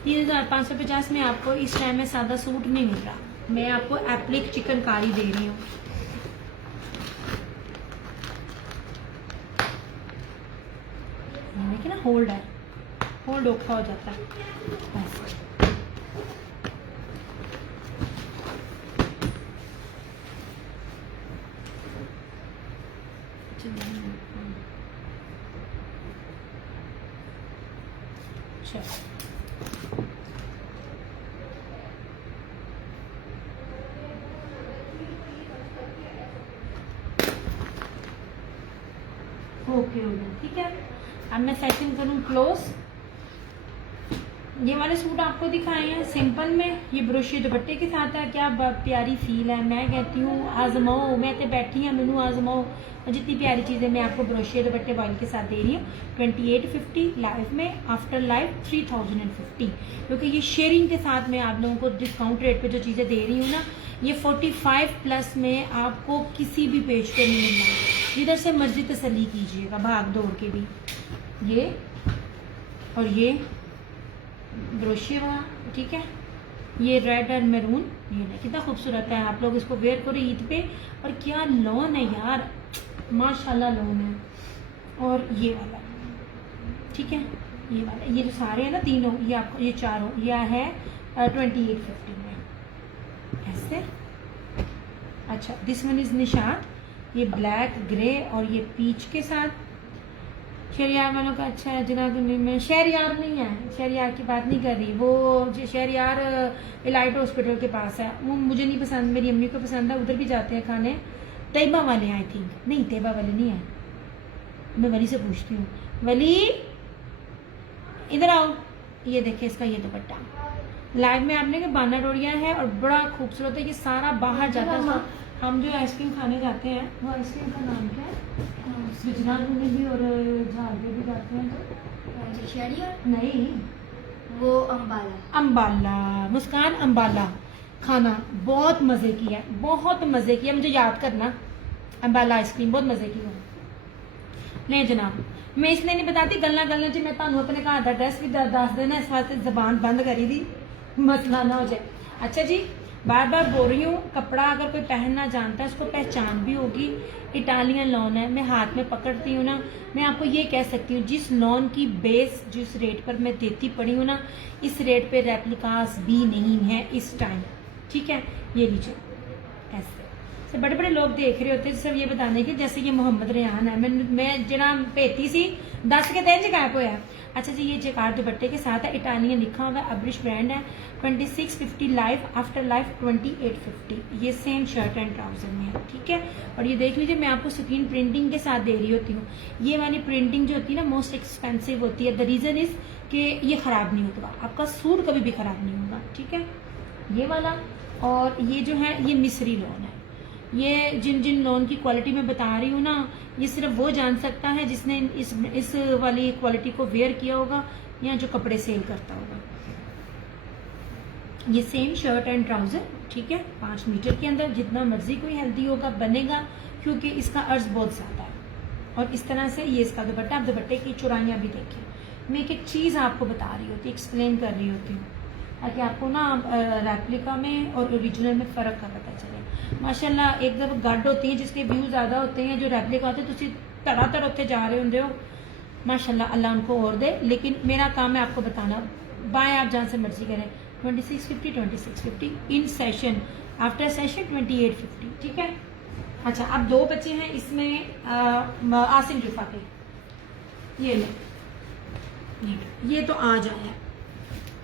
3550 में आपको इस टाइम में सादा सूट नहीं मिल रहा। मैं आपको एप्लिक चिकनकारी दे रही हूँ। देखिए ना, होल्ड है, होल्ड औखा हो जाता है ऐसे। ओके हो गया, ठीक है। अब मैं सेशन करूँ क्लोज। ये वाले सूट आपको दिखाए हैं सिंपल में, ये ब्रोशी दुपट्टे के साथ है। क्या प्यारी फील है। मैं कहती हूँ आजमाओ, मैं तो बैठी हूँ, मैनू आजमाओ। जितनी प्यारी चीज़ें मैं आपको ब्रोशी दुपट्टे वाइल के साथ दे रही हूँ। 2850 लाइव में, आफ्टर लाइव 3050, क्योंकि ये शेयरिंग के साथ मैं आप लोगों को डिस्काउंट रेट पे जो चीज़ें दे रही हूँ ना, ये 45+ में आपको किसी भी पेज पे नहीं मिलना। जिधर से मर्जी तसल्ली कीजिएगा, भाग दौड़ के भी। ये और ये ब्रोशी वाला, ठीक है। ये रेड एंड मैरून, ये ना कितना खूबसूरत है। आप लोग इसको वेयर करो ईद पे। और क्या लॉन है यार, माशाल्लाह लॉन है। और ये वाला, ठीक है, ये वाला, ये जो सारे हैं ना तीनों, ये आपको, ये चारों, यह है 2850 में ऐसे। अच्छा, दिस वन इज निशात, ये ब्लैक ग्रे और ये पीच के साथ। शहरियार वालों का अच्छा है। जनाब में शहरियार नहीं है, शहरियार की बात नहीं कर रही। वो शहरियार एलाइट हॉस्पिटल के पास है, वो मुझे नहीं पसंद, मेरी अम्मी को पसंद है। उधर भी जाते हैं खाने। तैयबा वाले आई थिंक, नहीं तैयबा वाले नहीं है। मैं वली से पूछती हूँ। वली इधर आओ। ये देखिए इसका ये दुपट्टा लाइव में आपने के बाना डोरिया है और बड़ा खूबसूरत है। ये सारा बाहर जाता है। हम जो आइसक्रीम खाने जाते हैं, वो आइसक्रीम का नाम क्या है? गुजरात में भी और झारखंड भी जाते हैं तो शहरियार नहीं, वो अम्बाला। अम्बाला, मुस्कान अम्बाला खाना बहुत मजे की है, बहुत मजे की है। मुझे याद करना, अम्बाला आइसक्रीम बहुत मजे की है। नहीं जनाब, मैं इसलिए नहीं बताती, गल्ला गल्ला जी मैं तुहानू अपने घर का एड्रैस भी दस देना, इस वास्ते जबान बंद करी दी, मसला ना हो जाए। अच्छा जी, बार बार बोल रही हूँ, कपड़ा अगर कोई पहनना जानता है उसको पहचान भी होगी। इटालियन लॉन है, मैं हाथ में पकड़ती हूँ ना, मैं आपको ये कह सकती हूँ, जिस लॉन की बेस जिस रेट पर मैं देती पड़ी हूँ ना, इस रेट पे रेप्लिकास भी नहीं है इस टाइम, ठीक है। ये लीजिए ऐसे से बड़े बड़े लोग देख रहे होते हैं सिर्फ ये बताने के, जैसे ये मोहम्मद रेहान है, मैं जना भेती सी 10 के 3 गायब होया। अच्छा जी, ये जैकार्ड दुपट्टे के साथ है, इटालियन लिखा हुआ है, अब्रिश ब्रांड है। 2650 लाइव, आफ्टर लाइव 2850। ये सेम शर्ट एंड ट्राउजर में है, ठीक है। और ये देख लीजिए, मैं आपको स्क्रीन प्रिंटिंग के साथ दे रही होती हूँ। ये वाली प्रिंटिंग जो होती है ना, मोस्ट एक्सपेंसिव होती है। द रीजन इज कि ये खराब नहीं होगा, आपका सूट कभी भी खराब नहीं होगा, ठीक है। ये वाला, और ये जो है ये मिस्री लॉन है। ये जिन जिन लोन की क्वालिटी मैं बता रही हूँ ना, ये सिर्फ वो जान सकता है जिसने इस वाली क्वालिटी को वेयर किया होगा या जो कपड़े सेल करता होगा। ये सेम शर्ट एंड ट्राउजर, ठीक है, 5 मीटर के अंदर। जितना मर्जी कोई हेल्दी होगा बनेगा, क्योंकि इसका अर्ज बहुत ज्यादा है। और इस तरह से ये इसका दुपट्टा। आप दुपट्टे की चौड़ाइयाँ भी देखिए। मैं एक एक चीज आपको बता रही होती, एक्सप्लेन कर रही होती हूँ, ताकि आपको ना रेप्लिका में और ओरिजिनल में फर्क का पता चले। माशाल्लाह एक दफा गड होती है जिसके व्यू ज्यादा होते हैं, जो रेप्लिका होते हैं, तुम धड़ाधड़ उत्ते जा रहे होंगे हो, माशाल्लाह अल्लाह उनको और दे। लेकिन मेरा काम है आपको बताना, बाएं आप जहाँ से मर्जी करें। 2650 इन सेशन, आफ्टर सेशन 2850, ठीक है। अच्छा, अब 2 बच्चे हैं इसमें, आसिम रिफा के, ये ले, ये तो आज आया है।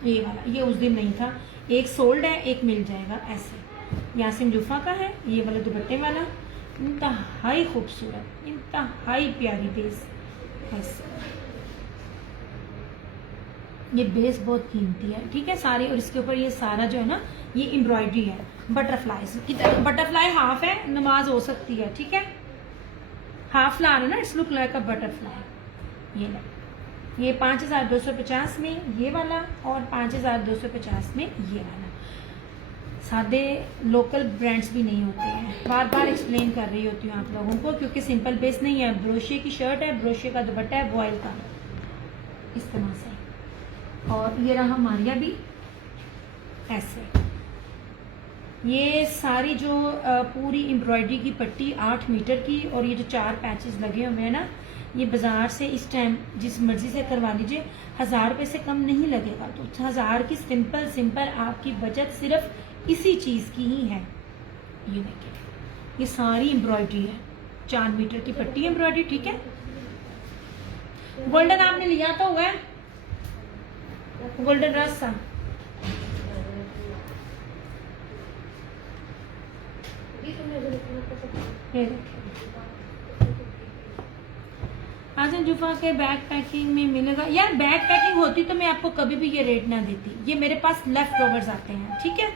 ये वाला, ये उस दिन नहीं था, एक सोल्ड है, एक मिल जाएगा ऐसे। यासिन जुफा का है ये वाला दुपट्टे वाला, इंतहाई खूबसूरत, इंतहाई प्यारी बेस ऐसे। ये बेस बहुत कीमती है, ठीक है सारी। और इसके ऊपर ये सारा जो है ना, ये एम्ब्रॉयडरी है बटरफ्लाई की तरह। बटरफ्लाई हाफ है, नमाज हो सकती है, ठीक है। हाफ फ्लावर है ना, it's look like a butterfly. ये ये 5250 में ये वाला, और 5250 में ये वाला। सादे लोकल ब्रांड्स भी नहीं होते हैं, बार बार एक्सप्लेन कर रही होती हूँ आप लोगों को, क्योंकि सिंपल बेस नहीं है। ब्रोशे की शर्ट है, ब्रोशे का दुपट्टा है, वॉयल का, इस तरह से। और ये रहा मारिया भी ऐसे। ये सारी जो पूरी एम्ब्रॉयडरी की पट्टी 8 मीटर की, और ये जो 4 पैचेस लगे हुए हैं ना, ये बाजार से इस टाइम जिस मर्जी से करवा लीजिए, 1000 रुपये से कम नहीं लगेगा। तो 1000 की सिंपल सिंपल आपकी बचत सिर्फ इसी चीज की ही है। ये देखिए, ये सारी एम्ब्रॉयडरी है, 4 मीटर की पट्टी एम्ब्रॉयडरी, ठीक है। गोल्डन आपने लिया तो हुआ है, गोल्डन रस सा। ये देखिए, आजन जुफा के बैग पैकिंग में मिलेगा। यार बैग पैकिंग होती तो मैं आपको कभी भी ये रेट ना देती, ये मेरे पास लेफ्ट ओवर्स आते हैं, ठीक है।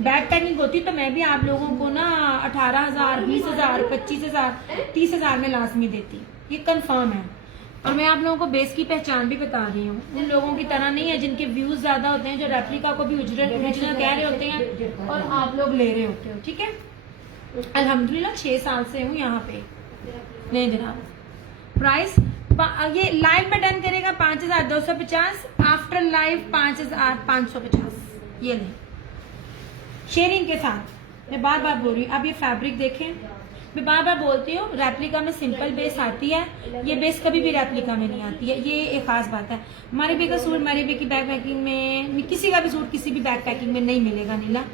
बैग पैकिंग होती तो मैं भी आप लोगों को ना 18,000, 20,000, 25,000, 30,000 में लाजमी देती, ये कंफर्म है। और मैं आप लोगों को बेस की पहचान भी बता रही हूँ, उन लोगों की तरह नहीं है जिनके व्यूज ज्यादा होते हैं, जो रेप्लिका को भी ओरिजिनल कह रहे होते हैं और आप लोग ले रहे होते हो, ठीक है। अल्हम्दुलिल्लाह 6 साल से हूँ यहाँ पे। नहीं जनाब, प्राइस ये लाइव में डन करेगा 5250, आफ्टर लाइव 5550। ये लें शेयरिंग के साथ। मैं बार बार बोल रही हूँ, अब ये फैब्रिक देखें, मैं बार बार बोलती हूँ, रेप्लिका में सिंपल बेस आती है, ये बेस कभी भी रेप्लिका में नहीं आती है, ये एक खास बात है। हमारे बे का सूट हमारे बे की बैग पैकिंग में, किसी का भी सूट किसी भी बैग पैकिंग में नहीं मिलेगा नीला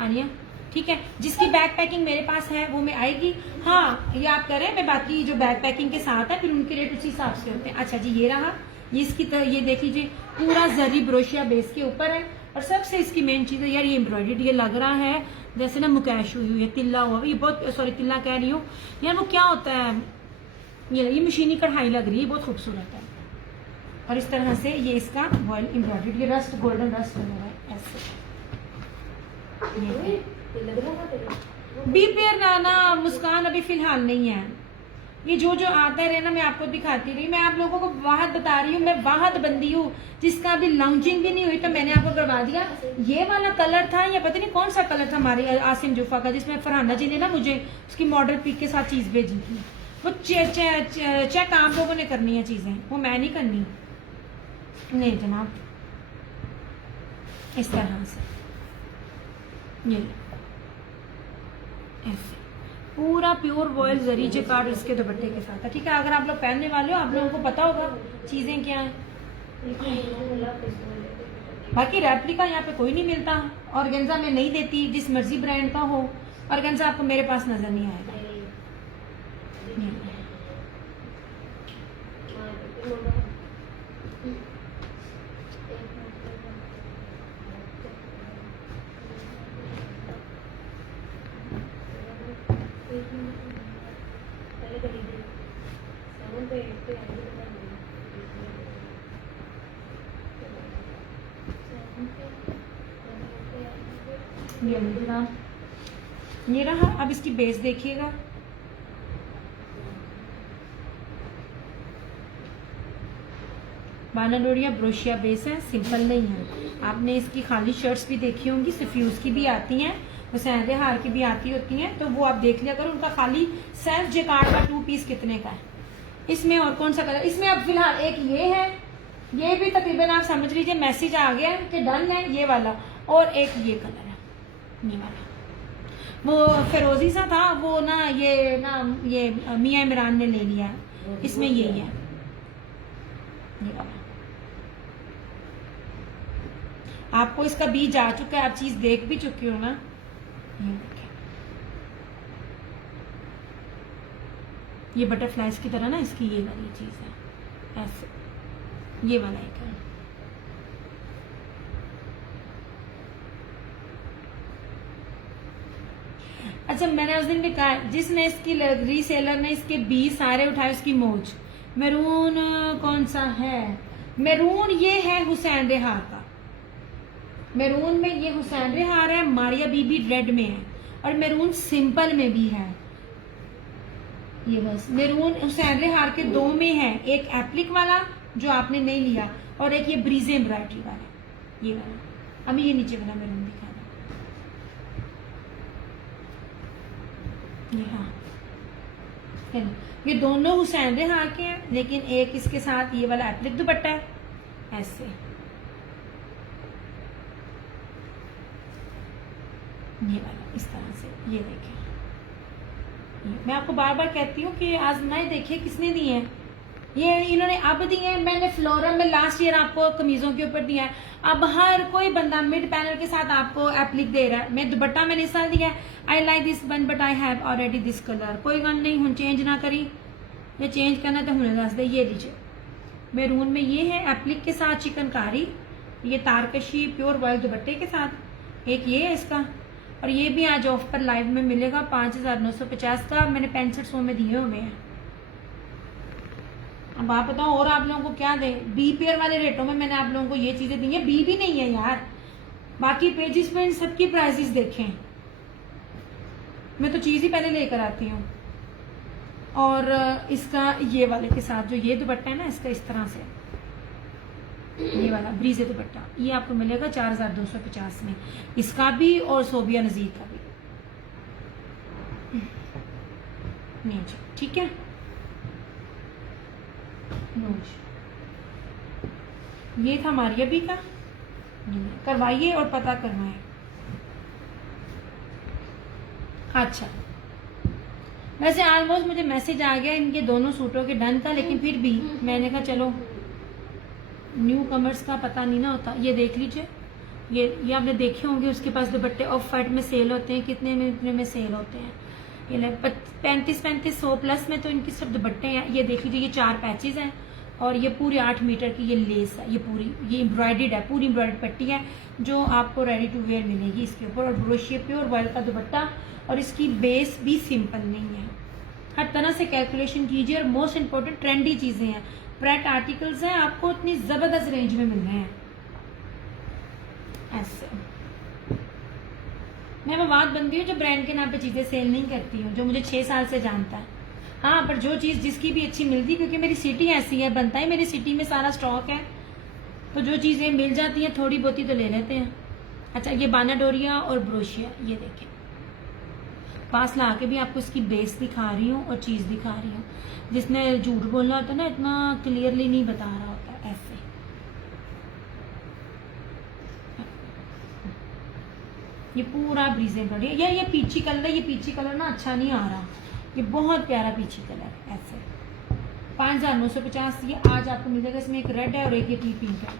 आनिया, ठीक है। जिसकी बैग पैकिंग मेरे पास है वो में आएगी। हाँ ये आप करें, मैं बाकी जो बैग पैकिंग के साथ है फिर उनके रेट उसी हिसाब से होते हैं। अच्छा जी, ये रहा, ये इसकी ये देख लीजिए, पूरा जरी ब्रोशिया बेस के ऊपर है। और सबसे इसकी मेन चीज है यार, ये एम्ब्रॉयडरी, ये लग रहा है जैसे ना मुकैश हुई हुई है, तिल्ला हुआ, ये बहुत, सॉरी तिल्ला कह रही हूँ यार, वो क्या होता है, ये मशीनी कढ़ाई लग रही है, बहुत खूबसूरत है। और इस तरह से ये इसका वॉयल एम्ब्रॉयडरी, ये रस्ट गोल्डन रस्ट बना है ऐसे। बी पेयर ना मुस्कान अभी फिलहाल नहीं है, ये जो जो आता रहे ना मैं आपको दिखाती रही। मैं आप लोगों को वाहद बता रही हूँ, मैं वाहद बंदी हूँ, जिसका अभी लॉन्चिंग भी नहीं हुई तो मैंने आपको करवा दिया। ये वाला कलर था, या पता नहीं कौन सा कलर था हमारे आसिम जुफा का, जिसमें फरहाना जी ने ना मुझे उसकी मॉडल पिक के साथ चीज भेजी थी। वो चेक आप लोगों ने करनी है चीजें, वो मैं नहीं करनी। नहीं जनाब, इस तरह से ये ऐसे पूरा प्योर वॉयल जरी जैकार्ड इसके दुपट्टे के साथ है, ठीक है। अगर आप लोग पहनने वाले हो, आप लोगों को पता होगा चीजें क्या हैं। बाकी रेप्लिका यहाँ पे कोई नहीं मिलता, ऑर्गेन्जा में नहीं देती, जिस मर्जी ब्रांड का हो ऑर्गेन्जा आपको मेरे पास नजर नहीं आएगा। ये रहा, अब इसकी बेस देखिएगा, बानाडोरिया ब्रोशिया बेस है, सिंपल नहीं है। आपने इसकी खाली शर्ट्स भी देखी होंगी, सफ्यूज की भी आती हैं, वैसे हार की भी आती होती हैं, तो वो आप देख लिया करो। उनका खाली सेल्फ जेकार्ड का 2 पीस कितने का है। इसमें और कौन सा कलर, इसमें अब फिलहाल एक ये है, ये भी तकरीबन आप समझ लीजिए मैसेज आ गया कि डन है ये वाला, और एक ये कलर है, ये वाला वो फिरोजी सा था वो ना, ये मियां इमरान ने ले लिया, इसमें यही है ये वाला। आपको इसका बीज आ चुका है, आप चीज देख भी चुकी हो ना। ये बटरफ्लाइज की तरह ना इसकी ये वाली चीज है ऐसे, ये वाला एक है, अच्छा मैंने उस दिन भी कहा जिसने इसकी रीसेलर ने इसके 20 सारे उठाए उसकी मौज। मैरून कौन सा है? मैरून ये है हुसैन रेहार का। मैरून में ये हुसैन रेहार है, मारिया बीबी रेड में है और मैरून सिंपल में भी है। ये बस मैरून हुसैन रेहार के 2 में है, एक एप्लिक वाला जो आपने नहीं लिया और एक ये ब्रीजे एम्ब्रॉयडरी वाला, ये वाला। अभी ये नीचे वाला मैरून दिखाना, ये हाँ चलो, ये दोनों हुसैन रेहार के हैं लेकिन एक इसके साथ ये वाला एप्लिक दुपट्टा है ऐसे। ये वाला इस तरह से, ये देखें। मैं आपको बार बार कहती हूँ कि आजमाए देखिए किसने दिए हैं। ये इन्होंने अब दिए हैं, मैंने फ्लोरम में लास्ट ईयर आपको कमीजों के ऊपर दिया है। अब हर कोई बंदा मिड पैनल के साथ आपको एप्लिक दे रहा है। मैं दुपट्टा मैंने इस साल दिया है, I like this one but I have already this colour. कोई गन नहीं, हूँ चेंज ना करी, ये चेंज करना तो हुने दस दे। ये लीजिए मैरून में ये है एप्लिक के साथ चिकनकारी, ये तारकशी प्योर वर्क दुपट्टे के साथ। एक ये है इसका, और ये भी आज ऑफ पर लाइव में मिलेगा 5,950 का। मैंने 6500 में दिए हुए हैं। अब आप बताओ और आप लोगों को क्या दें? बी पेयर वाले रेटों में मैंने आप लोगों को ये चीजें दी हैं। बी भी नहीं है यार, बाकी पेजेस पे इन सबकी प्राइसेस देखें। मैं तो चीज ही पहले लेकर आती हूँ। और इसका ये वाले के साथ जो ये दुपट्टा है ना, इसका इस तरह से ये वाला ब्रीजे दुपट्टा, ये आपको मिलेगा 4,250 में, इसका भी और सोबिया नजीर का भी। नहीं जी, ठीक है। ये था मारिया बी का, करवाइए और पता करवाएं। अच्छा वैसे ऑलमोस्ट मुझे मैसेज आ गया इनके दोनों सूटों के डन का, लेकिन फिर भी मैंने कहा चलो न्यू कमर्स का पता नहीं ना होता। ये देख लीजिए, ये आपने देखे होंगे, उसके पास दुपट्टे ऑफ वाइट में सेल होते हैं, कितने में सेल होते हैं। ये 3500 प्लस में तो इनकी सब दुपट्टे हैं। ये देख लीजिए, ये 4 पैचेस हैं और ये पूरे 8 मीटर की ये लेस है, ये पूरी ये एम्ब्रॉयडर्ड है, पूरी एम्ब्रॉयडर्ड पट्टी है जो आपको रेडी टू वेयर मिलेगी इसके ऊपर। और ब्रोशिया प्योर वर्क का दुपट्टा, और इसकी बेस भी सिंपल नहीं है। हर तरह से कैलकुलेशन कीजिए, और मोस्ट इंपॉर्टेंट ट्रेंडी चीजें हैं, ब्रांड आर्टिकल्स हैं, आपको इतनी जबरदस्त रेंज में मिल रहे हैं ऐसे। मैं वो बात बनती हूँ जो ब्रांड के नाम पे चीजें सेल नहीं करती हूँ, जो मुझे 6 साल से जानता है। हाँ, पर जो चीज जिसकी भी अच्छी मिलती, क्योंकि मेरी सिटी ऐसी है, बनता है मेरी सिटी में सारा स्टॉक है, तो जो चीजें मिल जाती हैं थोड़ी बहुती तो ले लेते हैं। अच्छा, ये बाना डोरिया और ब्रोशिया, ये देखें, पास ला के भी आपको इसकी बेस दिखा रही हूँ और चीज दिखा रही हूँ। जिसने झूठ बोलना होता है ना, इतना क्लियरली नहीं बता रहा होता ऐसे। ये पूरा ब्रीजे बढ़िया। यार ये पीची कलर है, ये पीची कलर ना अच्छा नहीं आ रहा, ये बहुत प्यारा पीची कलर है ऐसे। 5,950 ये आज आपको मिल जाएगा। इसमें एक रेड है और एक ये टी पिंक है।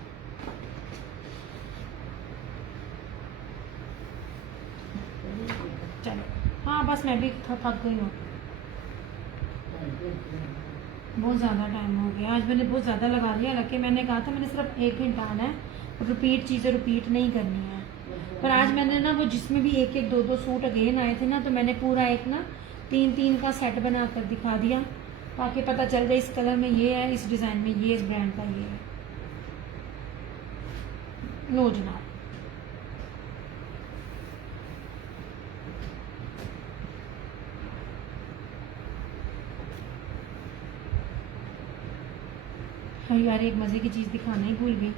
चलो हाँ, बस मैं भी थक गई हूँ, बहुत ज़्यादा टाइम हो गया। आज मैंने बहुत ज़्यादा लगा लिया, हालांकि मैंने कहा था मैंने सिर्फ 1 घंटा आना है, रिपीट चीज़ें रिपीट नहीं करनी है। पर आज मैंने ना वो जिसमें भी 1-1, 2-2 सूट अगेन आए थे ना, तो मैंने पूरा एक ना 3-3 का सेट बनाकर दिखा दिया, ताकि पता चल जाए इस कलर में ये है, इस डिज़ाइन में ये, इस ब्रांड का ये है। लो जनाब, यार एक मजे की चीज दिखाना ही भूल गई।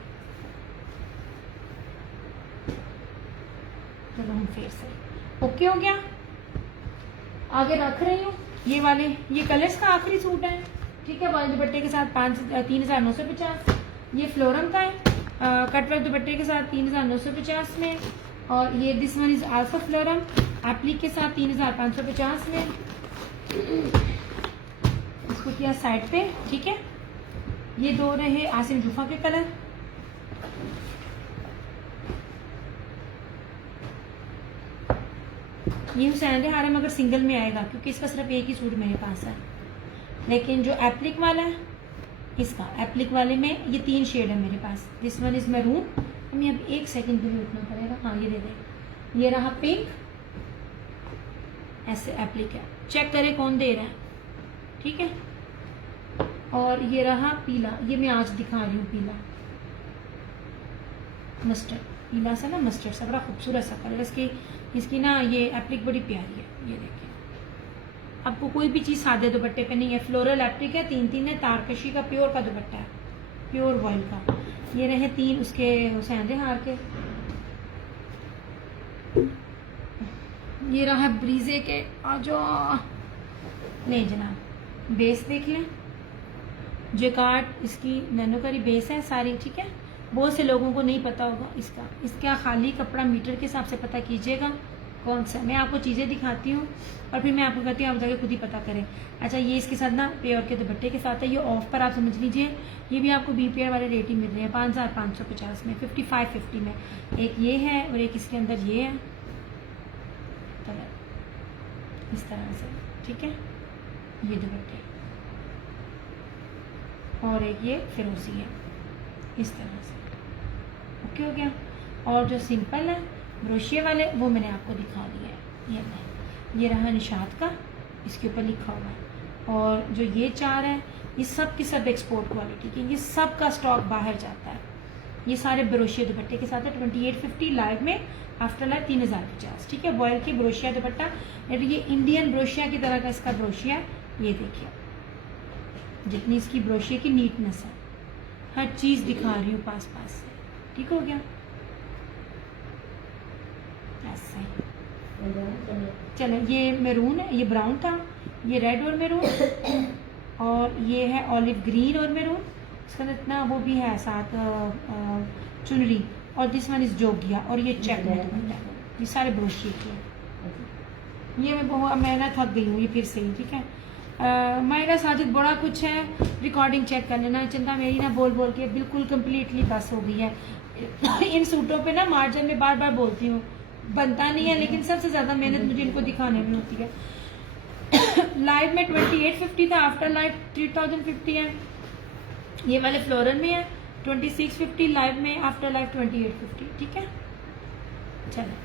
चलो हम फिर से ओके हो गया, आगे रख रही हूँ ये वाले, ये कलर्स का आखिरी सूट है, ठीक है। वाले दुपट्टे के साथ 3,950, ये फ्लोरम का है, कटवर्क दुपट्टे के साथ 3,950 में, और ये this one is also phloem applique के साथ 3,550 में। इसको किया साइड पे, ठीक है। ये 2 रहे आसिम जुफा के कलर, ये हुसैन रेहार मगर सिंगल में आएगा, क्योंकि इसका सिर्फ एक ही सूट मेरे पास है। लेकिन जो एप्लिक वाला है, इसका एप्लिक वाले में ये 3 शेड है मेरे पास। दिस वन इज मैरून, हमें अब 1 सेकंड के लिए रुकना पड़ेगा। हाँ, ये दे दे, ये रहा पिंक, ऐसे एप्लिक है, चेक करें कौन दे रहा है, ठीक है। और ये रहा पीला, ये मैं आज दिखा रही हूँ पीला मस्टर्ड, पीला सा ना मस्टर्ड सा, बड़ा खूबसूरत सा कलर इसकी ना ये एप्लिक बड़ी प्यारी है। ये देखिए, आपको कोई भी चीज़ सादे दुपट्टे पे नहीं है, फ्लोरल एप्लिक है, 3 है, तारकशी का प्योर का दुपट्टा है, प्योर वॉइल का। ये रहे 3 उसके हुसैन हार के, ये रहा ब्रीजे के, आजो नहीं जनाब, बेस देख लें, जेकार्ड इसकी नैनोकारी बेस है सारी, ठीक है। बहुत से लोगों को नहीं पता होगा इसका खाली कपड़ा मीटर के हिसाब से पता कीजिएगा कौन सा। मैं आपको चीज़ें दिखाती हूँ और फिर मैं आपको कहती हूँ आप जाके खुद ही पता करें। अच्छा, ये इसके साथ ना प्योर के दुपट्टे के साथ है, ये ऑफ पर आप समझ लीजिए, ये भी आपको बी पेयर वाले रेट ही मिल रहे हैं 5550 में, 5550 में। एक ये है और एक इसके अंदर ये है कलर इस तरह से, ठीक है, ये दुपट्टे, और एक ये फिरोजी है इस तरह से, ओके हो गया। और जो सिंपल है ब्रोशिये वाले वो मैंने आपको दिखा दिया है, ये रहा निशात का, इसके ऊपर लिखा हुआ है। और जो ये 4 है ये सब की सब एक्सपोर्ट क्वालिटी की, ये सब का स्टॉक बाहर जाता है। ये सारे ब्रोशिया दुपट्टे के साथ है, 2850 लाइव में, आफ्टर लाइव 3050, ठीक है। बॉयल की ब्रोशिया दुपट्टा, ये इंडियन ब्रोशिया की तरह का इसका ब्रोशिया है। ये देखिए जितनी इसकी ब्रोशिया की नीटनेस है, हर चीज़ दिखा रही हूँ पास से, ठीक हो गया। ऐसे चलो, ये मैरून है, ये ब्राउन था, ये रेड और मैरून, और ये है ऑलिव ग्रीन और मैरून, इसका इतना वो भी है साथ चुनरी, और दिस वन इज जोगिया, और ये चेक में दुपट्टा, ये सारे ब्रोशिये के। ये मैं ना थक गई हूँ ये फिर से ही, ठीक है। मेरा साजिद बड़ा कुछ है, रिकॉर्डिंग चेक कर लेना। चंदा मेरी ना बोल के बिल्कुल कम्प्लीटली बस हो गई है। इन सूटों पे ना मार्जिन में बार बोलती हूँ, बनता नहीं है, लेकिन सबसे ज़्यादा मेहनत मुझे इनको दिखाने में होती है। लाइव में 2850 था, आफ्टर लाइव 3050 है। ये वाले फ्लोरल में है 2650, लाइव में, आफ्टर लाइव 2850, ठीक है। चलो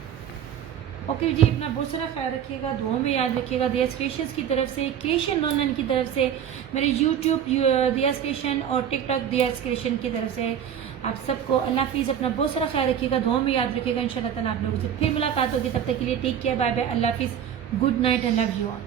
ओके जी, अपना बहुत सारा ख्याल रखिएगा, दुआ में याद रखिएगा। दिया क्रिएशंस की तरफ से, क्रिएशन नॉन की तरफ से, मेरे यूट्यूब दिया क्रिएशन और टिकटॉक दिया क्रिएशन की तरफ से आप सबको अल्लाह हाफिज़। अपना बहुत सारा ख्याल रखिएगा, दुआ में याद रखिएगा। इंशाल्लाह ताला आप लोगों से फिर मुलाकात होगी, तब तक के लिए टेक केयर, बाय बाय, अल्लाह हाफिज़, good night and love you all.